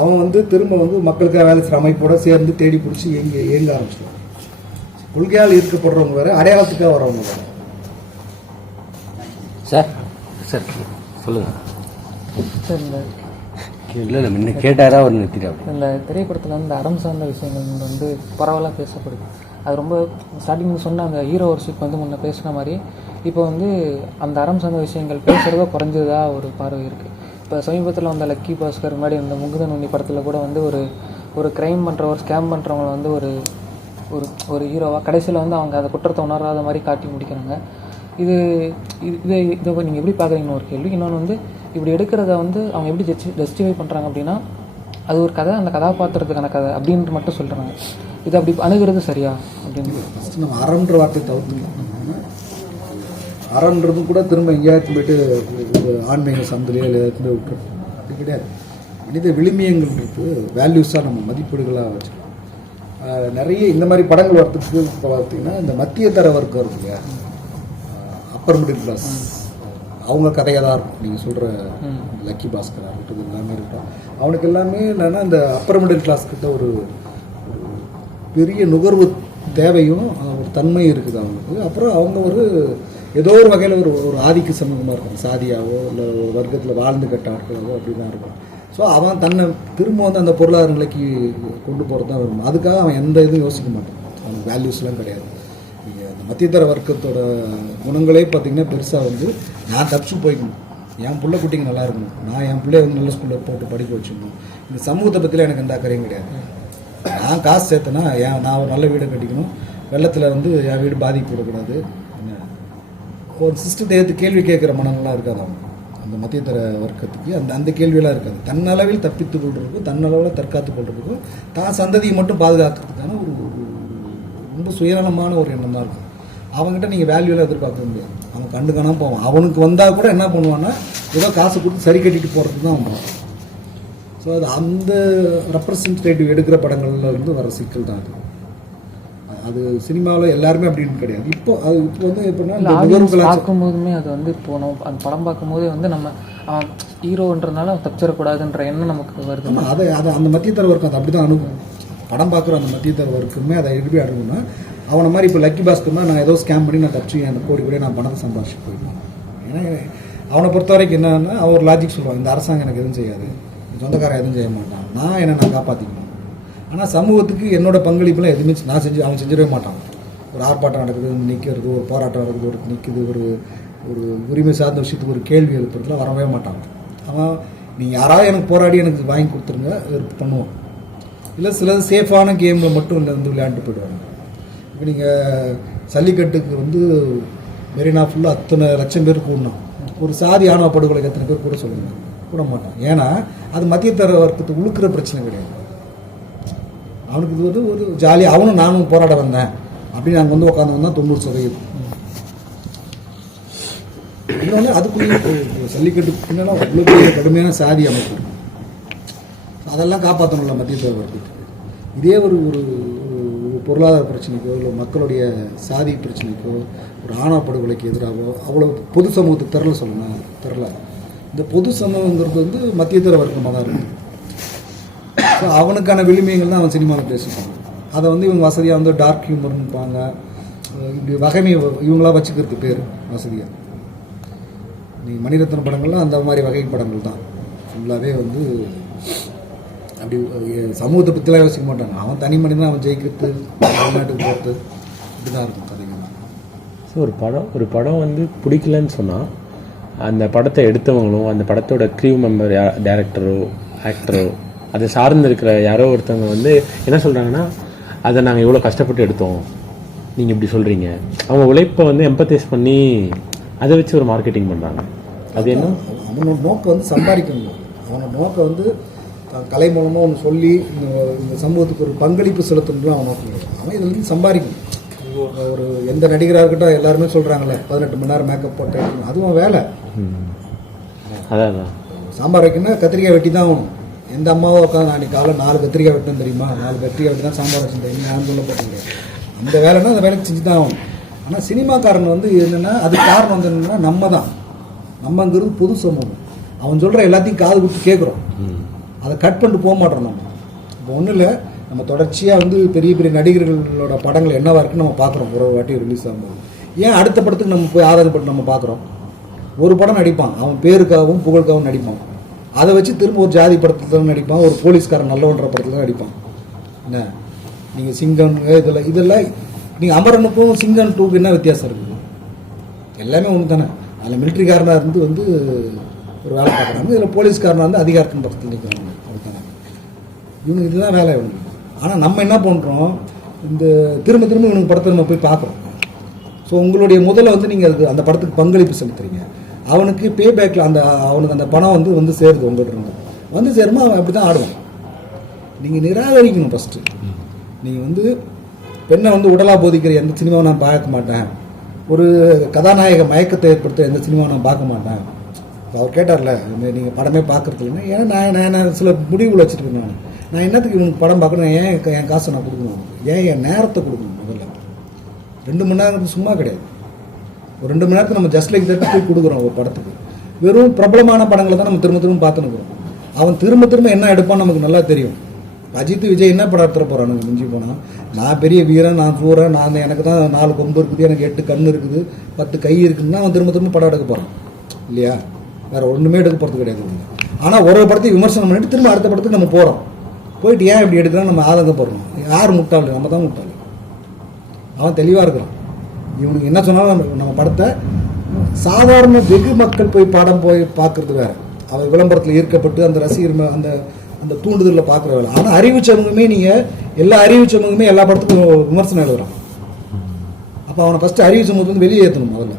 அவன் வந்து திரும்ப வந்து மக்களுக்காக வேலை செய்கிற அமைப்போட சேர்ந்து தேடி பிடிச்சி இயங்க ஆரம்பிச்சிடுவான். கொள்கையால் ஈர்க்கப்படுறவங்க வேற, அடையாளத்துக்காக வரவங்க வேற. சார் சார் சொல்லுங்கள் சார். இல்லை முன்ன கேட்டாரா அவர் நிறுத்திட்டாரு. இந்த திரைப்படத்தில் வந்து அறம் சார்ந்த விஷயங்கள் வந்து பரவலாக பேசப்படுது. அது ரொம்ப ஸ்டார்டிங் சொன்னாங்க, ஹீரோ ஒர்ஷிப் வந்து முன்ன பேசுன மாதிரி இப்போ வந்து அந்த அறம் சார்ந்த விஷயங்கள் பேசுகிறதோ குறைஞ்சதா ஒரு பார்வை இருக்குது. இப்போ சமீபத்தில் வந்த லக்கி பாஸ்கர் முன்னாடி இந்த முகுதன் உண்ணி படத்தில் கூட வந்து ஒரு க்ரைம் பண்ணுறவர், ஸ்கேம் பண்ணுறவங்களை வந்து ஒரு ஹீரோவாக கடைசியில் வந்து அவங்க அதை குற்றத்தை உணராத மாதிரி காட்டி முடிக்கிறாங்க. இதை நீங்கள் எப்படி பார்க்குறீங்கன்னு ஒரு கேள்வி. இன்னொன்று வந்து இப்படி எடுக்கிறத வந்து அவங்க எப்படி ஜஸ்டிஃபை பண்ணுறாங்க அப்படின்னா, அது ஒரு கதை, அந்த கதாபாத்திரத்துக்கான கதை அப்படின்ட்டு மட்டும் சொல்கிறாங்க. இது அப்படி அணுகிறது சரியா அப்படின்னு ஃபஸ்ட்டு நம்ம அறம்ன்ற வார்த்தையை தவிர்த்துக்கலாம். அறம்ன்றதும் கூட திரும்ப எங்கேயாச்சும் போயிட்டு ஒரு ஆன்மீக சந்திலையோ இல்லை ஏதாச்சும் போய் விட்டுரும். அப்படி கிடையாது. மனித விழுமியங்கள்ன்றது வேல்யூஸாக நம்ம மதிப்பீடுகளாக வச்சுக்கலாம். நிறைய இந்த மாதிரி படங்கள் வரத்துக்கு இப்போ பார்த்தீங்கன்னா இந்த மத்திய தர வர்க்கம் இருக்கு இல்லையா, அப்பர் மிடில் கிளாஸ், அவங்க கதையாக தான் இருக்கும். நீங்கள் சொல்கிற லக்கி பாஸ்கர் ஆகட்டும் எல்லாமே இருக்கும். அவனுக்கு எல்லாமே என்னென்னா இந்த அப்பர் மிடில் கிளாஸ் கிட்ட ஒரு பெரிய நுகர்வு தேவையும் ஒரு தன்மையும் இருக்குது அவங்களுக்கு. அப்புறம் அவங்க ஏதோ ஒரு வகையில் ஒரு ஆதிக்க சமூகமாக இருக்கும். சாதியாவோ இல்லை ஒரு வர்க்கத்தில் வாழ்ந்து கட்ட ஆட்களாவோ அப்படி தான் இருக்கும். ஸோ அவன் தன்னை திரும்ப வந்து அந்த பொருளாதார நிலைக்கு கொண்டு போகிறது தான் விரும்பும். அதுக்காக அவன் எந்த இதுவும் யோசிக்க மாட்டான். அவனுக்கு வேல்யூஸ்லாம் கிடையாது. நீங்கள் அந்த மத்தியதர வர்க்கத்தோட குணங்களே பார்த்திங்கன்னா பெருசாக வந்து நான் தப்பிச்சு போய்க்கணும், என் பிள்ளை குட்டிங்க நல்லா இருக்கணும், நான் என் பிள்ளைய வந்து நல்ல ஸ்கூலில் போட்டு படிக்க வச்சுக்கணும். இந்த சமூகத்தை பற்றியில் எனக்கு எந்த அக்கறையும் கிடையாது. நான் காசு சேர்த்தேன்னா நான் ஒரு நல்ல வீடை கட்டிக்கணும், வெள்ளத்தில் வந்து என் வீடு பாதிக்கப்படக்கூடாது. ஒரு சிஸ்டத்தை எடுத்து கேள்வி கேட்குற மனங்கள்லாம் இருக்காது அவங்க அந்த மத்தியதர வர்க்கத்துக்கு. அந்த கேள்வியெல்லாம் இருக்காது. தன்னளவில் தப்பித்து கொள்றதுக்கும் தன்னளவில் தற்காத்து கொள்றதுக்கும் தான் சந்ததியை மட்டும் பாதுகாக்கிறதுக்கான ஒரு ரொம்ப சுயநலமான ஒரு எண்ணம் தான் இருக்கும். அவங்ககிட்ட நீங்கள் வேல்யூலாம் எதிர்பார்க்க முடியாது. அவன் கண்டு காணாமல் போவான். அவனுக்கு வந்தால் கூட என்ன பண்ணுவான்னா ஏதோ காசு கொடுத்து சரி கட்டிட்டு போகிறதுக்கு தான் அவன். ஸோ அது அந்த ரெப்ரசன்டேட்டிவ் எடுக்கிற படங்கள்ல இருந்து வர சிக்கல் தான் அது சினிமாவில் எல்லாருமே அப்படின்னு கிடையாது. இப்போ வந்து எப்படின்னா பார்க்கும்போதுமே அது வந்து இப்போ நம்ம அந்த படம் பார்க்கும்போதே வந்து நம்ம ஹீரோன்றதுனால தப்பிச்சிடக்கூடாதுன்ற எண்ணம் நமக்கு வருது. அதை அந்த மத்தியதர வர்க்கம் அதை அப்படி தான் அணுகும். படம் பார்க்குற அந்த மத்தியதர வர்க்கமே அதை எப்படி அணுகும்னா அவனை மாதிரி இப்போ லக்கி பாஸ்கர்னா நான் ஏதோ ஸ்கேம் பண்ணி நான் தப்பிச்சு அந்த கோடி கூட நான் பணத்தை சம்பாதிச்சு போயிடுவேன். ஏன்னா அவனை பொறுத்த வரைக்கும் என்னன்னா அவர் லாஜிக் சொல்லுவான், இந்த அரசாங்கம் எனக்கு எதுவும் செய்யாது, சொந்தக்காரன் எதுவும் செய்ய மாட்டான், நான் காப்பாற்றிக்கணும். ஆனால் சமூகத்துக்கு என்னோட பங்களிப்புலாம் எதுவுமே அவன் செஞ்சிடவே மாட்டான். ஒரு ஆர்ப்பாட்டம் நடக்குது, நிற்கிறது, ஒரு போராட்டம் நடக்குது, ஒரு நிற்குது, ஒரு உரிமை சார்ந்த விஷயத்துக்கு ஒரு கேள்வி எழுப்புறதுலாம் வரவே மாட்டான். அவன் நீங்கள் யாராவது எனக்கு போராடி எனக்கு வாங்கி கொடுத்துருங்க பண்ணுவோம். இல்லை சிலது சேஃபான கேமில் மட்டும் வந்து விளையாண்டு போயிடுவாங்க. இப்போ நீங்கள் ஜல்லிக்கட்டுக்கு வந்து மெரினா ஃபுல்லாக அத்தனை லட்சம் பேர் கூடணும், ஒரு சாதி ஆணவ படுகொலைக்கு எத்தனை பேர் கூட சொல்லுங்கள், கூட மாட்டான். ஏன்னா அது மத்தியதர வர்க்கத்துக்கு உழுக்கிற பிரச்சனை கிடையாது. அவனுக்கு இது வந்து ஒரு ஜாலியாக அவனும் நானும் போராட வந்தேன் அப்படின்னு நாங்கள் வந்து உட்காந்து வந்தால் 90%. இன்னொன்று அதுக்குள்ளே ஜல்லிக்கட்டுக்கு பின்னால் அவ்வளோ பெரிய கடுமையான சாதி அமைப்பு, அதெல்லாம் காப்பாற்றணும்ல மத்தியதர வர்க்கத்துக்கு. இதே ஒரு பொருளாதார பிரச்சனைக்கோ இல்லை மக்களுடைய சாதி பிரச்சனைக்கோ ஒரு ஆணவ படுகொலைக்கு எதிராகவோ அவ்வளோ பொது சமூகத்துக்கு தரல. இந்த பொது சமூகங்கிறது வந்து மத்தியதர வர்க்கமாக தான் இருக்குது. ஸோ அவனுக்கான விளிமைகள் தான் அவன் சினிமாவில் பேசுவாங்க. அதை வந்து இவங்க வசதியாக வந்து டார்க் ஹியூமர்னுப்பாங்க, இப்படி வகைமை இவங்களாம் வச்சுக்கிறது பேர் வசதியாக. நீ மணிரத்ன படங்கள்லாம் அந்த மாதிரி வகை படங்கள் தான் ஃபுல்லாகவே வந்து அப்படி சமூகத்தை பற்றிலாம் யோசிக்க மாட்டாங்க. அவன் தனி மனிதன், அவன் ஜெயிக்கிறது, தமிழ்நாட்டுக்கு போகிறது, இப்படி தான் இருக்கும் கதைகள்லாம். ஸோ ஒரு படம் வந்து பிடிக்கலன்னு சொன்னால் அந்த படத்தை எடுத்தவங்களும் அந்த படத்தோட க்ரீவ் மெம்பர் டேரக்டரோ ஆக்டரோ அதை சார்ந்து இருக்கிற யாரோ ஒருத்தவங்க வந்து என்ன சொல்கிறாங்கன்னா அதை நாங்கள் இவ்வளோ கஷ்டப்பட்டு எடுத்தோம், நீங்கள் இப்படி சொல்கிறீங்க. அவங்க உழைப்பை வந்து எம்பத்தைஸ் பண்ணி அதை வச்சு ஒரு மார்க்கெட்டிங் பண்ணுறாங்க. அது என்ன அவனோட நோக்கம் வந்து சம்பாதிக்கணும். அவனோட நோக்கம் வந்து கலை மூலமாக ஒன்று சொல்லி இந்த சமூகத்துக்கு ஒரு பங்களிப்பு செலுத்தணும் அவன் நோக்கம் கிடையாது. அவன் இதில் வந்து சம்பாதிக்கணும். ஒரு எந்த நடிகராக இருக்கட்டும் எல்லாருமே சொல்கிறாங்களே 18 மணி நேரம் மேக்கப் போட்டு அதுவும் வேலை. அதான் சாம்பார் வைக்கணும்னா கத்திரிக்காய் வெட்டி தான் ஆகணும். எந்த அம்மாவோ உட்காந்து அன்றைக்கி காலை 4 கத்திரிக்காய் வெட்டணும் தெரியுமா, 4 கத்திரிக்காய் வெட்டி தான் சாம்பார் வச்சுருந்தேன் யாரும் சொல்ல போட்டீங்க. அந்த வேலைன்னா அந்த வேலைக்கு செஞ்சு தான் ஆகணும். ஆனால் சினிமாக்காரன் வந்து என்னென்னா அதுக்கு காரணம் வந்து என்னென்னா நம்மங்கிறது பொது சமூகம். அவன் சொல்கிற எல்லாத்தையும் காது கொடுத்து கேட்குறோம், அதை கட் பண்ணிட்டு போக மாட்டோம். நம்ம இப்போ ஒன்றும் இல்லை, நம்ம தொடர்ச்சியாக வந்து பெரிய பெரிய நடிகர்களோட படங்கள் என்னவா இருக்குன்னு நம்ம பார்க்குறோம். ஒரு வாட்டி ரிலீஸ் ஆகும்போது ஏன் அடுத்த படத்துக்கு நம்ம போய் ஆதரவுப்பட்டு நம்ம பார்க்குறோம். ஒரு படம் நடிப்பான், அவன் பேருக்காகவும் புகழுக்காகவும் நடிப்பான், அதை வச்சு திரும்ப ஒரு ஜாதி படத்தில் தான் நடிப்பான், ஒரு போலீஸ்காரன் நல்லவன்ற படத்தில் தான் நடிப்பான். என்ன நீங்கள் சிங்கம் இதெல்லாம் நீங்கள் அமரனுக்கும் சிங்கம் 2க்கு என்ன வித்தியாசம் இருக்குது? எல்லாமே ஒன்று தானே. அதில் மிலிட்ரிக்காரனாக இருந்து வந்து ஒரு வேலை பார்க்குறாங்க, இதில் போலீஸ்காரனாக இருந்து அதிகாரத்தின் படத்தில் நிற்கிறாங்க. அதுதானே இவனுக்கு இதுதான் வேலை இவனுக்கு. ஆனால் நம்ம என்ன பண்ணுறோம், இந்த திரும்ப இவனுக்கு படத்தை நம்ம போய் பார்க்குறோம். ஸோ உங்களுடைய முதல்ல வந்து நீங்கள் அதுக்கு அந்த படத்துக்கு பங்களிப்பு செலுத்துறீங்க. அவனுக்கு பே பேக்கில் அவனுக்கு அந்த பணம் வந்து சேருது உங்கள்கிட்ட வந்து சேருமா, அவன் அப்படி தான் ஆடுவான். நீங்கள் நிராகரிக்கணும் ஃபஸ்ட்டு. நீங்கள் வந்து பெண்ணை வந்து உடலாக போதிக்கிற எந்த சினிமாவை நான் பார்க்க மாட்டேன், ஒரு கதாநாயக மயக்கத்தை ஏற்படுத்த எந்த சினிமாவை நான் பார்க்க மாட்டேன். அவர் கேட்டார்ல நீங்கள் படமே பார்க்குறது இல்லைன்னா, ஏன்னா நான் சில முடிவுகள் வச்சுட்டு இருக்கேன். நான் என்னத்துக்கு இவனுக்கு படம் பார்க்கணும், என் காசை நான் கொடுக்கணும், என் நேரத்தை கொடுக்கணும். முதல்ல 2 மணி நேரம் சும்மா கிடையாது. ஒரு 2 மணி நேரத்துக்கு நம்ம ஜஸ்ட் லைக் தட்டு போய் கொடுக்குறோம் ஒரு படத்துக்கு. வெறும் பிரபலமான படங்களை தான் நம்ம திரும்ப பார்த்துனுக்குறோம். அவன் திரும்ப என்ன எடுப்பான்னு நமக்கு நல்லா தெரியும். அஜித் விஜய் என்ன படம் எடுத்துகிற போகிறானுங்க மிஞ்சி போனால், நான் பெரிய வீரன், நான் சூரன், எனக்கு தான் 4 கொம்பு இருக்குது, எனக்கு 8 கண் இருக்குது, 10 கை இருக்குதுன்னா அவன் திரும்ப படம் எடுக்க போகிறான் இல்லையா? வேறு ஒன்றுமே எடுக்க போகிறது கிடையாது. ஆனால் ஒரு படத்தையும் விமர்சனம் பண்ணிட்டு திரும்ப அடுத்த படத்துக்கு நம்ம போகிறோம். போயிட்டு ஏன் இப்படி எடுக்கலாம் நம்ம ஆதங்கப்படுறோம். யார் முட்டாள்? நம்ம தான் முட்டாள். அவன் தெளிவாக இருக்கிறான். இவனுக்கு என்ன சொன்னாலும் நம்ம படத்தை சாதாரண வெகு மக்கள் போய் படம் போய் பார்க்கறது வேற, அவன் விளம்பரத்தில் ஈர்க்கப்பட்டு அந்த ரசிகர் அந்த அந்த தூண்டுதலில் பார்க்குற வேலை. ஆனால் அறிவு சமூகமே நீங்கள் எல்லா அறிவு சமூகமே எல்லா படத்துக்கும் விமர்சனம் எழுதுறான். அப்போ அவனை ஃபஸ்ட்டு அறிவு சமூகத்துலேருந்து வெளியே ஏற்றணும் முதல்ல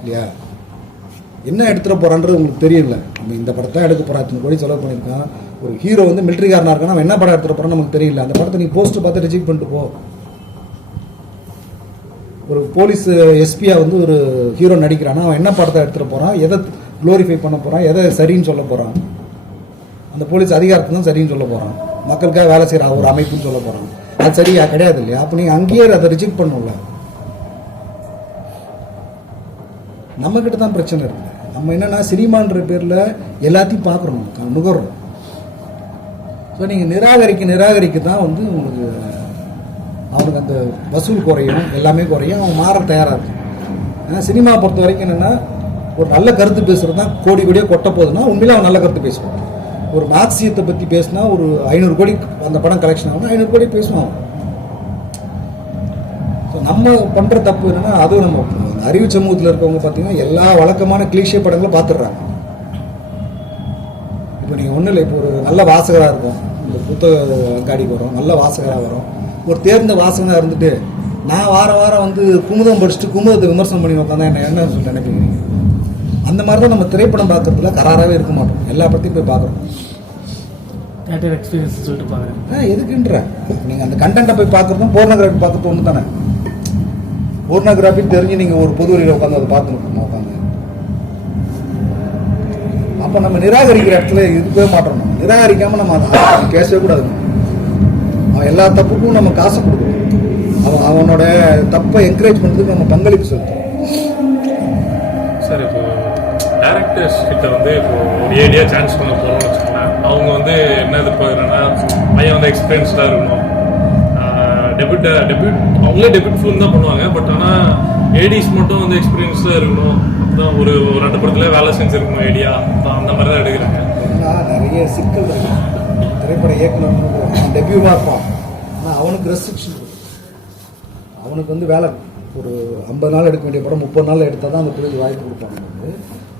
இல்லையா? என்ன எடுத்துகிற போகிறான்றது உங்களுக்கு தெரியல. நம்ம இந்த படத்தை எடுக்க போகிறா, இத்தனை கோடி செலவு பண்ணியிருக்கான், ஒரு ஹீரோ வந்து மிலிட்ரிக்காரனாக இருக்கான், அவன் என்ன படம் எடுத்துகிற போகிறான்னு நமக்கு தெரியல. அந்த படத்தை நீ போஸ்ட்டு பார்த்து ரிஜெக்ட் பண்ணிட்டு போ. ஒரு போலீஸ் எஸ்பியாக வந்து ஒரு ஹீரோ நடிக்கிறான்னா அவன் என்ன படத்தை எடுத்துகிட்டு போகிறான், எதை க்ளோரிஃபை பண்ண போகிறான், எதை சரின்னு சொல்ல போகிறான், அந்த போலீஸ் அதிகாரத்தை தான் சரின்னு சொல்ல போகிறான், மக்களுக்காக வேலை செய்கிற ஒரு அமைப்புன்னு சொல்ல போகிறான். அது சரியா கிடையாது இல்லையா? அப்போ நீங்கள் அங்கேயே அதை ரிஜெக்ட் பண்ணல. நம்மக்கிட்ட தான் பிரச்சனை இருக்குது. நம்ம என்னென்னா சினிமான்ற பேரில் எல்லாத்தையும் பார்க்குறோம், நுகர்றோம். ஸோ நீங்கள் நிராகரிக்க தான் வந்து உங்களுக்கு அவனுக்கு அந்த வசூல் குறையும், எல்லாமே குறையும், அவன் மாற தயாராக இருக்கும். ஏன்னா சினிமா பொறுத்த வரைக்கும் என்னென்னா ஒரு நல்ல கருத்து பேசுகிறது தான் கோடி கோடியாக கொட்ட போகுதுன்னா உண்மையிலே அவன் நல்ல கருத்து பேசுவான். ஒரு மார்க்சியத்தை பற்றி பேசினா ஒரு 500 கோடி அந்த படம் கலெக்ஷன் ஆகுனா 500 கோடி பேசுவான். ஸோ நம்ம பண்ணுற தப்பு என்னென்னா, அதுவும் நம்ம அறிவு சமூகத்தில் இருக்கவங்க பார்த்தீங்கன்னா எல்லா வழக்கமான கிளீஷே படங்களும் பார்த்துடுறாங்க. இப்போ நீங்கள் ஒன்றும் இல்லை, இப்போ ஒரு நல்ல வாசகராக இருக்கும், இந்த புத்தக அங்காடிக்கு வரும், நல்ல வாசகராக வரும், ஒரு தேர்ந்த வாசகனாக இருந்துட்டு நான் வாரம் வந்து குமுதம் படிச்சுட்டு குமுதத்தை விமர்சனம் பண்ணி உட்காந்தா என்ன சொல்லி நினைப்பீங்க? அந்த மாதிரி தான் நம்ம திரைப்படம் பார்க்கறதுல கராராகவே இருக்க மாட்டோம். எல்லா படத்தையும் போய் பார்க்குறோம். தேட்டர் எக்ஸ்பீரியன்ஸ் சொல்லிட்டு பாருங்க. எதுக்குன்ற நீங்கள் அந்த கண்டென்ட்டை போய் பார்க்குறதும் போர்னோகிராஃபி பார்க்கறது ஒன்று தானே. போர்னோகிராஃபின்னு தெரிஞ்சு நீங்கள் ஒரு பொது வழியில் உட்காந்து அதை பார்த்துருக்கோம் உட்காந்து. அப்போ நம்ம நிராகரிக்கிற இடத்துல இருக்கவே மாட்டோம். நம்ம நிராகரிக்காமல் நம்ம அதை பேசவே கூடாது. அவன் எல்லா தப்புக்கும் நம்ம காசு கொடுக்கணும். அவனோட தப்பை என்கரேஜ் பண்ணுறதுக்கு நம்ம பங்களிப்பு செலுத்தணும். சார் இப்போ டேரக்டர்ஸ் கிட்ட வந்து இப்போ ஒரு ஏடியா சான்ஸ் பண்ண போகிறோம்னு வச்சுக்கோங்களேன், அவங்க வந்து என்ன எதிர்பார்க்குறாங்கன்னா பையன் வந்து எக்ஸ்பீரியன்ஸ்டாக இருக்கணும், டெபியூட் அவங்களே டெபியூட் ஃபிலிம் தான் பண்ணுவாங்க, பட் ஆனால் ஏடிஸ் மட்டும் வந்து எக்ஸ்பீரியன்ஸாக இருக்கணும், தான் ஒரு 2 படத்தில் வேலை செஞ்சுருக்கணும் ஏடியா, அந்த மாதிரி தான் எடுக்கிறாங்க. நிறைய சிக்கல் இருக்கு. திரைப்பட இயக்குனர் டெபியூவாக இருப்பான், ஆனால் அவனுக்கு ரெஸ்ட்ரிக்ஷன். அவனுக்கு வந்து வேலை ஒரு 50 நாள் எடுக்க வேண்டிய படம் 30 நாள் எடுத்தால் தான் அந்த பிள்ளைக்கு வாய்ப்பு கொடுப்பாங்க.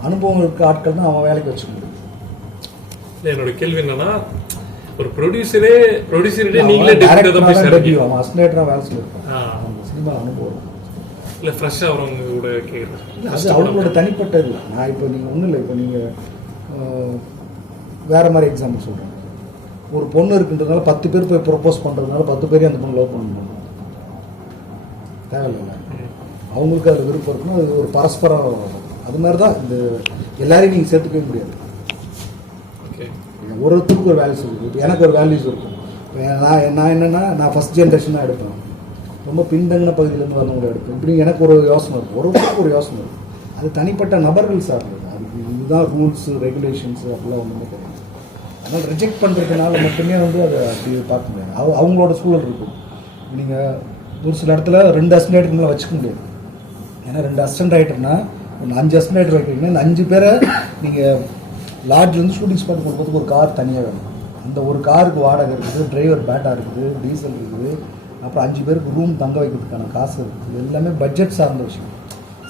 அனுபவம் இருக்க ஆட்கள் தான் அவன் வேலைக்கு வச்சுக்க முடியும். என்னோட கேள்வி என்னன்னா, ஒரு ப்ரொடியூசரே நீங்களே அவன் அஸ்லேட்டராக வேலை சொல்லியிருப்பான், சினிமா அனுபவம் இல்லை ஃப்ரெஷ்ஷாக வரவங்க கூட கேட்குறேன். அது அவங்களோட தனிப்பட்ட இல்லை. நான் இப்போ நீங்கள் ஒன்றும் இல்லை, இப்போ நீங்கள் வேறு மாதிரி எக்ஸாம்பிள் சொல்கிறேன். ஒரு பொண்ணு இருக்குன்றதுனால 10 பேர் போய் ப்ரொப்போஸ் பண்ணுறதுனால 10 பேரையும் அந்த பொண்ணு லவ் பண்ணணும் தேவையில்லை. அவங்களுக்கு அது விருப்பம் இருக்கணும், அது ஒரு பரஸ்பரம். அது மாதிரி தான் இந்த எல்லாரையும் நீங்கள் சேர்த்துக்கவே முடியாது. ஒருத்தருக்கு ஒரு வேல்யூஸ் இருக்குது. இப்போ எனக்கு ஒரு வேல்யூஸ் இருக்கும். இப்போ நான் என்னென்னா நான் ஃபஸ்ட் ஜென்ரேஷன் தான் எடுப்பேன், ரொம்ப பின்தங்கின பகுதியிலேருந்து வரவங்களை எடுப்பேன். இப்படி எனக்கு ஒரு யோசனை இருக்கும், ஒரு யோசனை இருக்கும். அது தனிப்பட்ட நபர்கள் சார்ந்தது. அதுக்கு இதுதான் ரூல்ஸு ரெகுலேஷன்ஸு அப்படிலாம் ஒன்றுமே கிடையாது. அதனால் ரிஜெக்ட் பண்ணுறதுனால மட்டுமே வந்து அதை அப்படி பார்க்க முடியாது. அவங்களோட சூழல் இருக்கும். நீங்கள் ஒரு சில இடத்துல 2 அசிஸ்டன்ட் மேலே வச்சுக்க முடியாது. ஏன்னா 2 அசிஸ்டன்ட் ரைட்டர்னா 5 அசிஸ்டன்ட் ரைட்டர் வைக்கிறீங்கன்னா இந்த 5 பேரை நீங்கள் லாட்ஜ்லேருந்து ஷூட்டிங் ஸ்பாட் கொடுப்பதுக்கு ஒரு கார் தனியாக வேணும். அந்த ஒரு காருக்கு வாடகை இருக்குது, டிரைவர் பேட்டா இருக்குது, டீசல் இருக்குது, அப்புறம் 5 பேருக்கு ரூம் தங்க வைக்கிறதுக்கான காசு இருக்குது. இது எல்லாமே பட்ஜெட் சார்ந்த விஷயம்.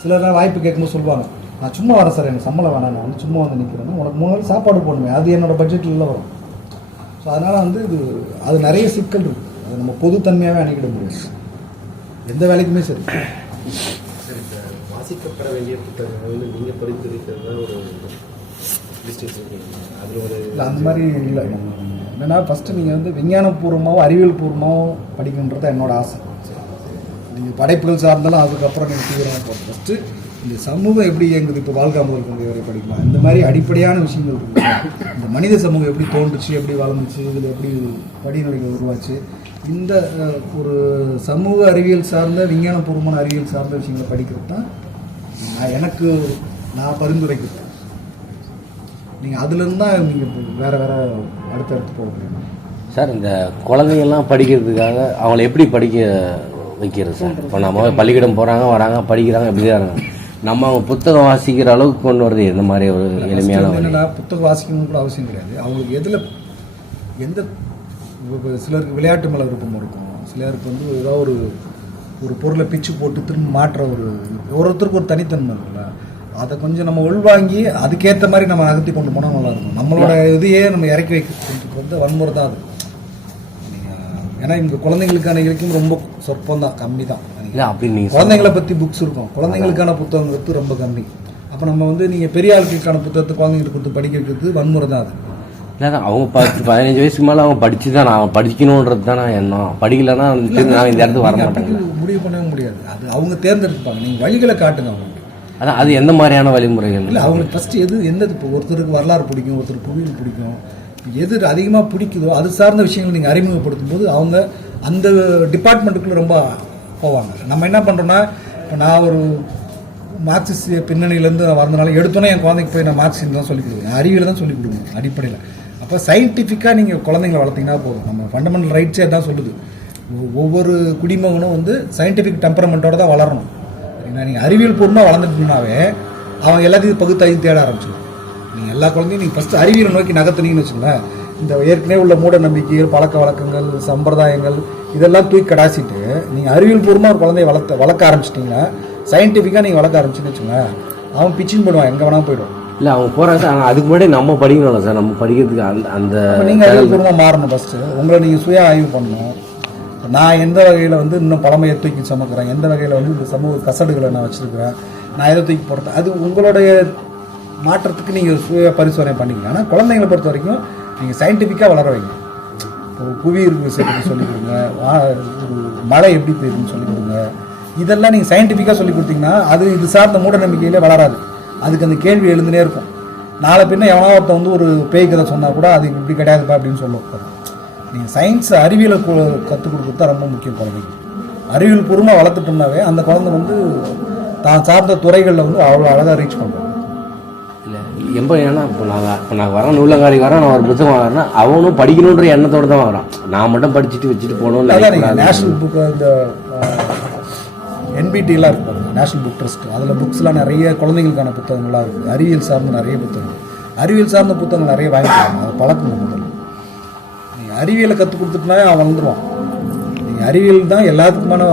சிலர் வாய்ப்பு கேட்கும்போது சொல்லுவாங்க, நான் சும்மா வரேன் சார், எனக்கு சம்பளம் வேணாம், நான் வந்து சும்மா வந்து நிற்கிறேன்னா உனக்கு 3 நாள் சாப்பாடு போடணுமே, அது என்னோடய பட்ஜெட்டில் வரும். ஸோ அதனால் வந்து அது நிறைய சிக்கல் இருக்குது. அதை நம்ம பொதுத்தன்மையாகவே அணுகிட முடியும் எந்த வேலைக்குமே. சரி சரி, இப்போ வாசிக்கப்பட வேண்டிய புத்தகங்கள் வந்து நீங்கள் பரிந்துரைக்கிறது தான் ஒரு அதில் ஒரு இல்லை அந்த மாதிரி இல்லை. நம்ம என்னென்னா ஃபஸ்ட்டு நீங்கள் வந்து விஞ்ஞானபூர்வமாகவும் அறிவியல் பூர்வமாகவும் படிக்கணுன்றது என்னோட ஆசை. நீங்கள் படைப்புகள் சார்ந்தாலும் அதுக்கப்புறம் நீங்கள் தீவிரமாக போகணும். ஃபஸ்ட்டு இந்த சமூகம் எப்படி இயங்குது, இப்போ வாழ்க்கை முதல் கொண்டு வரை படிக்கலாம். இந்த மாதிரி அடிப்படையான விஷயங்கள் இருக்குது. இந்த மனித சமூகம் எப்படி தோன்றுச்சு, எப்படி வளர்ந்துச்சு, இதில் எப்படி படிநிலைகள் உருவாச்சு, இந்த ஒரு சமூக அறிவியல் சார்ந்த விஞ்ஞானபூர்வமான அறிவியல் சார்ந்த விஷயங்களை படிக்கிறது தான் நான் பரிந்துரைக்கிறேன். நீங்கள் அதுலேருந்து தான் நீங்கள் வேறு அடுத்தடுத்து போக முடியும். சார், இந்த குழந்தைங்கள்லாம் படிக்கிறதுக்காக அவங்கள எப்படி படிக்க வைக்கிறது சார்? இப்போ நம்ம பள்ளிக்கூடம் போகிறாங்க, வராங்க, படிக்கிறாங்க, இப்படி தான் இருக்காங்க. நம்ம அவங்க புத்தகம் வாசிக்கிற அளவுக்கு கொண்டு வருது இந்த மாதிரி ஒரு எளிமையான என்னென்னா புத்தகம் வாசிக்கணும்னு கூட அவசியம் கிடையாது. அவங்களுக்கு எந்த சிலருக்கு விளையாட்டு மேலே விருப்பம் இருக்கும், சிலருக்கு வந்து ஏதோ ஒரு ஒரு பொருளை பிச்சு போட்டு திரும்ப மாற்ற ஒருத்தருக்கு ஒரு தனித்தன்மை இருக்குல்ல, அதை கொஞ்சம் நம்ம உள்வாங்கி அதுக்கேற்ற மாதிரி நம்ம நகர்த்தி கொண்டு போனால் நல்லா இருக்கும். நம்மளோட இதையே நம்ம இறக்கி வைக்கிறதுக்கு வந்து வன்முறை தான் அது. ஏன்னா இந்த குழந்தைங்களுக்கான இலக்கியம் ரொம்ப சொற்பம் தான், கம்மி தான். குழந்தைங்களை பற்றி புக்ஸ் இருக்கும், குழந்தைங்களுக்கான புத்தகங்கிறது ரொம்ப கம்மி. அப்போ நம்ம வந்து நீங்கள் பெரிய ஆட்களுக்கான புத்தகத்தை குழந்தைங்களுக்கு கொடுத்து படிக்க வைக்கிறது வன்முறை தான் அது. இல்லை அவங்க 15 வயசுக்கு மேலே அவங்க படிச்சு தான் நான் படிக்கணுன்றது தானே எண்ணம். படிக்கலைன்னா நான் இந்த இடத்துக்கு வர மாட்டேங்க. முடிவு பண்ணவே முடியாது, அது அவங்க தேர்ந்தெடுப்பாங்க. நீங்கள் வழிகளை காட்டுங்க அவங்களுக்கு. அதான் அது எந்த மாதிரியான வழிமுறைகள்? இல்லை அவங்களுக்கு ஃபஸ்ட்டு எந்தது இப்போ ஒருத்தருக்கு வரலாறு பிடிக்கும், ஒருத்தருக்கு புவியியல் பிடிக்கும், எது அதிகமாக பிடிக்குதோ அது சார்ந்த விஷயங்கள் நீங்கள் அறிமுகப்படுத்தும் போது அவங்க அந்த டிபார்ட்மெண்ட்டுக்குள்ளே ரொம்ப போவாங்க. நம்ம என்ன பண்ணுறோன்னா, இப்போ நான் ஒரு மார்க்சிஸ்ட் பின்னணியிலேருந்து வந்தனால எடுத்தோன்னே என் குழந்தைக்கு போய் நான் மார்க்சிஸ்ட் தான் சொல்லிக் கொடுக்குறேன், அறிவியல் தான் சொல்லிக் கொடுக்கணும் அடிப்படையில். அப்போ சயின்டிஃபிக்காக நீங்கள் குழந்தைங்களை வளர்த்திங்கன்னா போதும். நம்ம ஃபண்டமெண்டல் ரைட்ஸே தான் சொல்லுது, ஒவ்வொரு குடிமகனும் வந்து சயின்டிஃபிக் டெம்பரமெண்ட்டோட தான் வளரணும். சரிங்களா? நீங்கள் அறிவியல் பூர்வமாக வளர்ந்துட்டீங்கன்னாவே அவன் எல்லாத்தையும் பகுத்தாயும் தேட ஆரம்பிச்சிடும். நீங்கள் எல்லா குழந்தையும் நீங்கள் ஃபஸ்ட்டு அறிவியலை நோக்கி நகர்த்துனீங்கன்னு வச்சுங்களேன், இந்த ஏற்கனவே உள்ள மூட நம்பிக்கைகள், பழக்க வழக்கங்கள், சம்பிரதாயங்கள் இதெல்லாம் தூக்கி கடாசிட்டு நீங்கள் அறிவியல் பூர்வமாக ஒரு குழந்தைய வளர்க்க ஆரம்பிச்சிட்டிங்கன்னா, சயின்டிஃபிக்காக நீங்கள் வளர்க்க ஆரம்பிச்சுன்னு வச்சுங்களேன், அவன் பிச்சின்னு போயிடுவான், எங்கே வேணால் போயிடுவான். இல்லை அவங்க போகிறாங்க சார், ஆனால் அதுக்கு முன்னாடி நம்ம படிக்கணும்ல சார், நம்ம படிக்கிறதுக்கு அந்த நீங்கள் அறிவியல் பூர்வமாக மாறணும். ஃபஸ்ட்டு உங்களை நீங்கள் சுய ஆய்வு பண்ணணும். நான் எந்த வகையில் வந்து இன்னும் பழமையை தூக்கி சுமக்கிறேன், எந்த வகையில் வந்து இந்த சமூக கசடுகளை நான் வச்சுருக்கிறேன், நான் எதை தூக்கி போடுறேன், அது உங்களுடைய மாற்றத்துக்கு நீங்கள் சுய பரிசோதனை பண்ணிக்கலாம். ஆனால் குழந்தைங்களை பொறுத்த வரைக்கும் நீங்கள் சயின்டிஃபிக்காக வளர வைங்க. ஒரு புவி விஷயத்தை சொல்லிக் கொடுங்க, மழை எப்படி பெய்யுதுன்னு சொல்லிக் கொடுங்க. இதெல்லாம் நீங்கள் சயின்டிஃபிக்காக சொல்லி கொடுத்தீங்கன்னா அது இது சார்ந்த மூட நம்பிக்கையிலே வளராது. அதுக்கு அந்த கேள்வி எழுந்துனே இருக்கும். நாளை பின்ன எவனா ஒருத்த வந்து ஒரு பேய் கதை சொன்னால் கூட அது இப்படி கிடையாதுப்பா அப்படின்னு சொல்லுவோம். நீங்கள் சயின்ஸ் அறிவியலை கற்றுக் கொடுக்குறது தான் ரொம்ப முக்கியம். குழந்தைக்கு அறிவியல் பூர்வமாக வளர்த்துட்டோம்னாவே அந்த குழந்தை வந்து தான் சார்ந்த துறைகளில் வந்து அவ்வளோ அழகாக ரீச் பண்ணுறோம். இல்லை எம்ப ஏன்னா இப்போ நான் வரேன், நூலங்காடி வரேன், நான் ஒரு புத்தகம் வரேன்னா அவனும் படிக்கணுன்ற எண்ணத்தோடு தான் வரான். நான் மட்டும் படிச்சுட்டு வச்சுட்டு போகணும். அதான் நேஷனல் புக்கு இந்த NBTலாம் இருக்கும், நேஷனல் புக் ட்ரஸ்ட், அதில் புக்ஸ்லாம் நிறைய குழந்தைங்களுக்கான புத்தகங்கள்லாம் இருக்குது. அறிவியல் சார்ந்த நிறைய புத்தகங்கள், அறிவியல் சார்ந்த புத்தகங்கள் நிறைய வாங்கிக்கலாம். அதை பழக்கணும். முதல்ல நீங்கள் அறிவியலை கற்றுக் கொடுத்துட்டுனா அவன் வந்துடுவான். நீங்கள் அறிவியல் தான் எல்லாத்துக்குமான,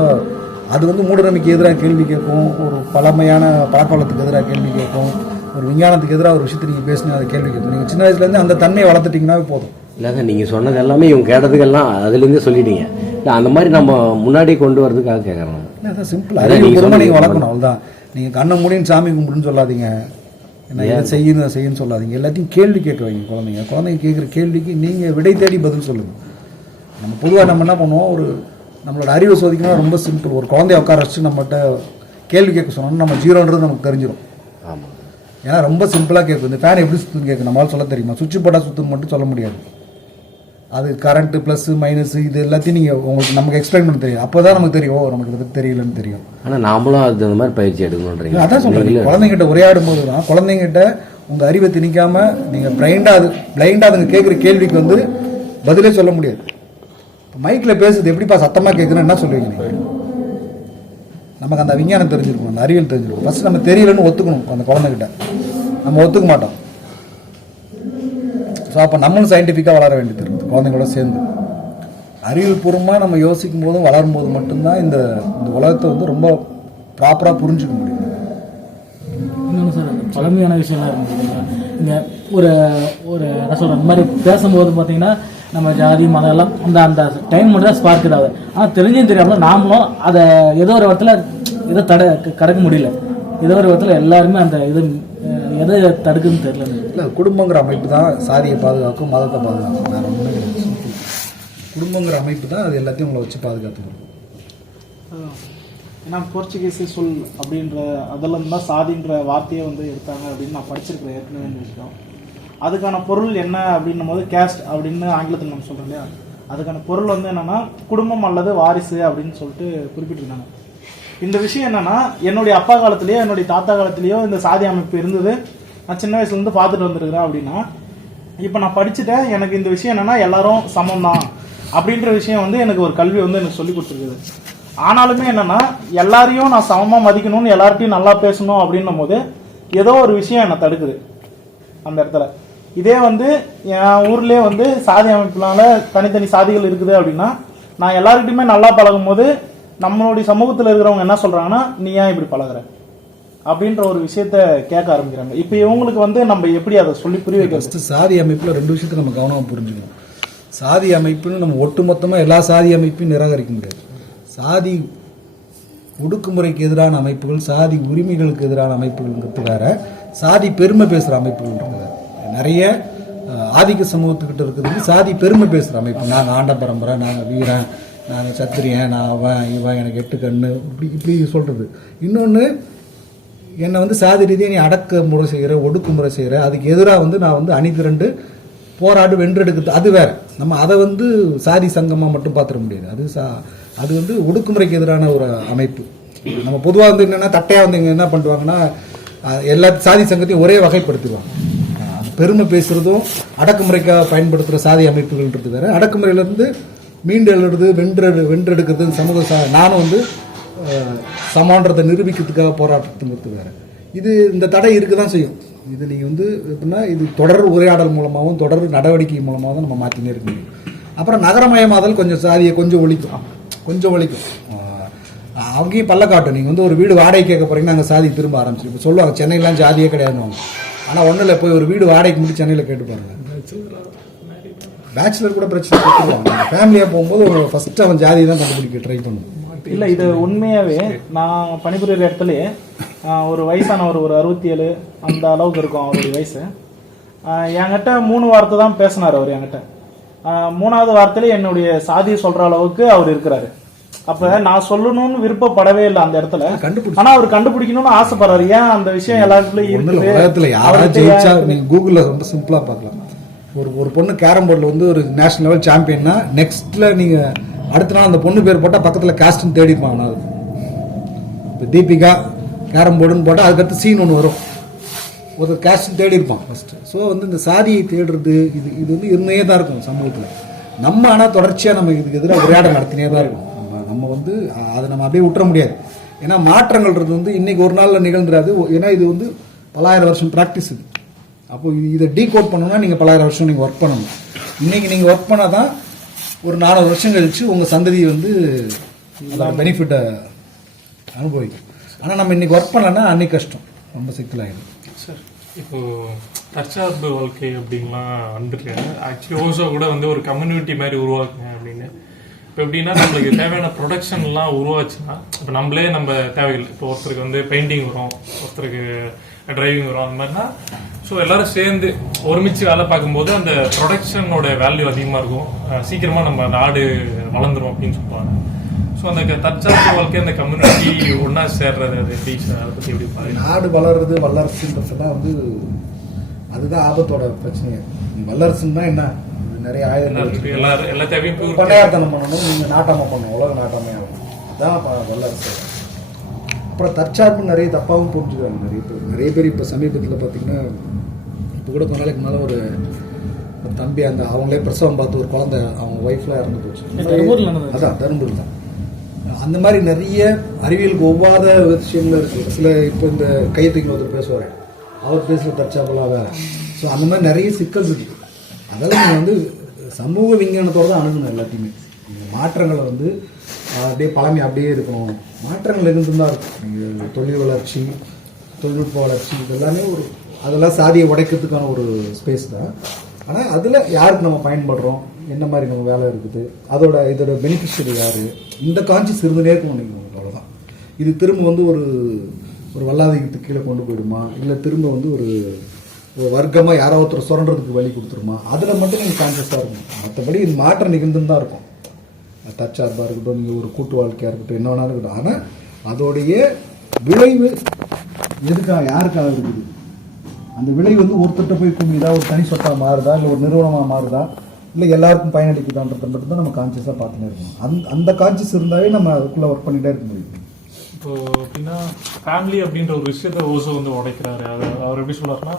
அது வந்து மூடநம்பிக்கை எதிராக கேள்வி கேட்கும், ஒரு பழமையான பழக்கவழத்துக்கு எதிராக கேள்வி கேட்கும், ஒரு விஞ்ஞானத்துக்கு எதிராக ஒரு விஷயத்தை நீங்கள் பேசினா அதை கேள்வி கேட்கும். நீங்கள் சின்ன வயசுலேருந்து அந்த தன்மையை வளர்த்துட்டிங்கன்னாவே போதும். இல்லை சார், நீங்கள் சொன்னது எல்லாமே இவங்க கேட்டதுக்கெல்லாம் அதுலேருந்தே சொல்லிட்டீங்க. இல்லை அந்த மாதிரி நம்ம முன்னாடி கொண்டு வரதுக்காக கேட்குறோம். இல்லை அதான் சிம்பிள், அறிவியல் பூர்வமாக நீங்கள் வளர்க்கணும். அவ்வளோதான். நீங்கள் கண்ணை மூடின்னு சாமி கும்பிடுன்னு சொல்லாதீங்க, என்ன இதை செய்யணும் சொல்லாதீங்க. எல்லாத்தையும் கேள்வி கேட்க வைங்க. குழந்தைங்க கேட்குற கேள்விக்கு நீங்கள் விடை தேடி பதில் சொல்லுங்கள். நம்ம பொதுவாக நம்ம என்ன பண்ணுவோம், ஒரு நம்மளோட அறிவை சோதிக்கணும் ரொம்ப சிம்பிள். ஒரு குழந்தைய உட்கார வச்சு நம்மகிட்ட கேள்வி கேட்க சொன்னோம்னா நம்ம ஜீரோன்றது நமக்கு தெரிஞ்சிடும். ஆமாம், ஏன்னா ரொம்ப சிம்பிளாக கேட்கும். இந்த ஃபேன் எப்படி சுற்றுன்னு கேட்கும், நம்மளால் சொல்ல தெரியுமா? சுவிட்ச் போட்டால் சுற்றுன்னு மட்டும் சொல்ல முடியாது. அது கரண்ட்டு ப்ளஸ்ஸு மைனஸு இது எல்லாத்தையும் நீங்கள் உங்களுக்கு நமக்கு எக்ஸ்பிளைன் பண்ண தெரியும். அப்போ தான் நமக்கு தெரியும், நமக்கு இதை பற்றி தெரியலன்னு தெரியும். ஆனால் நாமளும் அது அந்த மாதிரி பயிற்சி எடுக்கணுன்றீங்க. அதான் சொல்கிறேன், குழந்தைங்கிட்ட உரையாடும் போது தான் குழந்தைங்கிட்ட உங்கள் அறிவை திணிக்காமல் நீங்கள் பிளைண்டாக அதுங்க கேட்குற கேள்விக்கு வந்து பதிலே சொல்ல முடியாது. இப்போ மைக்கில் பேசுறது எப்படிப்பா சத்தமாக கேட்குறேன்னு என்ன சொல்லுவீங்க நீங்கள்? நமக்கு அந்த விஞ்ஞானம் தெரிஞ்சிருக்கும், அந்த அறிவியல் தெரிஞ்சிருக்கும். ஃபஸ்ட்டு நம்ம தெரியலன்னு ஒத்துக்கணும். அந்த குழந்தைகிட்ட நம்ம ஒத்துக்க மாட்டோம். ஸோ அப்போ நம்மளும் சயின்டிஃபிக்காக வளர வேண்டியது இருக்குது. குழந்தைங்களோட சேர்ந்து அறிவியல் பூர்வமாக நம்ம யோசிக்கும் போதும் வளரும் போது மட்டும்தான் இந்த உலகத்தை வந்து ரொம்ப ப்ராப்பராக புரிஞ்சுக்க முடியும். இன்னொன்று சார், அந்த பழமையான விஷயம்லாம் இருந்துச்சுங்களா, இங்கே ஒரு என்ன சொல்கிறேன், இந்த மாதிரி பேசும்போது பார்த்தீங்கன்னா நம்ம ஜாதி மதம் எல்லாம் அந்த டைம் மட்டும் தான் ஸ்பார்க் இதாகுது. ஆனால் தெரிஞ்சும் தெரியாமல் நாமளும் அதை ஏதோ ஒரு இடத்துல இதை கடக்க முடியல. ஏதோ ஒரு இடத்துல எல்லாருமே அந்த இது எதை தடுக்குன்னு தெரியல. இல்லை, குடும்பங்கிற அமைப்பு தான் சாதியை பாதுகாக்கும், மதத்தை பாதுகாக்கும். வேறு ஒன்றுமே கிடையாது. குடும்பங்கிற அமைப்பு தான் அது எல்லாத்தையும் உங்களை வச்சு பாதுகாத்துக்கணும். ஏன்னா போர்ச்சுகீஸ் சொல் அப்படின்ற அதில் தான் சாதின்ற வார்த்தையை வந்து எடுத்தாங்க அப்படின்னு நான் படிச்சிருக்கிறேன் ஏற்கனவே இந்த விஷயம். அதுக்கான பொருள் என்ன அப்படின்னும் போது கேஸ்ட் அப்படின்னு ஆங்கிலத்தில் நம்ம சொல்கிறோம் இல்லையா, அதுக்கான பொருள் வந்து என்னென்னா குடும்பம் அல்லது வாரிசு அப்படின்னு சொல்லிட்டு குறிப்பிட்டிருந்தாங்க. இந்த விஷயம் என்னென்னா, என்னுடைய அப்பா காலத்துலேயோ என்னுடைய தாத்தா காலத்துலேயோ இந்த சாதி அமைப்பு இருந்தது. நான் சின்ன வயசுலேருந்து பார்த்துட்டு வந்துருக்கிறேன். அப்படின்னா இப்போ நான் படிச்சுட்டேன், எனக்கு இந்த விஷயம் என்னென்னா எல்லாரும் சமம் தான் அப்படின்ற விஷயம் வந்து எனக்கு ஒரு கல்வி வந்து எனக்கு சொல்லி கொடுத்துருக்குது. ஆனாலுமே என்னென்னா எல்லாரையும் நான் சமமாக மதிக்கணும்னு, எல்லார்ட்டையும் நல்லா பேசணும் அப்படின்னும் போது ஏதோ ஒரு விஷயம் என்னை தடுக்குது அந்த இடத்துல. இதே வந்து என் ஊர்லேயே வந்து சாதி அமைப்புனால தனித்தனி சாதிகள் இருக்குது அப்படின்னா நான் எல்லாருக்கிட்டையுமே நல்லா பழகும் போது நம்மளுடைய சமூகத்தில் இருக்கிறவங்க என்ன சொல்றாங்கன்னா நீ ஏன் இப்படி பழகுற அப்படின்ற ஒரு விஷயத்த கேட்க ஆரம்பிக்கிறாங்க. இப்போ இவங்களுக்கு வந்து நம்ம எப்படி அதை சொல்லி புரிய வைக்கிறது? ஃபஸ்ட்டு சாதி அமைப்பில் 2 விஷயத்தை நம்ம கவனமாக புரிஞ்சுக்கணும். சாதி அமைப்புன்னு நம்ம ஒட்டுமொத்தமாக எல்லா சாதி அமைப்பையும் நிராகரிக்க முடியாது. சாதி ஒடுக்குமுறைக்கு எதிரான அமைப்புகள், சாதி உரிமைகளுக்கு எதிரான அமைப்புகள்ங்கிறது வேற, சாதி பெருமை பேசுகிற அமைப்புகள்ன்றது வேற. நிறைய ஆதிக்க சமூகத்துக்கிட்ட இருக்கிறது சாதி பெருமை பேசுகிற அமைப்பு. நாங்கள் ஆண்ட பரம்பரை, நாங்கள் வீரன், நாங்கள் சத்திரியன், நான் அவன் இவன், எனக்கு 8 கண்ணு, இப்படி சொல்கிறது. இன்னொன்று, என்னை வந்து சாதி ரீதியாக நீ அடக்குமுறை செய்கிற, ஒடுக்குமுறை செய்கிற, அதுக்கு எதிராக வந்து நான் வந்து அணிதிரண்டு போராடு வென்றெடுக்கிறது, அது வேற. நம்ம அதை வந்து சாதி சங்கமாக மட்டும் பார்த்துட முடியாது. அது வந்து ஒடுக்குமுறைக்கு எதிரான ஒரு அமைப்பு. நம்ம பொதுவாக வந்து என்னென்னா தட்டையாக வந்து இங்கே என்ன பண்ணுவாங்கன்னா எல்லா சாதி சங்கத்தையும் ஒரே வகைப்படுத்திடுவாங்க. பெருமை பேசுகிறதும் அடக்குமுறைக்காக பயன்படுத்துகிற சாதி அமைப்புகள்ன்றது வேற, அடக்குமுறையிலேருந்து மீண்டு எழுறது, வென்றெடுக்கிறது, சமூக நானும் வந்து சமான்றதை நிரூபிக்கிறதுக்காக போராட்டத்துங்கிறது வேற. இது இந்த தடை இருக்க தான் செய்யும். இது நீங்கள் வந்து எப்படின்னா இது தொடர் உரையாடல் மூலமாகவும் தொடர் நடவடிக்கை மூலமாக தான் நம்ம மாற்றினே இருக்க முடியும். அப்புறம் நகரமயமாதல் கொஞ்சம் சாதியை கொஞ்சம் ஒழிக்கும். அவங்கேயும் பல்ல காட்டும். நீங்கள் வந்து ஒரு வீடு வாடகை கேட்க போகிறீங்கன்னா அங்கே சாதி திரும்ப ஆரம்பிச்சு. இப்போ சொல்லுவாங்க சென்னையிலாம் ஜாதியே கிடையாதுன்னு. ஆனால் ஒன்றும் இல்லை, போய் ஒரு வீடு வாடகைக்கு மட்டும் சென்னையில் கேட்டு பாருங்க. பேச்சுலர் கூட பிரச்சனை கொடுத்துருவாங்க. ஃபேமிலியாக போகும்போது ஒரு ஃபஸ்ட்டு அவன் ஜாதியை தான் கண்டுபிடிக்க ட்ரை பண்ணுவோம். இல்லை, இது உண்மையாகவே நான் பணிபுரிகிற இடத்துலையே ஒரு வயசானவர், ஒரு 67 அந்த அளவுக்கு இருக்கும் அவருடைய வயசு. என்கிட்ட 3 வார்த்தை தான் பேசினார் அவர் என்கிட்ட. 3வது வார்த்தையில என்னுடைய சாதியை சொல்கிற அளவுக்கு அவர் இருக்கிறாரு. அப்ப நான் சொல்லணும்னு விருப்பப்படவே இல்லை அந்த இடத்துல. ஆனா அவர் கண்டுபிடிக்கணும்னு ஆசைப்படுறாரு. ஏன் அந்த விஷயம் எல்லாருக்குள்ளயும் இருக்கு. நீங்க கூகுள்ல ரொம்ப சிம்பிளா பார்க்கலாம். ஒரு பொண்ணு கேரம் போர்டில் வந்து ஒரு நேஷனல் லெவல் சாம்பியன்னா நெக்ஸ்ட்ல நீங்க அடுத்த நாள் அந்த பொண்ணு பேர் போட்டா பக்கத்துல காஸ்ட்னு தேடிப்பாங்க. அது இப்போ தீபிகா கேரம் போர்டுன்னு போட்டால் அதுக்கடுத்து சீன் ஒன்று வரும், ஒரு காஸ்ட்னு தேடி இருப்பான் ஃபர்ஸ்ட். ஸோ வந்து இந்த சாதியை தேடுறது இது வந்து இருந்தே தான் இருக்கும் சமூகத்தில். நம்ம ஆனால் தொடர்ச்சியாக நம்ம இதுக்கு எதிராக உரையாடல் நடத்தினே தான் இருக்கும். நம்ம வந்து அதை நம்ம அப்படியே விட்டுற முடியாது. ஏன்னா மாற்றங்கள்ன்றது வந்து இன்னைக்கு ஒரு நாளில் நிகழ்ந்துடாது. ஏன்னா இது வந்து பல்லாயிரம் வருஷம் ப்ராக்டிஸ் இது. அப்போ இதை டீகோட் பண்ணணும்னா நீங்கள் பல்லாயிரம் வருஷம் நீங்கள் ஒர்க் பண்ணணும். இன்னைக்கு நீங்கள் ஒர்க் பண்ணால் தான் ஒரு 400 வருஷம் கழிச்சு உங்கள் சந்ததி வந்து அதோட பெனிஃபிட்டை அனுபவிக்கும். ஆனால் நம்ம இன்னைக்கு ஒர்க் பண்ணலன்னா அன்னைக்கு கஷ்டம், ரொம்ப சிக்கலாகிடும். சார், இப்போ தற்சார்பு வாழ்க்கை அப்படின்லாம் வந்துருக்கு. ஆக்சுவலி ஓசோ கூட வந்து ஒரு கம்யூனிட்டி மாதிரி உருவாக்குங்க அப்படின்னு. இப்போ எப்படின்னா நம்மளுக்கு தேவையான ப்ரொடக்ஷன்லாம் உருவாச்சுன்னா இப்போ நம்மளே நம்ம தேவைகள், இப்போ ஒருத்தருக்கு வந்து பெயிண்டிங் வரும், ஒருத்தருக்கு டிரைவிங் வரும், அந்த மாதிரினா ஸோ எல்லாரும் சேர்ந்து ஒருமிச்சு வேலை பார்க்கும்போது அந்த ப்ரொடக்ஷனோட வேல்யூ அதிகமாக இருக்கும். சீக்கிரமாக நம்ம நாடு வளர்ந்துரும் அப்படின்னு சொல்லுவாங்க. ஸோ அந்த தற்சார்பு வாழ்க்கை, அந்த கம்யூனிட்டி ஒன்றா சேர்றது, அது எப்படி சார், அதை பற்றி எப்படி பாருங்க? நாடு வளர்றது, வல்லரசுன்றதுலாம் வந்து அதுதான் ஆபத்தோட பிரச்சனையே. வல்லரசுன்னா என்ன, நிறைய ஆயுதங்கள் எல்லா தேவையும் பண்டையாத்தனம் பண்ணணும், நீங்கள் நாட்டாமல் பண்ணணும், உலக நாட்டாமே ஆகணும், அதுதான் வல்லரசு. அப்புறம் தற்சார்பு நிறைய தப்பாகவும் புரிஞ்சுக்கிறாங்க நிறைய பேர். இப்போ சமீபத்தில் பார்த்தீங்கன்னா இப்போ கூட கொஞ்ச நாளைக்கு மேலே ஒரு தம்பி அந்த அவங்களே பிரசவம் பார்த்து ஒரு குழந்தை அவங்க ஒய்ஃப்லாம் இறந்து போச்சு. அதான் தரும்பூர் தான். அந்த மாதிரி நிறைய அறிவியலுக்கு ஒவ்வாத விஷயங்கள் இருக்குது. சில இப்போ இந்த கையத்துக்கு ஒருத்தர் பேசுவார், அவர் பேசுகிற தற்சார்பெல்லாம் வேறு. ஸோ அந்த மாதிரி நிறைய சிக்கல் இருக்குது. அதாவது நீங்கள் வந்து சமூக விஞ்ஞானத்தோடு தான் அணுகணும் எல்லாத்தையுமே. மாற்றங்களை வந்து அப்படியே பழமை அப்படியே இருக்கணும், மாற்றங்கள் இருந்துதான் இருக்கும். நீங்கள் தொழில் வளர்ச்சி, தொழில்நுட்ப வளர்ச்சி, இதெல்லாமே அதெல்லாம் சாதியை உடைக்கிறதுக்கான ஒரு ஸ்பேஸ் தான். ஆனால் அதில் யாருக்கு நம்ம பயன்படுறோம், என்ன மாதிரி நம்ம வேலை இருக்குது, இதோட பெனிஃபிஷியரி யார், இந்த கான்சியஸ் இருந்துனே இருக்கணும். நீங்கள் அவ்வளோதான். இது திரும்ப வந்து ஒரு வல்லாதிக்கத்துக்கு கீழே கொண்டு போயிடுமா, இல்லை திரும்ப வந்து ஒரு வர்க்கமாக யாரோ ஒருத்தர் சுரண்டதுக்கு வழி கொடுத்துருமா, அதில் மட்டும் நீங்கள் கான்சியஸாக இருக்கணும். மற்றபடி இது மாற்றம் நிகழ்ந்துன்னு தான் இருக்கும். தற்சார்பாக இருக்கட்டும், நீங்கள் ஒரு கூட்டு வாழ்க்கையாக இருக்கட்டும், என்ன வேணாலும் இருக்கட்டும். ஆனால் அதோடைய விளைவு எதுக்காக, யாருக்காக இருக்குது, அந்த விளைவு வந்து ஒருத்தட்ட போய் கும்பிதா, ஒரு தனி சொத்தாக மாறுதா, இல்லை ஒரு நிறுவனமாக மாறுதா, இல்லை எல்லாருக்கும் பயனளிக்குதான்றதை மட்டும்தான் நம்ம கான்சியஸாக பார்த்துட்டே இருக்கணும். அந்த கான்சியஸ் இருந்தாவே நம்ம அதுக்குள்ளே ஒர்க் பண்ணிகிட்டே இருக்க முடியும். இப்போ எப்படின்னா ஃபேமிலி அப்படின்ற ஒரு விஷயத்த ஓசோ வந்து உடைக்கிறாரு. அவர் எப்படி சொல்றாருன்னா,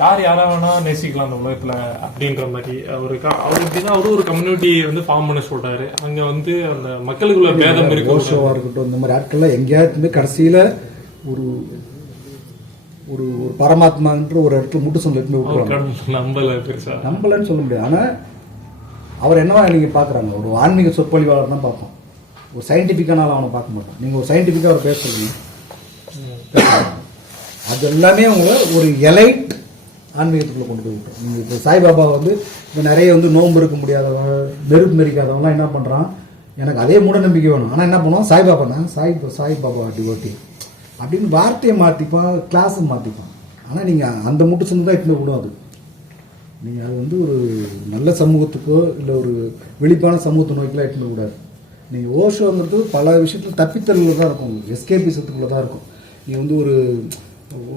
யாரா வேணா நேசிக்கலாம் அந்த உலகத்துல அப்படின்ற மாதிரி அவர் எப்படின்னா ஒரு கம்யூனிட்டி வந்து ஃபார்ம் பண்ண சொல்றாரு. அங்க வந்து அந்த மக்களுக்குள்ள பேதம் இருக்கு. ஓஷோவா இருக்கட்டும், இந்த மாதிரி ஆட்கள்லாம் எங்கேயாவது கடைசியில ஒரு ஒரு பரமாத்மான்ற ஒரு இடத்துல முட்டு சொல்ல நம்பலன்னு சொல்ல முடியாது. ஆனா அவர் என்னவா நீங்க பாக்குறாங்க, ஒரு ஆன்மீக சொற்பொழிவாளர் தான் பார்ப்போம். ஒரு சயின்டிஃபிக்கான அவனை பார்க்க மாட்டோம். நீங்கள் ஒரு சயின்டிஃபிக்காக அவர் பேசுறீங்க, அது எல்லாமே அவங்கள ஒரு எலைட் ஆன்மீகத்துக்குள்ளே கொண்டு போய் விட்டோம். நீங்கள் இப்போ சாய்பாபா வந்து இப்போ நிறைய வந்து நோன்பு இருக்க முடியாதவங்க, நெருப்பு மெரிக்காதவங்களாம் என்ன பண்ணுறான், எனக்கு அதே மூட நம்பிக்கை வேணும், ஆனால் என்ன பண்ணுவான், சாய்பாபாண்ணா சாய்பாபா டிவோட்டி அப்படின்னு வார்த்தையை மாற்றிப்பான், கிளாஸை மாற்றிப்பான். ஆனால் நீங்கள் அந்த மூட்டு சொந்து தான் எடுத்துன்னு விடும். அது நீங்கள் அது வந்து ஒரு நல்ல சமூகத்துக்கோ இல்லை ஒரு வெளிப்பான சமூகத்தை நோக்கிலாம் எடுத்துன்னு விடாது. நீங்கள் ஓஷோங்கிறது பல விஷயத்தில் தப்பித்தலில் தான் இருக்கும், எஸ்கேபிசத்துக்குள்ளே தான் இருக்கும். நீ வந்து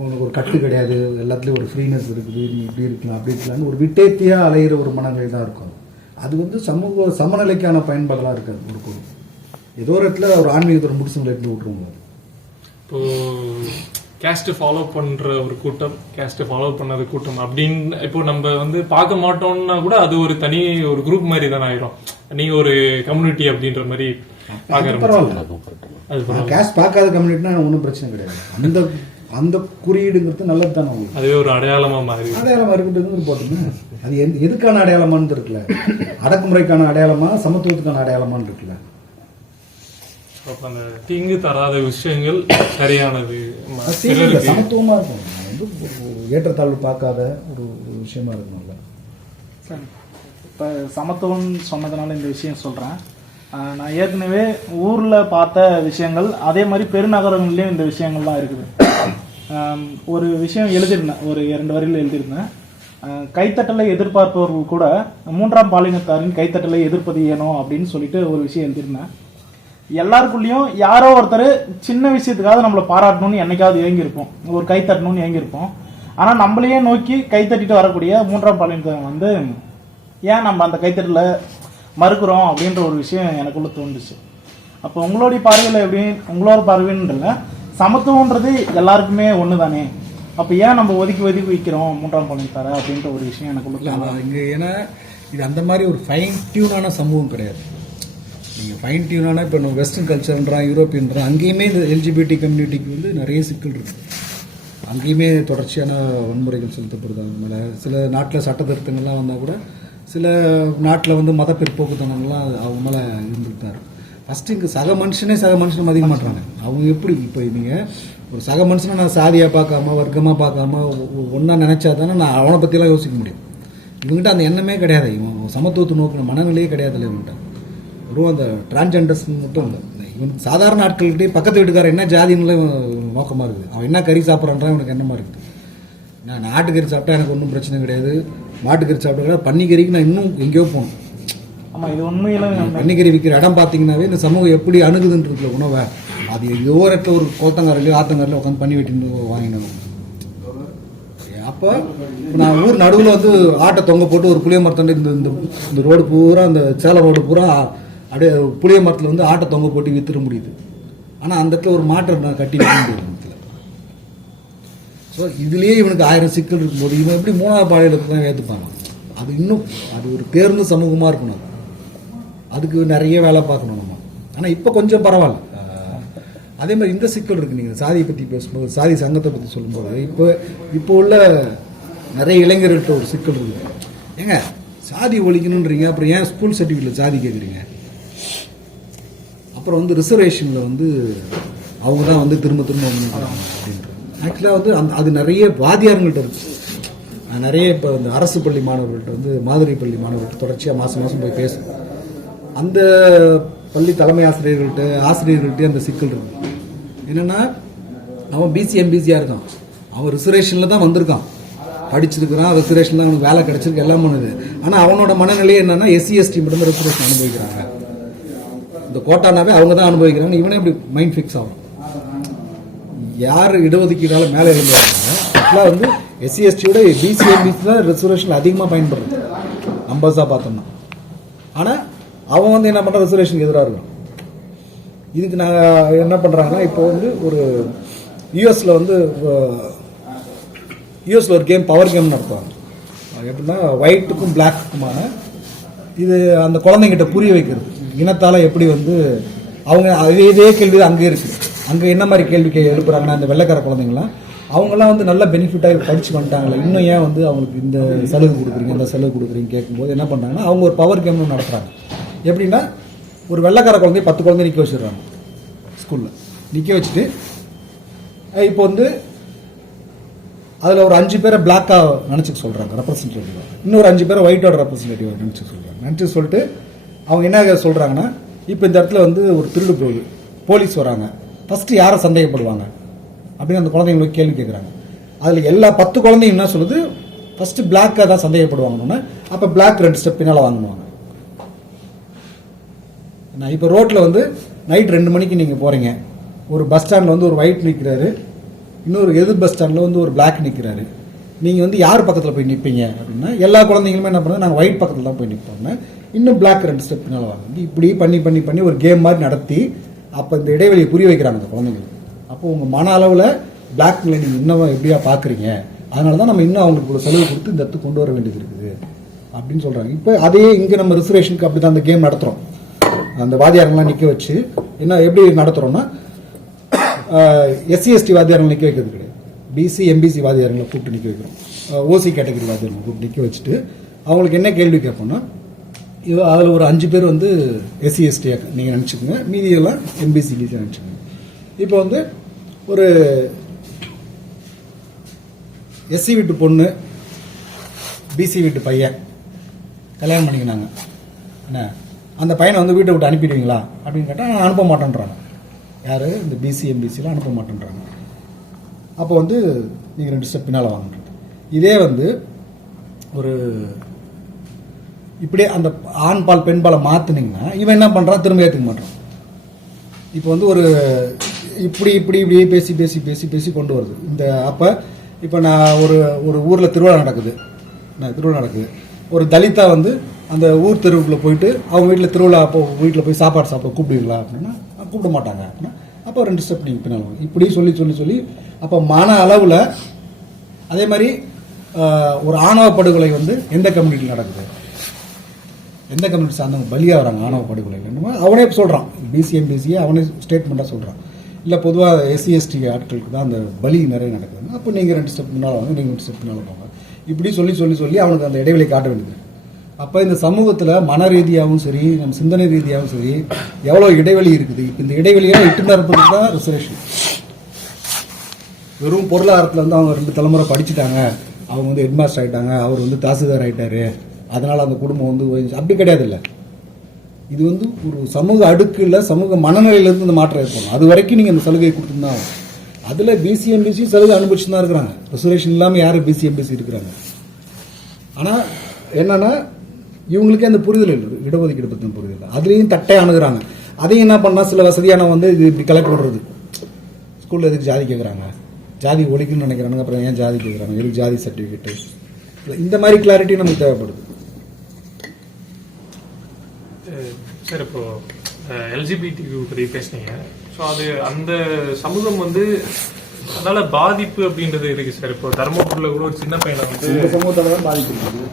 உனக்கு ஒரு கட்டு கிடையாது, எல்லாத்துலேயும் ஒரு ஃப்ரீனஸ் இருக்குது, நீ இப்படி இருக்கலாம் அப்படி இருக்கலாம்னு ஒரு விட்டேத்தியாக அலைகிற ஒரு மனநிலை தான் இருக்கும். அது வந்து சமூக சமநிலைக்கான பயன்பாடெல்லாம் இருக்காது. ஒரு ஏதோ ஒரு இடத்துல ஒரு ஆன்மீகத்தோட முடிச்சுங்களை எடுத்து விட்டுருவாங்க. இப்போ கேஸ்ட் ஃபாலோ பண்ற ஒரு கூட்டம், கேஸ்ட் ஃபாலோ பண்ணாத கூட்டம் அப்படின்னு இப்போ நம்ம வந்து பார்க்க மாட்டோம்னா கூட அது ஒரு தனி ஒரு குரூப் மாதிரி தானே ஆயிடும். நீங்க ஒரு கம்யூனிட்டி அப்படின்ற மாதிரி பரவாயில்ல, கேஸ்ட் பார்க்காத கம்யூனிட்டினா ஒன்றும் பிரச்சனை கிடையாது. அந்த அந்த குறியீடுங்கிறது நல்லது தானே உங்களுக்கு, அதுவே ஒரு அடையாளமா மாறி அடையாளமா இருக்குன்றது போட்டுங்க. அது எதுக்கான அடையாளமானு இருக்குல்ல, அடக்குமுறைக்கான அடையாளமா சமத்துவத்துக்கான அடையாளமானு இருக்குல்ல. அந்த தீங்கு தராத விஷயங்கள் சரியானது சமத்துவமா இருக்கும், வந்து ஏற்றத்தாழ்வு பார்க்காத ஒரு விஷயமா இருக்கணும்ல. சார் இப்போ சமத்துவம் சொன்னதுனால இந்த விஷயம் சொல்கிறேன். நான் ஏற்கனவே ஊரில் பார்த்த விஷயங்கள் அதே மாதிரி பெருநகரங்கள்லேயும் இந்த விஷயங்கள்லாம் இருக்குது. ஒரு விஷயம் எழுதியிருந்தேன், ஒரு 2 வரியில் எழுதியிருந்தேன். கைத்தட்டலை எதிர்பார்ப்பவர்கள் கூட 3ஆம் பாலினத்தாரின் கைத்தட்டலை எதிர்ப்பது ஏனோ அப்படின்னு சொல்லிட்டு ஒரு விஷயம் எழுதியிருந்தேன். எல்லாருக்குள்ளேயும் யாரோ ஒருத்தர் சின்ன விஷயத்துக்காக நம்மளை பாராட்டணும்னு என்னைக்காவது ஏங்கியிருப்போம், ஒரு கைத்தட்டணும்னு ஏங்கியிருப்போம். ஆனால் நம்மளையே நோக்கி கைத்தட்டிட்டு வரக்கூடிய 3ஆம் பாலினத்தார் வந்து ஏன் நம்ம அந்த கைத்தட்டலை மறுக்கிறோம் அப்படின்ற ஒரு விஷயம் எனக்குள்ள தோணுச்சு. அப்போ உங்களுடைய பார்வையில் எப்படி, உங்களோட பார்வைன்றல சமத்துவன்றது எல்லாருக்குமே ஒன்று தானே, அப்போ ஏன் நம்ம ஒதுக்கி வைக்கிறோம் 3ஆம் பாலினத்தாரை அப்படின்ற ஒரு விஷயம் எனக்குள்ள இங்கே. ஏன்னா இது அந்த மாதிரி ஒரு ஃபைன் டியூனான சமூகம் கிடையாது. நீங்கள் ஃபைன் டியூனான இப்போ நம்ம வெஸ்டர்ன் கல்ச்சர்ன்றான், யூரோப்பியன்றான், அங்கேயுமே இந்த எல்ஜிபிடி கம்யூனிட்டிக்கு வந்து நிறைய சிக்கல் இருக்குது. அங்கேயுமே தொடர்ச்சியான வன்முறைகள் செலுத்தப்படுது. அது மேலே சில நாட்டில் சட்ட திருத்தங்கள்லாம் வந்தால் கூட சில நாட்டில் வந்து மத பிற்போக்குத்தனங்கள்லாம் அவங்க மேலே இருந்துகிட்டு தான் இருக்கும். ஃபஸ்ட்டு இங்கே சக மனுஷனை மதிக்க மாட்டாங்க. அவங்க எப்படி இப்போ நீங்கள் ஒரு சக மனுஷனை நான் சாதியாக பார்க்காம வர்க்கமாக பார்க்காம ஒன்றா நினச்சா தானே நான் அவனை பற்றிலாம் யோசிக்க முடியும். இவங்ககிட்ட அந்த எண்ணமே கிடையாது, இவன் சமத்துவத்தை நோக்கின மனநிலையே கிடையாதுல்ல இவன்கிட்ட. வெறும் அந்த டிரான்ஜெண்டர்ஸ் மட்டும் இல்லை, இவனுக்கு சாதாரண ஆட்கள்கிட்டே பக்கத்து வீட்டுக்காரர் என்ன ஜாதின்னு நோக்கமாக இருக்குது, அவன் என்ன கறி சாப்பிட்றான்றான் இவனுக்கு எண்ணமாக இருக்குது. நான் நாட்டுக்கறி சாப்பிட்டா எனக்கு ஒன்றும் பிரச்சனை கிடையாது, மாட்டுக்கறி சாப்பிட்டா பன்னிக்கறிக்கு நான் இன்னும் எங்கேயோ போகணும். ஆமாம், இது உண்மையில பன்னிக்கறி விற்கிற இடம் பார்த்தீங்கன்னாவே இந்த சமூகம் எப்படி அணுகுதுன்றதுல உணவை அது ஏதோ இடத்துல ஒரு கோத்தங்காரிலையோ ஆத்தங்காரிலையோ உட்காந்து பண்ணி வெட்டின்னு வாங்கினோம். அப்போ நான் ஊர் நடுவில் வந்து ஆட்டை தொங்க போட்டு ஒரு புளிய மரத்தாண்டு இந்த ரோடு பூரா, அந்த சேலம் ரோடு பூரா அப்படியே புளிய மரத்தில் வந்து ஆட்டை தொங்க போட்டு வித்துட முடியுது. ஆனால் அந்த இடத்துல ஒரு மாட்டை நான் கட்டி வைக்க முடியாது. ஸோ இதுலேயே இவனுக்கு 1000 சிக்கல் இருக்கும்போது இவன் எப்படி 3ஆவது பாலியலுக்கு தான் ஏற்றுப்பாங்க. அது இன்னும் அது ஒரு தேர்ந்த சமூகமாக இருக்கணும், அதுக்கு நிறைய வேலை பார்க்கணும் நம்ம. ஆனால் இப்போ கொஞ்சம் பரவாயில்ல. அதே மாதிரி இந்த சிக்கல் இருக்குது. நீங்கள் சாதியை பற்றி பேசும்போது, சாதி சங்கத்தை பற்றி சொல்லும்போது இப்போ உள்ள நிறைய இளைஞர்கள்ட்ட ஒரு சிக்கல் இருக்குது. ஏங்க சாதி ஒழிக்கணுன்றீங்க, அப்புறம் ஏன் ஸ்கூல் சர்டிஃபிகேட்டில் சாதி கேட்குறீங்க? அப்புறம் வந்து ரிசர்வேஷனில் வந்து அவங்க தான் வந்து திரும்ப அப்படின்ற ஆக்சுவலாக வந்து அது நிறைய வாதியார்கள்ட்ட இருக்குது. நிறைய இப்போ இந்த அரசு பள்ளி மாணவர்கள்ட்ட வந்து மாதிரி பள்ளி மாணவர்கள்ட்ட தொடர்ச்சியாக மாதம் போய் பேசும். அந்த பள்ளி தலைமை ஆசிரியர்கள்ட்ட அந்த சிக்கல் இருக்குது. என்னென்னா அவன் பிசி எம்பிசியாக இருக்கான், அவன் ரிசர்வேஷனில் தான் வந்திருக்கான், படிச்சிருக்கிறான், ரிசர்வேஷனில் தான் அவனுக்கு வேலை கிடச்சிருக்கு, எல்லாம் பண்ணுது. ஆனால் அவனோட மனநிலையே என்னென்னா SC ST மட்டும் ரிசர்வேஷன் அனுபவிக்கிறாங்க, இந்த கோட்டானாவே அவங்க தான் அனுபவிக்கிறாங்க. இவனே இப்படி மைண்ட் ஃபிக்ஸ் ஆகும். யார் இடஒதுக்கீடால மேலே எழுந்துறாங்க ஆக்சுவலாக வந்து SC STயோட பிசி எம்பிசி தான் ரிசர்வேஷன் அதிகமாக பயன்படுறது நம்பர்ஸாக பார்த்தோம்னா. ஆனால் அவன் வந்து என்ன பண்ணுறான், ரிசர்வேஷனுக்கு எதிராக இருக்கான். இதுக்கு நான் என்ன பண்ணுறாங்கன்னா, இப்போ வந்து ஒரு யூஎஸில் ஒரு கேம், பவர் கேம் நடத்துவாங்க. எப்படின்னா ஒயிட்டுக்கும் பிளாக்குக்குமான இது அந்த குழந்தைங்கிட்ட புரிய வைக்கிறது, இனத்தால் எப்படி வந்து அவங்க இதே கேள்வி தான் அங்கே இருக்குது. அங்கே என்ன மாதிரி கேள்வி எழுப்புறாங்கன்னா, இந்த வெள்ளைக்கார குழந்தைங்களாம் அவங்களாம் வந்து நல்ல பெனிஃபிட்டாக படித்து வந்துட்டாங்களே, இன்னும் ஏன் வந்து அவங்களுக்கு இந்த சலுகை கொடுக்குறீங்க, இந்த சலுகை கொடுக்குறீங்க கேட்கும்போது என்ன பண்ணுறாங்கன்னா, அவங்க ஒரு பவர் கேம்னு நடத்துகிறாங்க. எப்படின்னா ஒரு வெள்ளைக்கார குழந்தைய 10 குழந்தை நிற்க வச்சிடுறாங்க ஸ்கூலில். நிற்க வச்சுட்டு இப்போ வந்து அதில் ஒரு 5 பேரை பிளாக்காக நினச்சிக்க சொல்கிறாங்க ரெப்ரஸன்டேட்டிவாக, இன்னொரு 5 பேரை ஒயிட்டோட ரெப்ரஸன்டேட்டிவாக நினச்சி சொல்கிறாங்க. நினச்சி சொல்லிட்டு அவங்க என்ன சொல்கிறாங்கன்னா, இப்போ இந்த இடத்துல வந்து ஒரு திருடு போகுது, போலீஸ் வராங்க, ஃபஸ்ட்டு யாரை சந்தேகப்படுவாங்க அப்படின்னு அந்த குழந்தைங்களுக்கு கேள்வி கேட்குறாங்க. அதில் எல்லா 10 குழந்தையும் என்ன சொல்லுது, ஃபஸ்ட்டு பிளாக்காக தான் சந்தேகப்படுவாங்கன்னு. அப்போ பிளாக் 2 ஸ்டெப் பின்னால் வாங்குவாங்க. நான் இப்போ ரோட்டில் வந்து நைட் 2 மணிக்கு நீங்கள் போகிறீங்க, ஒரு பஸ் ஸ்டாண்டில் வந்து ஒரு ஒயிட் நிற்கிறாரு, இன்னொரு எதிர் பஸ் ஸ்டாண்டில் வந்து ஒரு பிளாக் நிற்கிறாரு. நீங்கள் வந்து யார் பக்கத்தில் போய் நிற்பீங்க அப்படின்னா எல்லா குழந்தைங்களுமே என்ன பண்ணுறது, நாங்கள் ஒயிட் பக்கத்தில் தான் போய் நிற்போம்னா இன்னும் பிளாக் 2 ஸ்டெப் பின்னால் வாங்க. இப்படி பண்ணி பண்ணி பண்ணி ஒரு கேம் மாதிரி நடத்தி அப்போ இந்த இடைவெளியை புரிய வைக்கிறாங்க அந்த குழந்தைங்களுக்கு. அப்போ உங்கள் மன அளவில் பிளாக் மேலே நீங்கள் இன்னும் எப்படியா பார்க்குறீங்க, அதனால தான் நம்ம இன்னும் அவங்களுக்கு ஒரு செலவு கொடுத்து இந்த இடத்துக்கு கொண்டு வர வேண்டியது இருக்குது அப்படின்னு சொல்கிறாங்க. இப்போ அதே இங்கே நம்ம ரிசர்வேஷனுக்கு அப்படி தான் அந்த கேம் நடத்துகிறோம். அந்த வாதியாரங்கள்லாம் நிற்க வச்சு என்ன எப்படி நடத்துகிறோன்னா, SC ST வாதியாரங்களை நிற்க வைக்கிறது கிடையாது, BC MBC வாதியாரங்களை கூப்பிட்டு நிற்க வைக்கிறோம். OC கேட்டகரி வாதியாரங்களை கூப்பிட்டு நிற்க வச்சுட்டு அவங்களுக்கு என்ன கேள்வி கேட்போம்னா, அதில் ஒரு 5 பேர் வந்து SC ST நீங்கள் நினச்சிக்கோங்க, மீதியெல்லாம் MBC BC நினச்சிக்கோங்க. இப்போ வந்து ஒரு SC வீட்டு பொண்ணு BC வீட்டு பையன் கல்யாணம் பண்ணிக்கினாங்க. என்ன அந்த பையனை வந்து வீட்டை விட்டு அனுப்பிடுவீங்களா அப்படின்னு கேட்டால் அனுப்ப மாட்டேன்றாங்க. யார், இந்த BC MBCலாம் அனுப்ப மாட்டேன்றாங்க. அப்போ வந்து நீங்கள் 2 ஸ்டெப் பின்னால் வாங்குறது. இதே வந்து ஒரு இப்படியே அந்த ஆண் பால் பெண் பாலை மாற்றினீங்கன்னா இவன் என்ன பண்ணுறான், திரும்ப ஏற்றுக்க மாட்டான். இப்போ வந்து ஒரு இப்படி இப்படி இப்படியே பேசி பேசி பேசி பேசி கொண்டு வருது. இந்த அப்போ இப்போ நான் ஒரு ஒரு ஊரில் திருவிழா நடக்குது, ஒரு தலிதா வந்து அந்த ஊர் தெருவுக்குள்ளே போயிட்டு அவங்க வீட்டில் திருவிழா அப்போ வீட்டில் போய் சாப்பாடு சாப்பிட கூப்பிடுவீங்களா அப்படின்னா கூப்பிட மாட்டாங்க. அப்படின்னா அப்போ 2 ஸ்டெப் நீங்கள் பின்னால் இப்படி சொல்லி சொல்லி சொல்லி அப்போ மன அளவில் அதே மாதிரி ஒரு ஆணவ படுகொலை வந்து எந்த கம்யூனிட்டியில் நடக்குது, எந்த கம்யூனிட்டி சார்ந்தவங்க பலியாக வராங்க ஆணவ படுகொலைன்னு அவனே சொல்கிறான். BC MBCயை அவனே ஸ்டேட்மெண்ட்டாக சொல்கிறான். இல்லை பொதுவாக SC ST ஆட்களுக்கு தான் அந்த பலி நிறைய நடக்குதுங்க. அப்போ நீங்கள் 2 ஸ்டெப் முன்னால் வாங்க, நீங்கள் 2 ஸ்டெப் பின்னால் வாங்க, இப்படி சொல்லி சொல்லி சொல்லி அவனுக்கு அந்த இடைவெளி காட்ட வேண்டியது. அப்போ இந்த சமூகத்தில் மன ரீதியாகவும் சரி, நம்ம சிந்தனை ரீதியாகவும் சரி எவ்வளோ இடைவெளி இருக்குது. இப்போ இந்த இடைவெளியெல்லாம் இட்டு நிரப்புறது தான் ரிசர்வேஷன். வெறும் பொருளாதாரத்தில் வந்து அவங்க 2 தலைமுறை படிச்சுட்டாங்க, அவங்க வந்து ஹெட்மாஸ்டர் ஆகிட்டாங்க, அவர் வந்து தாசில்தார் ஆகிட்டாரு, அதனால் அந்த குடும்பம் வந்து அப்படி கிடையாது. இல்லை, இது வந்து ஒரு சமூக அடுக்கில் சமூக மனநிலையிலேருந்து இந்த மாற்றம் ஏற்படும். அது வரைக்கும் நீங்கள் அந்த சலுகையை கொடுத்துருந்தா அதில் BC MBC சலுகை அனுபவிச்சு தான் இருக்கிறாங்க. ரிசர்வேஷன் இல்லாமல் யார் BC MBC இருக்கிறாங்க. ஆனால் என்னன்னா இவங்களுக்கே அந்த புரிதல் இல்லை, இடஒதுக்கீடு பற்றின புரிதல் இல்லை. அதுலேயும் தட்டை அணுகிறாங்க. அதையும் என்ன பண்ணால் சில வசதியான வந்து இது இப்படி கலெக்ட் பண்ணுறது. ஸ்கூலில் எதுக்கு ஜாதி கேட்குறாங்க, ஜாதி ஒழிக்கணும்னு நினைக்கிறாங்க, அப்புறம் ஏன் ஜாதி கேட்குறாங்க, எதுக்கு ஜாதி சர்டிஃபிகேட்டு, இந்த மாதிரி கிளாரிட்டி நமக்கு தேவைப்படுது. சார் இப்போ LGBT பற்றி பேசுனீங்க. ஸோ அது அந்த சமூகம் வந்து அதனால பாதிப்பு அப்படின்றது இருக்கு சார். இப்போ தர்மபுரியில் கூட ஒரு சின்ன பையனை வந்து இந்த சமூகத்தில் தான் பாதிப்பு இருக்குது.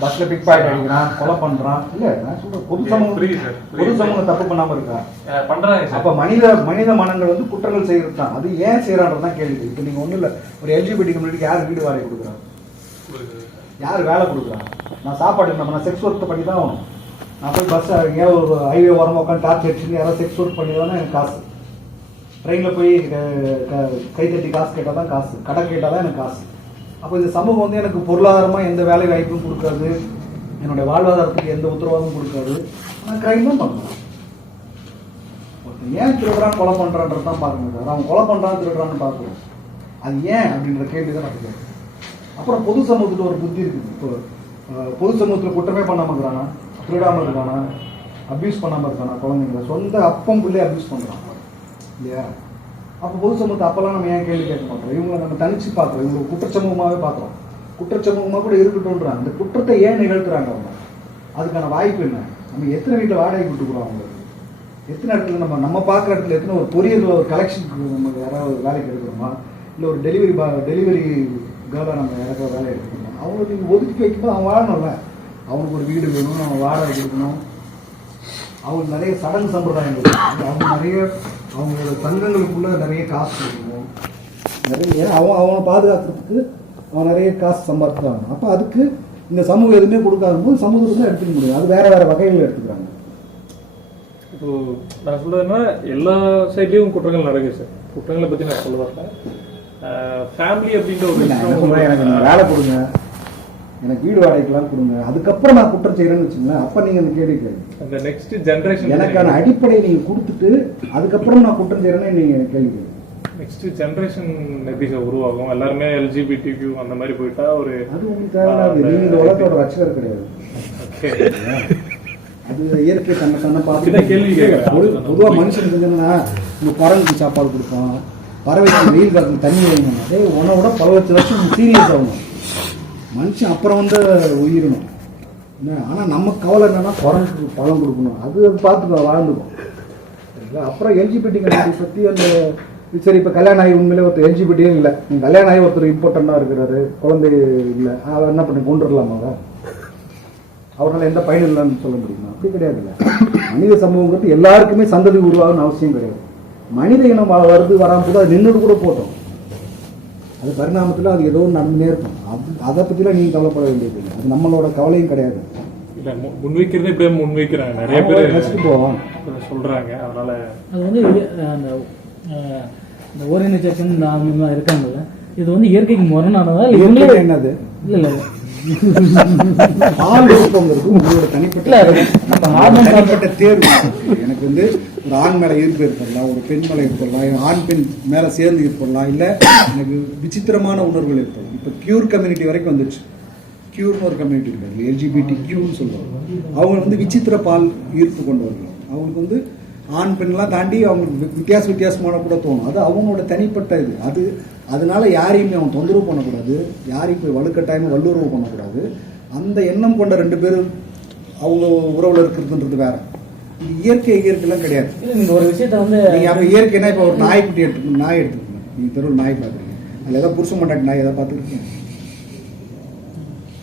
பஸ்ஸில் பிக் பாக்கெட் அடிக்கிறான், கொலை பண்ணுறான். இல்லை நான் சொல்கிறேன், பொது சமூகம் புரியுது சார், பொது சமூகம் தப்பு பண்ணாமல் இருக்கா பண்ணுறாங்க சார். அப்போ மனித மனங்கள் வந்து குற்றங்கள் செய்கிறது தான். அது ஏன் செய்கிறான்றது தான் கேள்வி. இப்போ நீங்கள் ஒன்றும் இல்லை, ஒரு LGBT கம்யூனிட்டிக்கு யார் வீடு வாடகை கொடுக்குறாங்க, யார் வேலை கொடுக்குறாங்க, நான் சாப்பாடு நான் செக்ஸ் ஒர்க் பண்ணி தான் ஆகணும். நான் போய் பஸ் எங்கேயாவது ஒரு ஹைவே ஓரமாக உட்காந்து டார்ச் அடிச்சுன்னு யாராவது செக்ஸ் ஒர்க் பண்ணி தானே எனக்கு காசு. ட்ரெயினில் போய் கைத்தட்டி காசு கேட்டால் தான் காசு, கடை கேட்டால் தான் எனக்கு காசு. அப்போ இந்த சமூகம் வந்து எனக்கு பொருளாதாரமாக எந்த வேலை வாய்ப்பும் கொடுக்காது, என்னுடைய வாழ்வாதாரத்துக்கு எந்த உத்தரவாதமும் கொடுக்காது. நான் கிரைம் தான் பண்ணுவேன். ஏன் திருடுறான் கொலை பண்ணுறான்றது தான் பார்க்கணும். அவன் கொலை பண்ணுறான் திருடுறான்னு பார்க்கணும். அது ஏன் அப்படின்ற கேள்வி தான் எனக்கு கேட்குறேன். அப்புறம் பொது சமூகத்தில் ஒரு புத்தி இருக்குது. இப்போ பொது சமூகத்தில் குற்றமே பண்ணாமல் இருக்கிறானா, திருடாமல் இருக்கானா, அப்யூஸ் பண்ணாமல் இருக்கானா, குழந்தைங்கள சொந்த அப்பம் பிள்ளைய அப்யூஸ் பண்ணுறான் இல்லையா? அப்போ பொது சமூகத்தை அப்போல்லாம் நம்ம ஏன் கேள்வி கேட்க மாட்டோம். இவங்களை நம்ம தனிச்சு பார்க்குறோம், இவங்களை குற்றச்சமூகமாகவே பார்க்குறோம். குற்றச்சமூகமாக கூட இருக்கட்டும்ன்றாங்க. இந்த குற்றத்தை ஏன் நிகழ்த்துறாங்க அவங்க? அதுக்கான வாய்ப்பு என்ன? நம்ம எத்தனை வீட்டில் வாடகை கொடுத்துக்கிறோம் அவங்களுக்கு? எத்தனை இடத்துல நம்ம பார்க்குற இடத்துல எத்தனை ஒரு பொரியல் ஒரு கலெக்ஷனுக்கு நமக்கு யாராவது வேலைக்கு எடுக்கிறோமா, இல்லை ஒரு டெலிவரி கேர்ளாக நம்ம யாராவது வேலை எடுத்துக்கணுமா? அவங்களுக்கு நீங்கள் ஒதுக்கி வைக்கும்போது அவன் வாழணும்ல. அவனுக்கு ஒரு வீடு வேணும், அவன் வாடகை கொடுக்கணும், அவங்களுக்கு நிறைய சடங்கு சம்பிரதாயங்கள், அவங்களோட சங்கங்களுக்குள்ள நிறைய காசு கொடுக்கணும், நிறைய அவனை பாதுகாக்கிறதுக்கு அவன் நிறைய காசு சம்பாதிக்கிறாங்க. அப்போ அதுக்கு இந்த சமூகம் எதுவுமே கொடுக்காத போது சமூகத்துக்கு தான் எடுத்துக்க முடியும். அது வேற வேற வகைகள் எடுத்துக்கிறாங்க. இப்போ நான் சொல்றதுன்னா எல்லா சைட்லேயும் குற்றங்கள் நடக்குது சார். குற்றங்களை பற்றி நான் சொல்ல வரல. ஃபேமிலி அப்படின்ற ஒரு சொல்றேன், எனக்கு நீங்க வேலை கொடுங்க, எனக்கு வீடு வாடகைக்கெல்லாம் கொடுங்க, அதுக்கப்புறம் நான் குற்றம் செய்யறேன்னு வச்சுங்களேன், அப்ப நீங்க அந்த கேள்வி கேள்வி அந்த நெக்ஸ்ட் ஜென்ரேஷன் எனக்கான அடிப்படையை நீங்க கொடுத்துட்டு அதுக்கப்புறம் நான் குற்றம் செய்யறேன்னு நீங்க கேள்வி கேள்வி. நெக்ஸ்ட் ஜென்ரேஷன் எப்படி சார் உருவாகும்? எல்லாருமே LGBTQ அந்த மாதிரி போயிட்டா ஒரு அது உங்களுக்கு தேவையில்லாது. நீங்க இந்த உலகத்தோட ரட்சகர் கிடையாது. அது இயற்கை தன்னை தன்னை பார்த்து கேள்வி கேட்குறேன். பொதுவாக மனுஷனுக்கு என்னன்னா இந்த குரங்குக்கு சாப்பாடு கொடுப்போம், பறவைக்கு வெயில் காலத்துக்கு தண்ணி வைக்கணும், அதே உணவோட பல லட்சம் வருஷம் சீரியஸ் ஆகணும் மனுஷன், அப்புறம் வந்து உயிரணும். ஆனால் நம்ம கவலை என்னன்னா குரங்குக்கு பழம் கொடுக்கணும், அது பார்த்துக்கோ வாழ்ந்துக்கும் சரிங்களா. அப்புறம் எல்ஜிபிடி கம்யூனிட்டி பற்றி அந்த சரி, இப்போ கல்யாணம் ஆகி உண்மையிலே ஒருத்தர் எல்ஜிபிடியும் இல்லை, நீங்கள் கல்யாணம் ஆகி ஒருத்தர் இம்பார்ட்டண்டாக இருக்கிறாரு, குழந்தை இல்லை, அவர் என்ன பண்ணி கொண்டுடலாமா? அவரால் எந்த பயனும் இல்லைன்னு சொல்ல முடியுமா? அப்படி கிடையாது. இல்லை, மனித சமூகங்கிறது எல்லாருக்குமே சந்ததி உருவாகணும்னு அவசியம் கிடையாது. மனித இனம் வருது வராமல் அது நின்றுட்டு கூட போட்டோம், அது பரிணாமத்தில் அது ஏதோ நடந்துனே இருக்கும். அதை பற்றிலாம் நீங்கள் கவலைப்பட வேண்டியது இல்லை, அது நம்மளோட கவலையும் கிடையாது. இல்லை முன்வைக்கிறது இப்படியே முன்வைக்கிறாங்க, நிறைய பேர் ஃபஸ்ட்டு போவோம் சொல்கிறாங்க. அதனால் அது வந்து அந்த இந்த ஓரியன்டேஷன் இருக்காங்கல்ல, இது வந்து இயற்கைக்கு முரணானதா இல்லை இவங்களே என்னது? இல்லை இல்லை ஆள் விருப்பங்கிறது உங்களோட தனிப்பட்ட தேர்வு. எனக்கு வந்து ஒரு ஆண் மேலே ஈர்ப்பு ஏற்படலாம், ஒரு பெண் மேலே ஏற்படலாம், ஆண் பெண் மேலே சேர்ந்து ஏற்படலாம், இல்லை எனக்கு விசித்திரமான உணர்வுகள் ஏற்படலாம். இப்போ கியூர் கம்யூனிட்டி வரைக்கும் வந்துடுச்சு. கியூர்னு ஒரு கம்யூனிட்டி இருக்காது, LGBT கியூன்னு சொல்லுவாங்க. அவங்க வந்து விசித்திர பால் ஈர்ப்பு கொண்டு வரலாம். அவங்களுக்கு வந்து ஆண் பெண்லாம் தாண்டி அவங்களுக்கு வித்தியாசமான கூட தோணும். அது அவங்களோட தனிப்பட்ட இது. அதனால யாரையுமே அவன் தொந்தரவு பண்ணக்கூடாது, யாரையும் போய் வலுக்கட்டாயமாக வல்லுறவு பண்ணக்கூடாது. அந்த எண்ணம் கொண்ட ரெண்டு பேரும் அவங்க உறவுல இருக்கிறதுன்றது வேற. இது இயற்கைலாம் கிடையாது. நீங்க ஒரு விஷயத்த வந்து நீங்க அப்ப இயற்கைனா இப்போ ஒரு நாய்க்குட்டி எடுத்துக்கணும், நாய் எடுத்துக்கணும், நீங்க தெருவில் நாய் பார்க்குறீங்க, அதில் ஏதாவது புருஷ மாட்டாக்கு நாய் ஏதாவது பார்த்துருக்கீங்க?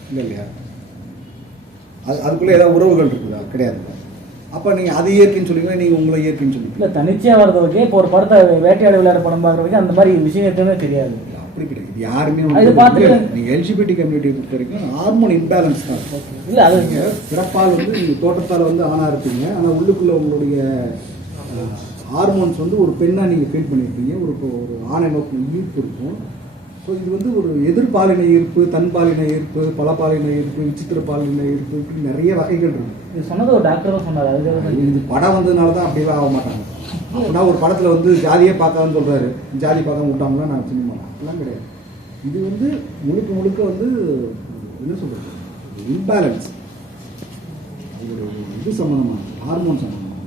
இல்லை இல்லையா? அதுக்குள்ளே ஏதாவது உறவுகள் இருக்குதா? கிடையாது. அப்போ நீங்கள் அது இயற்கைன்னு சொல்லுவீங்க, நீங்கள் உங்களை இயற்கைன்னு சொல்லுவீங்க. இல்லை தனிச்சையாக வர்றதுக்கு இப்போ ஒரு படத்தை வேட்டையாடு விளையாட படம் பார்க்குறதுக்கு அந்த மாதிரி விஷயம் எதுவுமே தெரியாது. அப்படி கிடையாது. யாருமே நீங்கள் LGBT கம்யூனிட்டியை பொறுத்த வரைக்கும் ஹார்மோன் இம்பேலன்ஸ் தான். இல்லை அது நீங்கள் பிறப்பால் வந்து நீங்கள் தோட்டத்தால் வந்து ஆணாக இருப்பீங்க, ஆனால் உள்ளுக்குள்ளே உங்களுடைய ஹார்மோன்ஸ் வந்து ஒரு பெண்ணாக நீங்கள் ஃபீல் பண்ணியிருப்பீங்க, ஒரு ஆணை நோக்கி ஈர்ப்பு இருக்கும். ஸோ இது வந்து ஒரு எதிர்பாலின ஈர்ப்பு, தன்பாலின ஈர்ப்பு, பலபாலின ஈர்ப்பு, விசித்திர பாலின ஈர்ப்பு, இப்படி நிறைய வகைகள் இருக்கு. இது சொன்னது ஒரு டாக்டரும் சொன்னார். அது இது படம் வந்ததுனால தான் அப்படியெல்லாம் ஆக மாட்டாங்க. அப்படின்னா ஒரு படத்தில் வந்து ஜாதியே பார்க்காதுன்னு சொல்கிறாரு, ஜாதி பார்க்காம விட்டாங்கன்னா நான் சினிமா அப்படிலாம் கிடையாது. இது வந்து முழுக்க வந்து என்ன சொல்கிறது, இம்பேலன்ஸ், அது ஒரு இது சம்மந்தமான ஹார்மோன் சம்மந்தமான.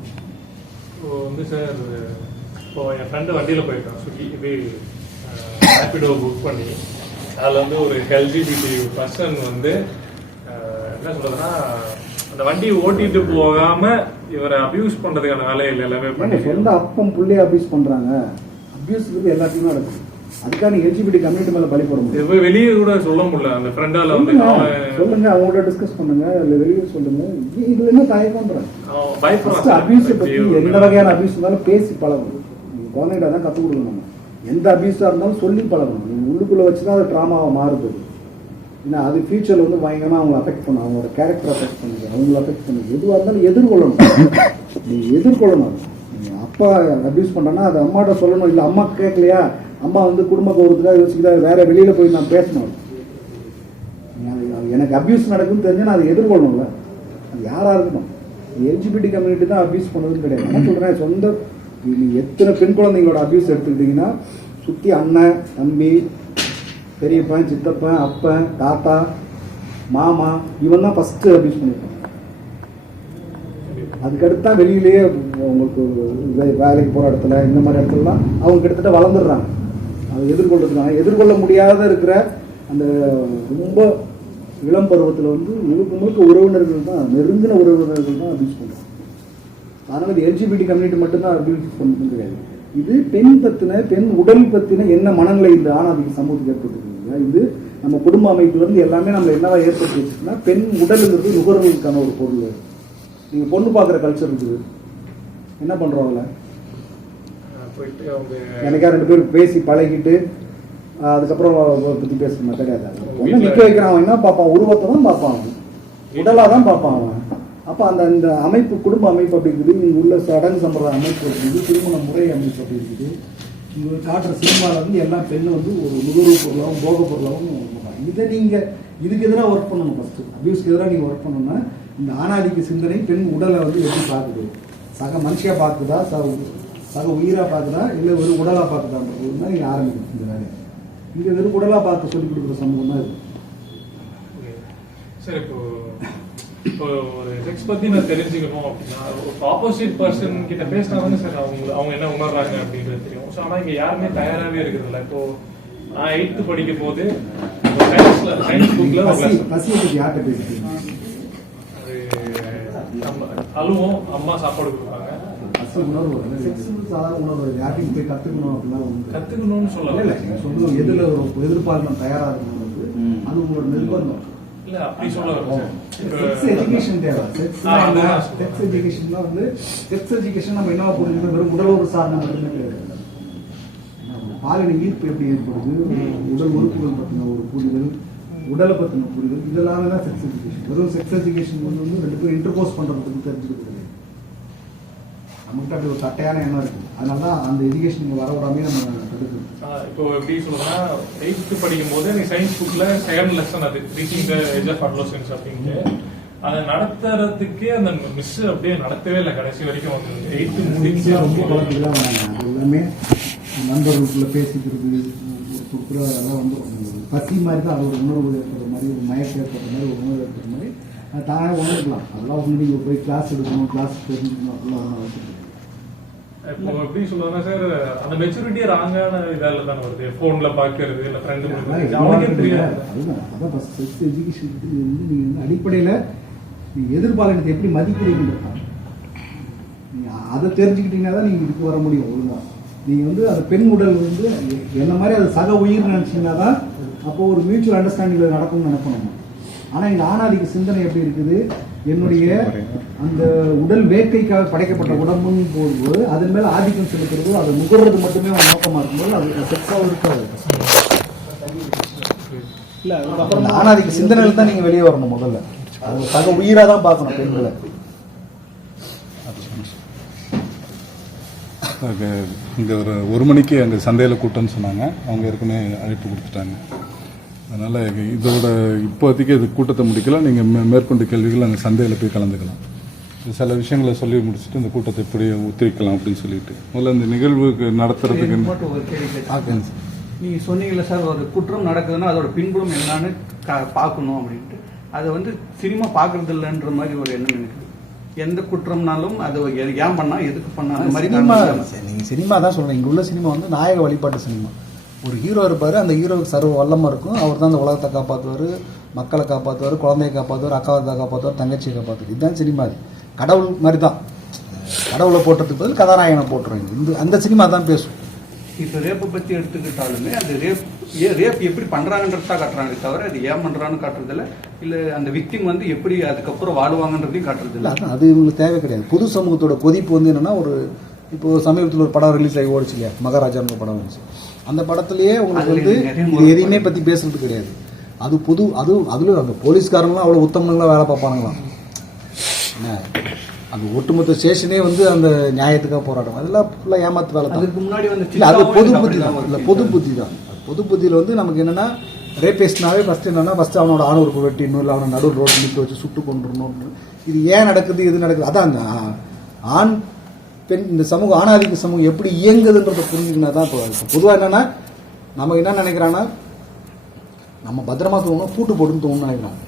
இப்போ வந்து சார், இப்போ என் ஃப்ரெண்டு வண்டியில் போயிருக்கான், ஸ்விக்கி இது ரேப்பிடோ புக் பண்ணி, அதில் வந்து ஒரு LGBT பர்சன் வந்து என்ன சொல்கிறதுன்னா, அந்த வண்டியை ஓட்டிட்டு போகாம இவரை அபியூஸ் பண்றதுக்கான வேலைகள் எல்லாமே பண்ணி சொந்த அப்பம் புள்ளைய அபியூஸ் பண்றாங்க. அபியூஸ்க்கு எல்லாத்தையுமே நடக்குது. அதுக்காக நீ LGBT கம்யூனிட்டி மேல பலி போட முடியும். வெளியே கூட சொல்ல முடியல. அந்த ஃப்ரெண்டால வந்து சொல்லுங்க, அவங்களோட டிஸ்கஸ் பண்ணுங்க, இல்ல வெளியே சொல்லுங்க. இது என்ன தயக்கம்ன்றாங்க, பயப்படுறாங்க. அபியூஸ் பத்தி எந்த வகையான அபியூஸ் இருந்தாலும் பேசி பழகணும். நீங்க குழந்தைகிட்ட தான் கற்றுக் கொடுக்கணும். எந்த அபியூஸா இருந்தாலும் சொல்லி பழகணும். நீங்க உள்ளுக்குள்ள வச்சுதான் அது ட்ராமாவை மாறுது. ஏன்னா அது ஃபியூச்சரில் வந்து பயங்கரமாக அவங்களை அஃபெக்ட் பண்ணும், அவங்களோட கேரக்டர் அஃபெக்ட் பண்ணுது, அவங்கள அஃபெக்ட் பண்ணுது. எதுவாக இருந்தாலும் எதிர்கொள்ளணும். நீங்கள் எதிர்கொள்ளணும். நீங்கள் அப்பா அபியூஸ் பண்ணுறேன்னா அது அம்மாட்ட சொல்லணும். இல்லை அம்மா கேட்கலையா, அம்மா வந்து குடும்ப கௌரவத்துக்காக யோசிக்கிறா, வேற வெளியில் போய் நான் பேசணும். எனக்கு அபியூஸ் நடக்குன்னு தெரிஞ்சுன்னா அதை எதிர்கொள்ளணும்ல. அது யாராக இருக்கணும். LGBT கம்யூனிட்டி தான் அபியூஸ் பண்ணதுன்னு கிடையாது. நான் சொல்கிறேன், சொந்த நீங்கள் எத்தனை பெண் குழந்தைங்களோட அபியூஸ் எடுத்துக்கிட்டிங்கன்னா சுற்றி அண்ணன், தம்பி, பெரியப்பன், சித்தப்பன், அப்பன், தாத்தா, மாமா, இவன் தான் ஃபஸ்ட்டு அபியூஸ் பண்ணியிருப்பான். அதுக்கடுத்தா வெளியிலேயே உங்களுக்கு வேலைக்கு போகிற இடத்துல இந்த மாதிரி இடத்துலலாம் அவங்க கிட்டத்தட்ட வளர்ந்துடுறாங்க. அதை எதிர்கொள்ள முடியாத இருக்கிற அந்த ரொம்ப இளம் பருவத்தில் வந்து முழுக்க உறவினர்கள் தான், நெருங்கின உறவினர்கள் தான் அபியூஸ் பண்ணுறாங்க. அதனால் இது LGBT கம்யூனிட்டி மட்டும்தான் அபியூஸ் பண்ணுறது கிடையாது. இது பெண் பற்றின, பெண் உடல் பற்றின என்ன மனநிலை இந்த ஆணாதிக்க சமூகத்துக்கு ஏற்பட்டுருக்குங்க. இது நம்ம குடும்ப அமைப்புலேருந்து எல்லாமே நம்ம என்னவா ஏற்படுத்தி வச்சுன்னா, பெண் உடலுங்கிறது நுகர்வுக்கான ஒரு பொருள். நீங்கள் பொண்ணு பார்க்குற கல்ச்சர் இருக்குது, என்ன பண்ணுறோம் அதில்? எனக்கா ரெண்டு பேரும் பேசி பழகிட்டு அதுக்கப்புறம் பற்றி பேசணும் கிடையாது. பொண்ணு நிற்க வைக்கிறான், அவன் என்ன பார்ப்பான், உருவத்தை தான் பார்ப்பான், அவன் உடலாக தான் பார்ப்பான். அவன் அப்போ அந்த அமைப்பு, குடும்ப அமைப்பு அப்படி இருக்குது, இங்கே உள்ள சடங்கு சம்பிரதாய அமைப்பு அப்படி இருக்குது, திருமண முறை அமைப்பு அப்படி இருக்குது. இங்கே காட்டுற சினிமாவில் வந்து எல்லா பெண்ணும் வந்து ஒரு நுகர்வு பொருளாகவும் போக பொருளாகவும். இதை நீங்கள் இதுக்கு எதிராக ஒர்க் பண்ணணும். ஃபஸ்ட்டு அபியூஸ்க்கு எதிராக நீங்கள் ஒர்க் பண்ணணும்னா இந்த ஆணாதிக்க சிந்தனை பெண் உடலை வந்து எப்படி பார்க்குது, சக மனுஷியாக பார்க்குதா, சக உயிராக பார்க்குதா, இல்லை வெறும் உடலாக பார்க்குதான்றது தான் நீங்கள் ஆரம்பிக்கணும் இந்த வேலையை. இங்கே வெறும் உடலாக பார்க்க சொல்லிக் கொடுக்குற சமூகம் தான் இது. சார் இப்போ ஒரு செக்ஸ் பத்தி நான் தெரிஞ்சுக்கணும் அப்படின்னா ஒரு ஆப்போசிட் பர்சன் கிட்ட பேசினா தானே சார் அவங்க என்ன உணர்றாங்க அப்படின்றது தெரியும். ஸோ ஆனால் இங்கே யாருமே தயாராகவே இருக்குது இல்லை. இப்போ நான் 8th படிக்கும் போது சயின்ஸ் புக்ல யார்கிட்ட பேசிட்டு அழுவோம், அம்மா சாப்பாடு கொடுப்பாங்க. உணர்வு சாதாரண உணர்வு யார்ட்டையும் போய் கற்றுக்கணும் அப்படின்னா கற்றுக்கணும்னு சொல்லல. இல்லை சொல்லணும், எதில் ஒரு எதிர்பார்க்கணும் தயாராக இருக்கணும், அது உங்களோட நிர்பந்தம். இல்ல அப்படி சொல்ல செக்ஸ் எஜுகேஷன் தேவை. செக்ஸ் எஜுகேஷன்லாம் வந்து செக்ஸ் எஜுகேஷன் நம்ம என்ன புரிஞ்சுக்கணும், வெறும் உடல் சார்ந்த மட்டுமே கிடையாது. பாலின ஈர்ப்பு எப்படி ஏற்படுது, உடல் உறுப்புகள் பற்றின ஒரு புரிதல், உடலை பற்றின புரிதல், இதெல்லாமே தான் செக்ஸ் எஜுகேஷன். வெறும் செக்ஸ் எஜுகேஷன் வந்து ரெண்டு பேரும் இன்டர்கோர்ஸ் பண்ணுறதுக்கு தெரிஞ்சுக்கிறது கிடையாது. நம்மகிட்ட அப்படி ஒரு தட்டையான எண்ணம் இருக்கு. அதனால தான் அந்த எஜுகேஷன் இங்கே வர விடாமே நம்ம தடுக்கணும். இப்போ எப்படி சொல்லணும்னா 8th படிக்கும் போது நீ சயின்ஸ் புக்ல 2nd லெசன் அது ரீச்சிங் த ஏஜ் ஆஃப் அட்லோசன்ஸ் அப்படின்ட்டு அதை நடத்துறதுக்கே அந்த மிஸ் அப்படியே நடத்தவே இல்லை கடைசி வரைக்கும். வந்து 8th முடிச்சு எல்லாமே நண்பர்களுக்குள்ள பேசிக்கிறது அதெல்லாம் வந்து பசி மாதிரி தான். அது ஒரு உணர்வு ஏற்படுற மாதிரி, ஒரு மயக்கம் ஏற்படுற மாதிரி, ஒரு உணர்வு ஏற்படுற மாதிரி அது தானே உணர்ந்துக்கலாம். அதெல்லாம் வந்து நீங்கள் போய் கிளாஸ் எடுக்கணும், கிளாஸ் தெரிஞ்சுக்கணும் அப்படிலாம் ஒன்றும் அவசியம். இப்போ எப்படி சொல்லுவாங்க சார், அந்த மெச்சூரிட்டி ராங்கான இதால தான் வருது. போன்ல பாக்குறது இல்ல ஃப்ரெண்டு அவனுக்கே தெரியாது. அதுதான் அதான் ஃபர்ஸ்ட் செக்ஸ் எஜுகேஷன் வந்து நீங்கள் வந்து அடிப்படையில் நீங்கள் எதிர்பாலினத்தை எப்படி மதிக்கிறீங்கன்னு நீங்கள் அதை தெரிஞ்சுக்கிட்டீங்கன்னா தான் நீங்கள் இதுக்கு வர முடியும். ஒழுங்காக நீங்கள் வந்து அந்த பெண் உடல் வந்து என்ன மாதிரி அது சக உயிர் நினச்சிங்கன்னா தான் அப்போ ஒரு மியூச்சுவல் அண்டர்ஸ்டாண்டிங்கில் நடக்கும்னு நினைப்போம். ஆனால் இந்த ஆணாதிக்க சிந்தனை எப்படி இருக்குது, என்னுடைய அந்த உடல் வேட்கைக்காக படைக்கப்பட்ட உடம்புன்னு போகும்போது அதன் மேலே ஆதிக்கம் செலுத்துறது, அதை நுகர்றது மட்டுமே ஒரு நோக்கமாக இருக்கும்போது அது செக்ஸாகவும் இருக்காது. இல்லை அதுக்கப்புறம் இந்த ஆணாதிக்க சிந்தனையில் தான் நீங்கள் வெளியே வரணும். முதல்ல அது சக உயிராக தான் பார்க்கணும் பெண்களை. இங்கே ஒரு மணிக்கு அங்கே சந்தையில் கூட்டம்னு சொன்னாங்க. அவங்க ஏற்கனவே அழைப்பு கொடுத்துட்டாங்க. அதனால் இதோட இப்போதைக்கு இது கூட்டத்தை முடிக்கல. நீங்கள் மேற்கொண்டு கேள்விகள் அங்கே சந்தையில் போய் கலந்துக்கலாம். சில விஷயங்களை சொல்லி முடிச்சுட்டு இந்த கூட்டத்தை எப்படி ஒத்திரிக்கலாம் அப்படின்னு சொல்லிட்டு முதல்ல இந்த நிகழ்வுக்கு நடத்துறதுக்கு நீங்கள் சொன்னீங்கல்ல சார், ஒரு குற்றம் நடக்குதுன்னா அதோட பின்புலம் என்னன்னு பார்க்கணும் அப்படின்ட்டு. அதை வந்து சினிமா பார்க்கறது இல்லைன்ற மாதிரி ஒரு எண்ணம் எனக்கு. எந்த குற்றம்னாலும் அது ஏன் பண்ணா, எதுக்கு பண்ணா, அந்த மாதிரி நீங்கள் சினிமா தான் சொல்கிறேன். இங்கே உள்ள சினிமா வந்து நாயக வழிபாட்டு சினிமா. ஒரு ஹீரோ இருப்பார், அந்த ஹீரோவுக்கு சர்வ வல்லமாக இருக்கும். அவர் தான் அந்த உலகத்தை காப்பாற்றுவார், மக்களை காப்பாற்றுவார், குழந்தையை காப்பாற்றுவார், அக்காவை காப்பாற்றுவார், தங்கச்சியை காப்பாற்றுவார். இதுதான் சினிமா. அது கடவுள் மாதிரி தான். கடவுளை போட்டதுக்கு பதில் கதாநாயகனை போட்டுருவாங்க. அந்த சினிமா தான் பேசும். இப்போ ரேப்பை பற்றி எடுத்துக்கிட்டாலுமே அந்த ரேப் எப்படி பண்ணுறாங்கன்றதா காட்டுறாங்க தவிர அது ஏன் பண்ணுறான்னு காட்டுறதில்ல. இல்லை அந்த விக்டிம் வந்து எப்படி அதுக்கப்புறம் வாழ்வாங்கன்றதையும் காட்டுறதில்ல. அது இவங்களுக்கு தேவை கிடையாது. புது சமூகத்தோட கொதிப்பு வந்து என்னென்னா, ஒரு இப்போ சமீபத்தில் ஒரு படம் ரிலீஸ் ஆகி ஓடிச்சு இல்லையா, மகாராஜான்னு ஒரு படம் வந்துச்சு. அந்த படத்துலேயே உங்களுக்கு வந்து எதையுமே பற்றி பேசுறது கிடையாது. அது புது அதில் அந்த போலீஸ்காரங்களாம் அவ்வளோ உத்தமங்களாக வேலை பார்ப்பானுங்களாம். என்ன அந்த ஒட்டுமொத்த ஸ்டேஷனே வந்து அந்த நியாயத்துக்காக போராட்டம். அதெல்லாம் ஃபுல்லாக ஏமாத்து வேலை தான். அதுக்கு முன்னாடி வந்து இல்லை அது பொது புத்தி தான். இல்லை பொது புத்தி தான். பொது புத்தியில் வந்து நமக்கு என்னென்னா, ரேபேஸ்ட்னாவே ஃபஸ்ட்டு என்னென்னா, ஃபஸ்ட்டு அவனோட ஆணூருக்கு வெட்டிடணும், இல்லை அவனை நடுவில் ரோட்டில் நிற்க வச்சு சுட்டு கொண்டுடணும். இது ஏன் நடக்குது, எது நடக்குது, அதான் அந்த ஆண் பெண் இந்த சமூகம், ஆணாதிக்க சமூகம் எப்படி இயங்குதுன்றதை புரிஞ்சுக்கினா தான். இப்போ பொதுவாக என்னென்னா, நமக்கு என்ன நினைக்கிறான்னா, நம்ம பத்திரமா தூங்கணும், பூட்டு போட்டுன்னு தூங்கணும்னு நினைக்கிறோம்.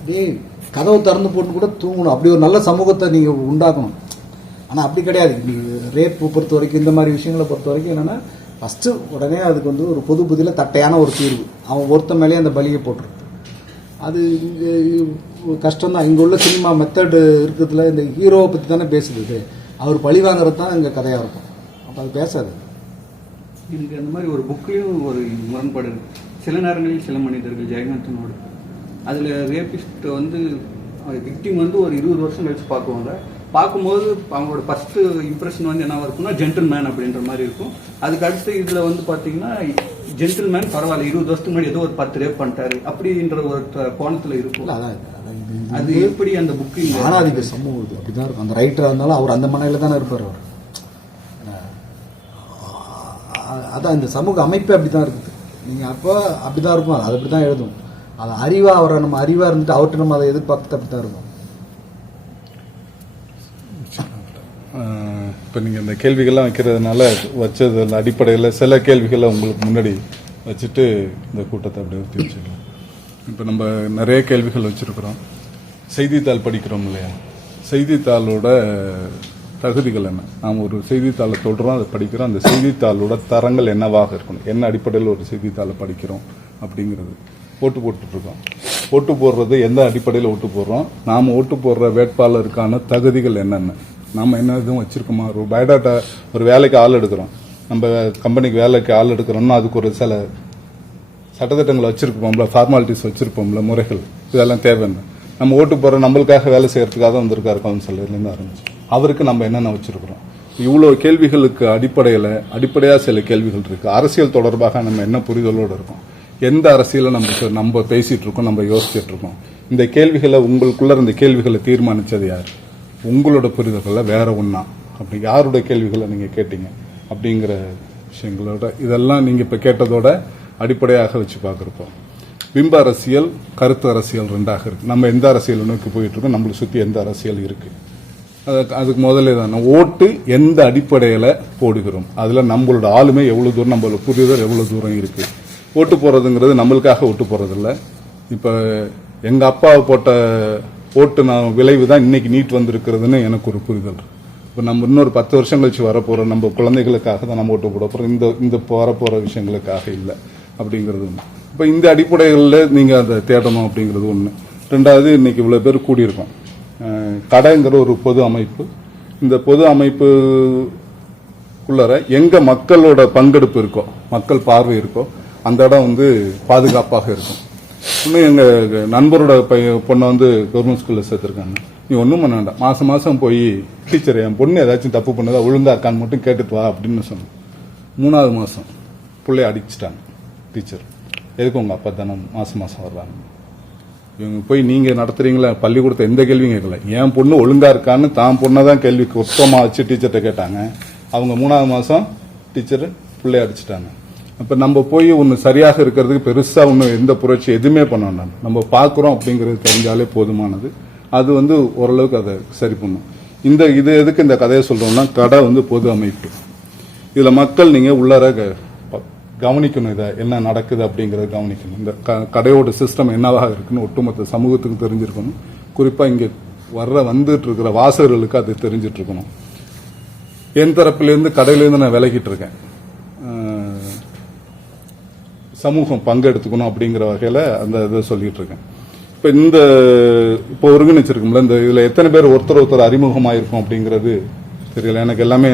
கதவை திறந்து போட்டு கூட தூங்கணும். அப்படி ஒரு நல்ல சமூகத்தை நீங்கள் உண்டாக்கணும். ஆனால் அப்படி கிடையாது. ரேப்பு பொறுத்த வரைக்கும், இந்த மாதிரி விஷயங்களை பொறுத்த வரைக்கும் என்னென்னா, ஃபஸ்ட்டு உடனே அதுக்கு வந்து ஒரு பொது புதியில் தட்டையான ஒரு தீர்வு. அவன் ஒருத்த மேலேயே அந்த பலியை போட்டுருக்கு. அது கஷ்டம்தான். இங்கே உள்ள சினிமா மெத்தடு இருக்கிறதுல இந்த ஹீரோவை பற்றி தானே பேசுது. அவர் பழி வாங்குறது தான் இங்கே கதையாக இருக்கும். அப்போ அது பேசாது. எனக்கு அந்த மாதிரி ஒரு புக்லேயும் ஒரு முரண்பாடு இருக்குது. சில நேரங்களில் சில மனிதர்கள் ஜெயகாந்தனோடு அதில் ரேபிஸ்ட் வந்து விக்டிம் வந்து ஒரு 20 வருஷம் கழிச்சு பார்க்குவாங்க. பார்க்கும்போது அவங்களோட ஃபஸ்ட்டு இம்ப்ரெஷன் வந்து என்ன இருக்குன்னா, ஜென்டில்மேன் அப்படின்ற மாதிரி இருக்கும். அதுக்கு அடுத்து இதில் வந்து பார்த்தீங்கன்னா ஜென்டில்மேன் பரவாயில்ல 20 வருஷத்துக்கு முன்னாடி ஏதோ ஒரு 10 ரேப் பண்ணிட்டாரு அப்படின்ற ஒரு கோணத்துல இருக்கும். அது எப்படி அந்த புக்கு ஆணாதிக்க சமூகம் இது அப்படிதான் இருக்கும். அந்த ரைட்டராக இருந்தாலும் அவர் அந்த மனையில தானே இருப்பார். அவர் அதான் இந்த சமூக அமைப்பே அப்படிதான் இருக்குது. நீங்கள் அப்போ அப்படிதான் இருக்கும், அது அப்படி தான் எழுதும். அது அறிவாக அவரை நம்ம அறிவாக இருந்துட்டு அவர்கிட்ட நம்ம அதை எதிர்பார்த்து அப்படி தான் இருக்கும். இப்போ நீங்கள் இந்த கேள்விகள்லாம் வைக்கிறதுனால வச்சது அடிப்படையில் சில கேள்விகளை உங்களுக்கு முன்னாடி வச்சுட்டு இந்த கூட்டத்தை அப்படியே ஊற்றி வச்சுக்கலாம். இப்போ நம்ம நிறைய கேள்விகள் வச்சுருக்குறோம். செய்தித்தாள் படிக்கிறோம் இல்லையா, செய்தித்தாளோட தகுதிகள் என்ன? நாம் ஒரு செய்தித்தாளை தொடுறோம், அதை படிக்கிறோம், அந்த செய்தித்தாளோட தரங்கள் என்னவாக இருக்கணும், என்ன அடிப்படையில் ஒரு செய்தித்தாளை படிக்கிறோம் அப்படிங்கிறது. ஓட்டு போட்டுட்ருக்கோம். ஓட்டு போடுறது எந்த அடிப்படையில் ஓட்டு போடுறோம், நாம் ஓட்டு போடுற வேட்பாளருக்கான தகுதிகள் என்னென்ன, நாம் என்ன எதுவும் வச்சுருக்கோமா? ஒரு பயோடாட்டா, ஒரு வேலைக்கு ஆள் எடுக்கிறோம், நம்ம கம்பெனிக்கு வேலைக்கு ஆள் எடுக்கிறோம்னா அதுக்கு ஒரு சில சட்டத்திட்டங்களை வச்சுருப்போம்ல, ஃபார்மாலிட்டிஸ் வச்சுருப்போம்ல, முறைகள், இதெல்லாம் தேவைன்னு. நம்ம ஓட்டு போகிற நம்மளுக்காக வேலை செய்கிறதுக்காக வந்திருக்காரு கவுன்சிலர்லேருந்து ஆரம்பிச்சு, அவருக்கு நம்ம என்னென்ன வச்சுருக்கிறோம். இவ்வளோ கேள்விகளுக்கு அடிப்படையாக சில கேள்விகள் இருக்குது. அரசியல் தொடர்பாக நம்ம என்ன புரிதலோடு இருக்கோம், எந்த அரசியலை நம்ம பேசிகிட்டு இருக்கோம், நம்ம யோசிச்சுட்டு இருக்கோம். இந்த கேள்விகளை உங்களுக்குள்ள இந்த கேள்விகளை தீர்மானித்தது யார்? உங்களோட புரிதல்களை வேற ஒன்றா, அப்படி யாருடைய கேள்விகளை நீங்கள் கேட்டீங்க அப்படிங்கிற விஷயங்களோட இதெல்லாம் நீங்கள் இப்போ கேட்டதோட அடிப்படையாக வச்சு பார்க்குறப்போம். பிம்ப அரசியல், கருத்து அரசியல் ரெண்டாக இருக்குது. நம்ம எந்த அரசியல் நோக்கி போயிட்டு இருக்கோம், நம்மளை சுற்றி எந்த அரசியல் இருக்குது, அதுக்கு முதல்ல தான் ஓட்டு எந்த அடிப்படையில் போடுகிறோம், அதில் நம்மளோட ஆளுமை எவ்வளோ தூரம், நம்மளோட புரிதல் எவ்வளோ தூரம் இருக்குது. ஓட்டு போடுறதுங்கிறது நம்மளுக்காக ஓட்டு போடுறதில்ல. இப்போ எங்கள் அப்பாவை போட்ட ஓட்டு நான் விளைவு தான் இன்னைக்கு நீட் வந்திருக்கிறதுன்னு எனக்கு ஒரு புரிதல். இப்போ நம்ம இன்னொரு 10 வருஷம் கழிச்சு வரப்போகிற நம்ம குழந்தைகளுக்காக தான் நம்ம ஓட்டு போட போகிறோம், இந்த வரப்போகிற விஷயங்களுக்காக இல்லை அப்படிங்கிறது ஒன்று. இப்போ இந்த அடிப்படைகளில் நீங்கள் அதை தேடணும் அப்படிங்கிறது ஒன்று. ரெண்டாவது, இன்னைக்கு இவ்வளோ பேர் கூடியிருக்கோம். கடைங்கிற ஒரு பொது அமைப்பு, இந்த பொது அமைப்புக்குள்ளார எங்கே மக்களோட பங்கெடுப்பு இருக்கோ, மக்கள் பார்வை இருக்கோ, அந்த இடம் பாதுகாப்பாக இருக்கும். இன்னும் எங்கள் நண்பரோட பொண்ணை கவர்மெண்ட் ஸ்கூலில் சேர்த்துருக்காங்க. நீ ஒன்றும் பண்ண வேண்டாம், மாதம் போய் டீச்சர் என் பொண்ணு ஏதாச்சும் தப்பு பண்ணதா ஒழுங்கா இருக்கான்னு மட்டும் கேட்டுட்டு வா அப்படின்னு சொன்னேன். 3வது மாதம் பிள்ளைய அடிச்சிட்டாங்க டீச்சர். எதுக்கு உங்கள் அப்பா தானே மாதம் வர்றாங்க. இவங்க போய் நீங்கள் நடத்துறீங்களா பள்ளிக்கூடத்தை எந்த கேள்வியும் கேட்கல, என் பொண்ணு ஒழுங்கா இருக்கான்னு தான் பொண்ணை தான் கேள்வி குத்தமாக வச்சு டீச்சர்கிட்ட கேட்டாங்க. அவங்க 3வது மாதம் டீச்சர் பிள்ளைய அடிச்சிட்டாங்க. அப்போ நம்ம போய் ஒன்று சரியாக இருக்கிறதுக்கு பெருசாக ஒன்றும் எந்த புரட்சி எதுவுமே பண்ண வேண்டாம். நம்ம பார்க்குறோம் அப்படிங்கிறது தெரிஞ்சாலே போதுமானது. அது ஓரளவுக்கு அதை சரி பண்ணும். இது எதுக்கு இந்த கதையை சொல்கிறோம்னா, கடை பொது அமைப்பு. இதில் மக்கள் நீங்கள் உள்ளார கவனிக்கணும், இதை என்ன நடக்குது அப்படிங்கிறத கவனிக்கணும். இந்த கடையோட சிஸ்டம் என்னவாக இருக்குன்னு ஒட்டுமொத்த சமூகத்துக்கு தெரிஞ்சிருக்கணும். குறிப்பாக இங்கே வந்துட்டு இருக்கிற வாசகர்களுக்கு அது தெரிஞ்சிட்டு இருக்கணும். என் தரப்புலேருந்து கடையிலேருந்து நான் விலகிட்டு இருக்கேன். சமூகம் பங்கெடுத்துக்கணும் அப்படிங்கிற வகையில் அந்த இதை சொல்லிட்டு இருக்கேன். இப்போ ஒருங்கிணைச்சிருக்கோம்ல, இந்த இதில் எத்தனை பேர் ஒருத்தர் அறிமுகமாயிருக்கும் அப்படிங்கிறது தெரியல. எனக்கு எல்லாமே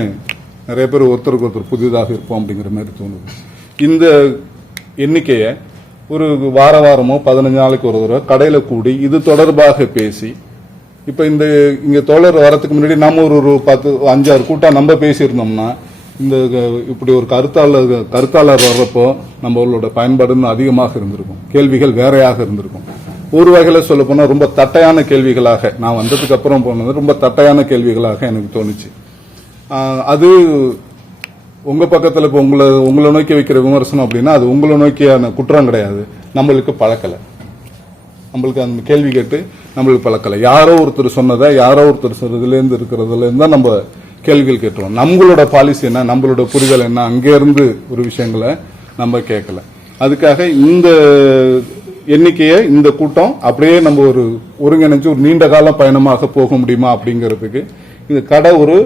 நிறைய பேர் ஒருத்தருக்கு ஒருத்தர் புதிதாக இருப்போம் அப்படிங்கிற மாதிரி தோணுது. இந்த எண்ணிக்கையை ஒரு வாரமோ 15 நாளைக்கு ஒரு தடவை கடையில் கூடி இது தொடர்பாக பேசி, இப்போ இங்கே தோழர் வரத்துக்கு முன்னாடி நம்ம ஒரு 5-6 கூட்டம் நம்ம பேசியிருந்தோம்னா, இப்படி ஒரு கருத்தாளர் வர்றப்போ நம்மளோட பயன்பாடு அதிகமாக இருந்திருக்கும், கேள்விகள் வேறையாக இருந்திருக்கும். ஒரு வகையில் சொல்ல போனால் ரொம்ப தட்டையான கேள்விகளாக, நான் வந்ததுக்கு அப்புறம் போனது ரொம்ப தட்டையான கேள்விகளாக எனக்கு தோணுச்சு. அது உங்க பக்கத்தில் இப்போ உங்களை நோக்கி வைக்கிற விமர்சனம் அப்படின்னா அது உங்களை நோக்கியான குற்றம் கிடையாது. நம்மளுக்கு பழக்கலை, நம்மளுக்கு அந்த கேள்வி கேட்டு நம்மளுக்கு பழக்கலை. யாரோ ஒருத்தர் சொன்னதை யாரோ ஒருத்தர் சொல்றதுலேருந்து இருக்கிறதுலேருந்து தான் நம்ம கேள்விகள் கேட்டுருவோம். நம்மளோட பாலிசி என்ன, நம்மளோட புரிதல் என்ன, அங்கேருந்து ஒரு விஷயங்களை நம்ம கேட்கல. அதுக்காக இந்த எண்ணிக்கையை, இந்த கூட்டம் அப்படியே நம்ம ஒரு ஒருங்கிணைஞ்சு ஒரு நீண்ட கால பயணமாக போக முடியுமா அப்படிங்கிறதுக்கு இந்த கடை ஒரு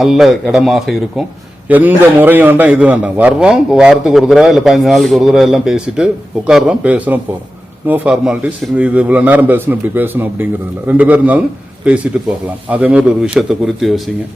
நல்ல இடமாக இருக்கும். எந்த முறையும் வேண்டாம், இது வேண்டாம். வர்றோம், வாரத்துக்கு ஒரு தடவை இல்லை 15 நாளைக்கு ஒரு தடவை எல்லாம் பேசிட்டு உட்காடுறோம், பேசுகிறோம், போகிறோம். No formalities. இது இவ்வளோ நேரம் பேசணும், இப்படி பேசணும் அப்படிங்கிறதுல 2 பேர் இருந்தாலும் பேசிட்டு போகலாம். அதே மாதிரி ஒரு விஷயத்தை குறித்து யோசிங்க.